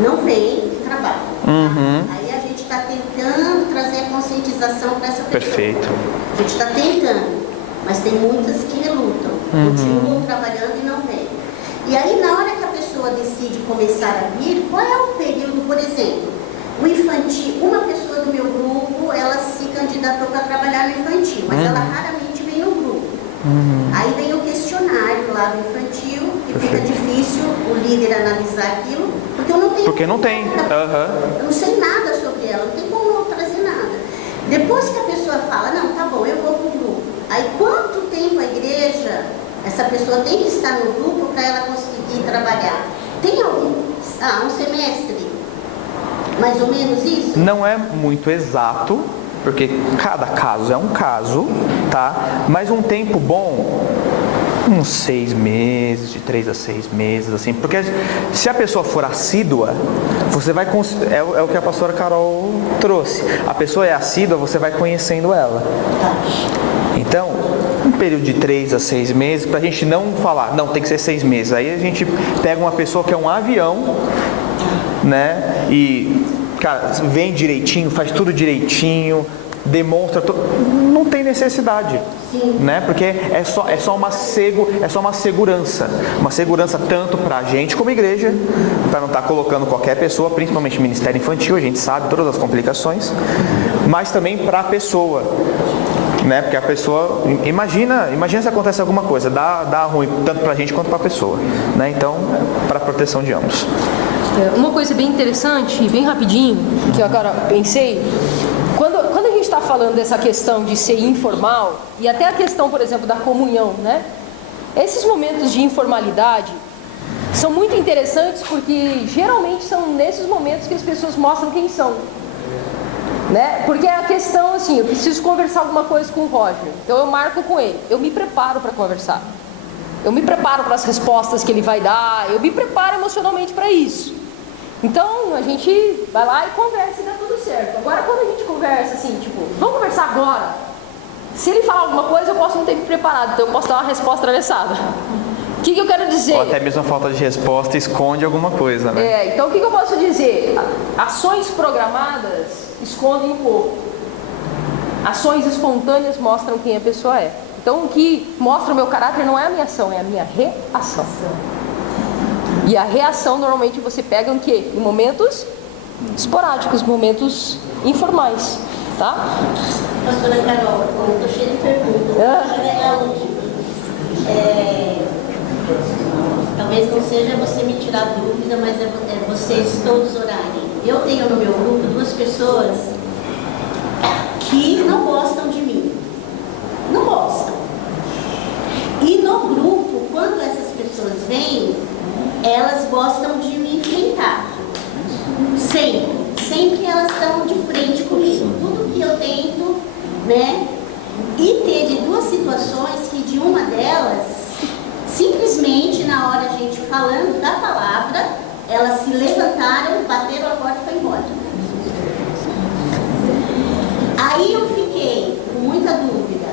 não vêm e trabalham. Aí a gente está tentando trazer a conscientização para essa pessoa. Perfeito. A gente está tentando, mas tem muitas que relutam, continuam trabalhando e não vêm. E aí, na hora que a pessoa decide começar a vir, qual é o período, por exemplo, o infantil, uma pessoa do meu grupo, ela se candidatou para trabalhar no infantil, mas ela raramente vem no grupo. Aí vem o questionário lá do infantil, que fica difícil o líder analisar aquilo, porque eu não tenho. Porque não tem. Eu não sei nada sobre ela, não tem como eu trazer nada. Depois que a pessoa fala, não, tá bom, eu vou para o grupo. Aí quanto tempo a igreja, essa pessoa tem que estar no grupo para ela conseguir trabalhar? Tem algum, um semestre? Mais ou menos isso? Não é muito exato, porque cada caso é um caso, tá? Mas um tempo bom, uns 6 meses, de 3 a 6 meses, assim. Porque se a pessoa for assídua, você vai... É o que a pastora Carol trouxe. A pessoa é assídua, você vai conhecendo ela. Então, um período de 3 a 6 meses, pra gente não falar, não, tem que ser 6 meses. Aí a gente pega uma pessoa que é um avião, né? E, cara, vem direitinho, faz tudo direitinho, demonstra não tem necessidade. Sim. Né? Porque é só uma segurança tanto para a gente como igreja, para não estar colocando qualquer pessoa, principalmente ministério infantil, a gente sabe todas as complicações, mas também para a pessoa, né? Porque a pessoa, imagina se acontece alguma coisa, dá ruim tanto para a gente quanto para a pessoa, né? Então, para a proteção de ambos. Uma coisa bem interessante, bem rapidinho, que eu agora pensei, quando a gente está falando dessa questão de ser informal, e até a questão, por exemplo, da comunhão, né? Esses momentos de informalidade são muito interessantes porque geralmente são nesses momentos que as pessoas mostram quem são. Né? Porque é a questão assim, eu preciso conversar alguma coisa com o Roger, então eu marco com ele, eu me preparo para conversar. Eu me preparo para as respostas que ele vai dar, eu me preparo emocionalmente para isso. Então, a gente vai lá e conversa e dá tudo certo. Agora, quando a gente conversa assim, tipo, vamos conversar agora? Se ele falar alguma coisa, eu posso não ter me preparado, então eu posso dar uma resposta atravessada. O que eu quero dizer? Ou até mesmo a falta de resposta esconde alguma coisa, né? Então o que eu posso dizer? Ações programadas escondem um pouco. Ações espontâneas mostram quem a pessoa é. Então o que mostra o meu caráter não é a minha ação, é a minha reação. E a reação normalmente você pega em quê? Em momentos esporádicos, momentos informais, tá? Pastora Carol, eu estou cheia de perguntas. Talvez não seja você me tirar dúvida, mas é vocês todos orarem. Eu tenho no meu grupo 2 pessoas que não gostam de mim. Não gostam. E no grupo, quando essas pessoas vêm, elas gostam de me enfrentar. Sempre elas estão de frente comigo. Tudo que eu tento, né? E teve 2 situações que de uma delas, simplesmente na hora a gente falando da palavra, elas se levantaram, bateram a porta e foi embora. Aí eu fiquei com muita dúvida,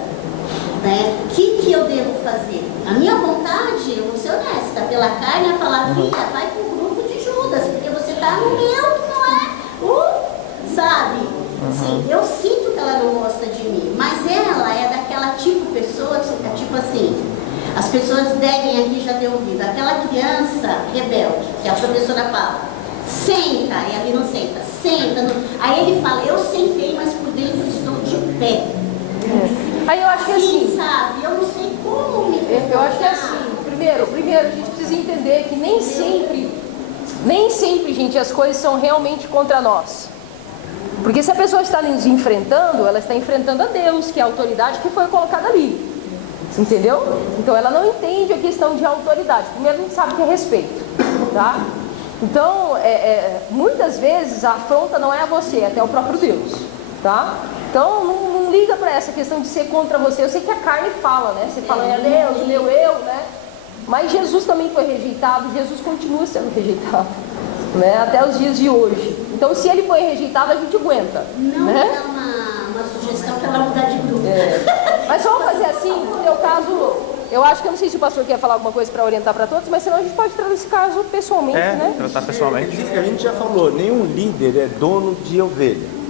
né? O que eu devo fazer? A minha vontade, eu vou ser honesta, pela carne é falar, filha, vai pro grupo de Judas, porque você tá no meu, que não é sabe? Sim, eu sinto que ela não gosta de mim, mas ela é daquela pessoa, tipo assim, as pessoas devem aqui já ter ouvido, aquela criança rebelde, que a professora fala, senta, e ali não senta, senta. Aí ele fala, eu sentei, mas por dentro estou de pé. Aí eu acho que assim, sabe, eu não sei como me eu acho que assim, primeiro a gente precisa entender que nem sempre, gente, as coisas são realmente contra nós. Porque se a pessoa está nos enfrentando, ela está enfrentando a Deus, que é a autoridade que foi colocada ali. Entendeu? Então ela não entende a questão de autoridade. Primeiro a gente sabe que é respeito, tá? Então, muitas vezes a afronta não é a você, é até o próprio Deus, tá? Então não liga para essa questão de ser contra você. Eu sei que a carne fala, né? Você fala, é Deus, meu eu, né? Mas Jesus também foi rejeitado, Jesus continua sendo rejeitado, né? Até os dias de hoje. Então, se ele foi rejeitado, a gente aguenta. Não, né? é uma sugestão para ela mudar de grupo. Mas só vamos fazer assim, no teu caso, eu acho que eu não sei se o pastor quer falar alguma coisa para orientar para todos, mas senão a gente pode tratar esse caso pessoalmente, né? Tratar pessoalmente. A gente já falou, nenhum líder é dono de ovelha.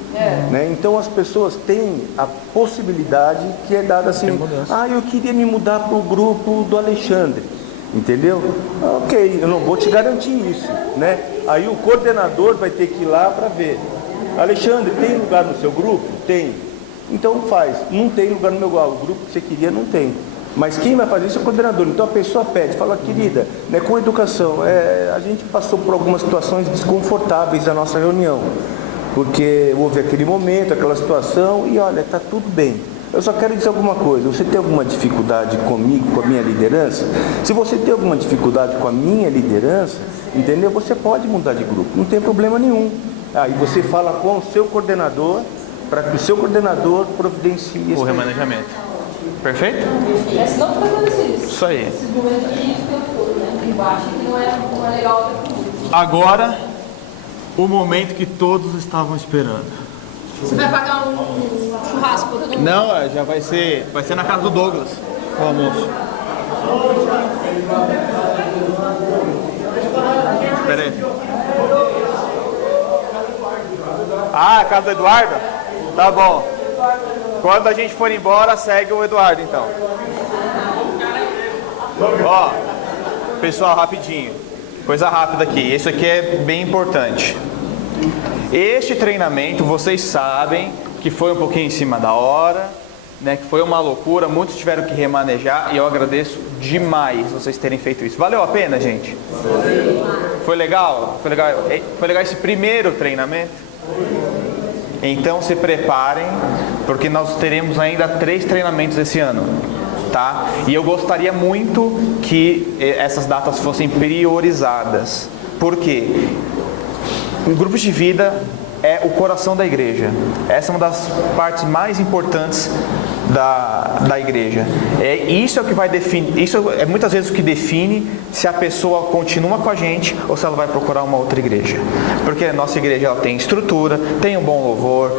Né? Então as pessoas têm a possibilidade que é dada assim, eu queria me mudar para o grupo do Alexandre, entendeu? Ok, eu não vou te garantir isso, né? Aí o coordenador vai ter que ir lá para ver. Alexandre, tem lugar no seu grupo? Tem. Então faz. Não tem lugar no meu grupo. O grupo que você queria não tem. Mas quem vai fazer isso é o coordenador. Então a pessoa pede, fala, querida, né, com educação, a gente passou por algumas situações desconfortáveis na nossa reunião. Porque houve aquele momento, aquela situação, e olha, está tudo bem. Eu só quero dizer alguma coisa, você tem alguma dificuldade comigo, com a minha liderança? Se você tem alguma dificuldade com a minha liderança, entendeu? Você pode mudar de grupo, não tem problema nenhum. Aí você fala com o seu coordenador, para que o seu coordenador providencie o remanejamento. Perfeito? Senão fica dando isso aí. Esses momentos que a gente tem todo, né? Embaixo, que não é legal. Agora, o momento que todos estavam esperando. Você vai pagar um churrasco para todo mundo? Não, já vai ser na casa do Douglas, o almoço. Espera aí. A casa do Eduardo? Tá bom. Quando a gente for embora, segue o Eduardo, então. Ó, pessoal, rapidinho. Coisa rápida aqui. Isso aqui é bem importante. Este treinamento, vocês sabem que foi um pouquinho em cima da hora, né? Que foi uma loucura. Muitos tiveram que remanejar e eu agradeço demais vocês terem feito isso. Valeu a pena, gente? Foi legal? Foi legal esse primeiro treinamento? Então se preparem, porque nós teremos ainda 3 treinamentos esse ano, tá? E eu gostaria muito que essas datas fossem priorizadas. Por quê? O grupo de vida é o coração da igreja. Essa é uma das partes mais importantes da igreja. Isso é o que vai definir, isso é muitas vezes o que define se a pessoa continua com a gente ou se ela vai procurar uma outra igreja. Porque a nossa igreja ela tem estrutura, tem um bom louvor,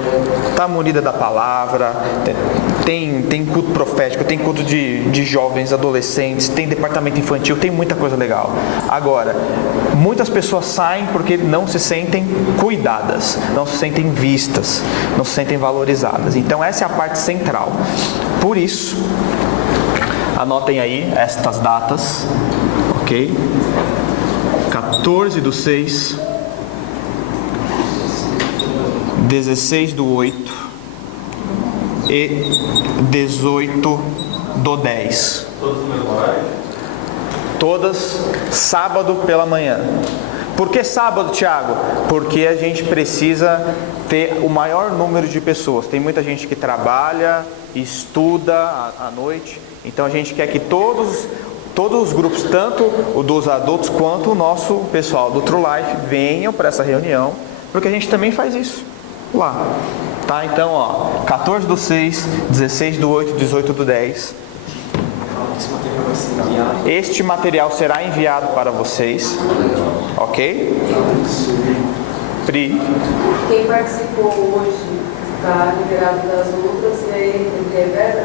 está munida da palavra, tem culto profético, tem culto de jovens, adolescentes, tem departamento infantil, tem muita coisa legal. Agora, muitas pessoas saem porque não se sentem cuidadas, não se sentem vistas, não se sentem valorizadas. Então essa é a parte central. Por isso, anotem aí estas datas, ok? 14/6, 16/8 e 18/10. Todas no mesmo horário? Todas sábado pela manhã. Por que sábado, Thiago? Porque a gente precisa ter o maior número de pessoas. Tem muita gente que trabalha, estuda à noite. Então a gente quer que todos os grupos, tanto o dos adultos quanto o nosso pessoal do True Life, venham para essa reunião, porque a gente também faz isso lá. Tá? Então, ó, 14/6, 16/8, 18/10. Este material será enviado para vocês, ok? Pri. Quem participou hoje está liberado das outras e aí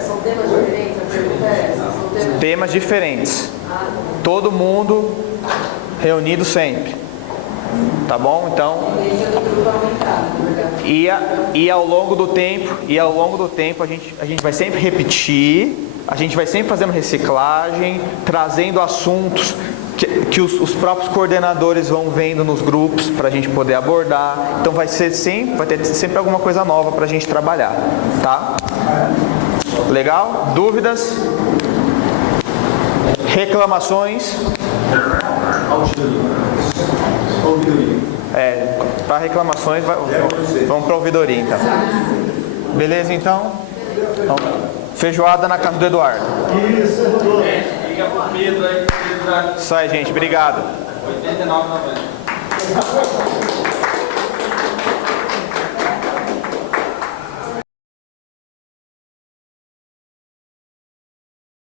são temas diferentes? A pergunta é essa. São temas diferentes. Todo mundo reunido sempre. Tá bom? Então. E ao longo do tempo, a gente vai sempre repetir. A gente vai sempre fazendo reciclagem, trazendo assuntos que os próprios coordenadores vão vendo nos grupos para a gente poder abordar. Então vai ter sempre alguma coisa nova para a gente trabalhar, tá? Legal? Dúvidas? Reclamações? Ouvidoria. Para reclamações, vamos para a ouvidoria então. Beleza então? Feijoada na casa do Eduardo. Isso aí, gente. Obrigado. 89,90.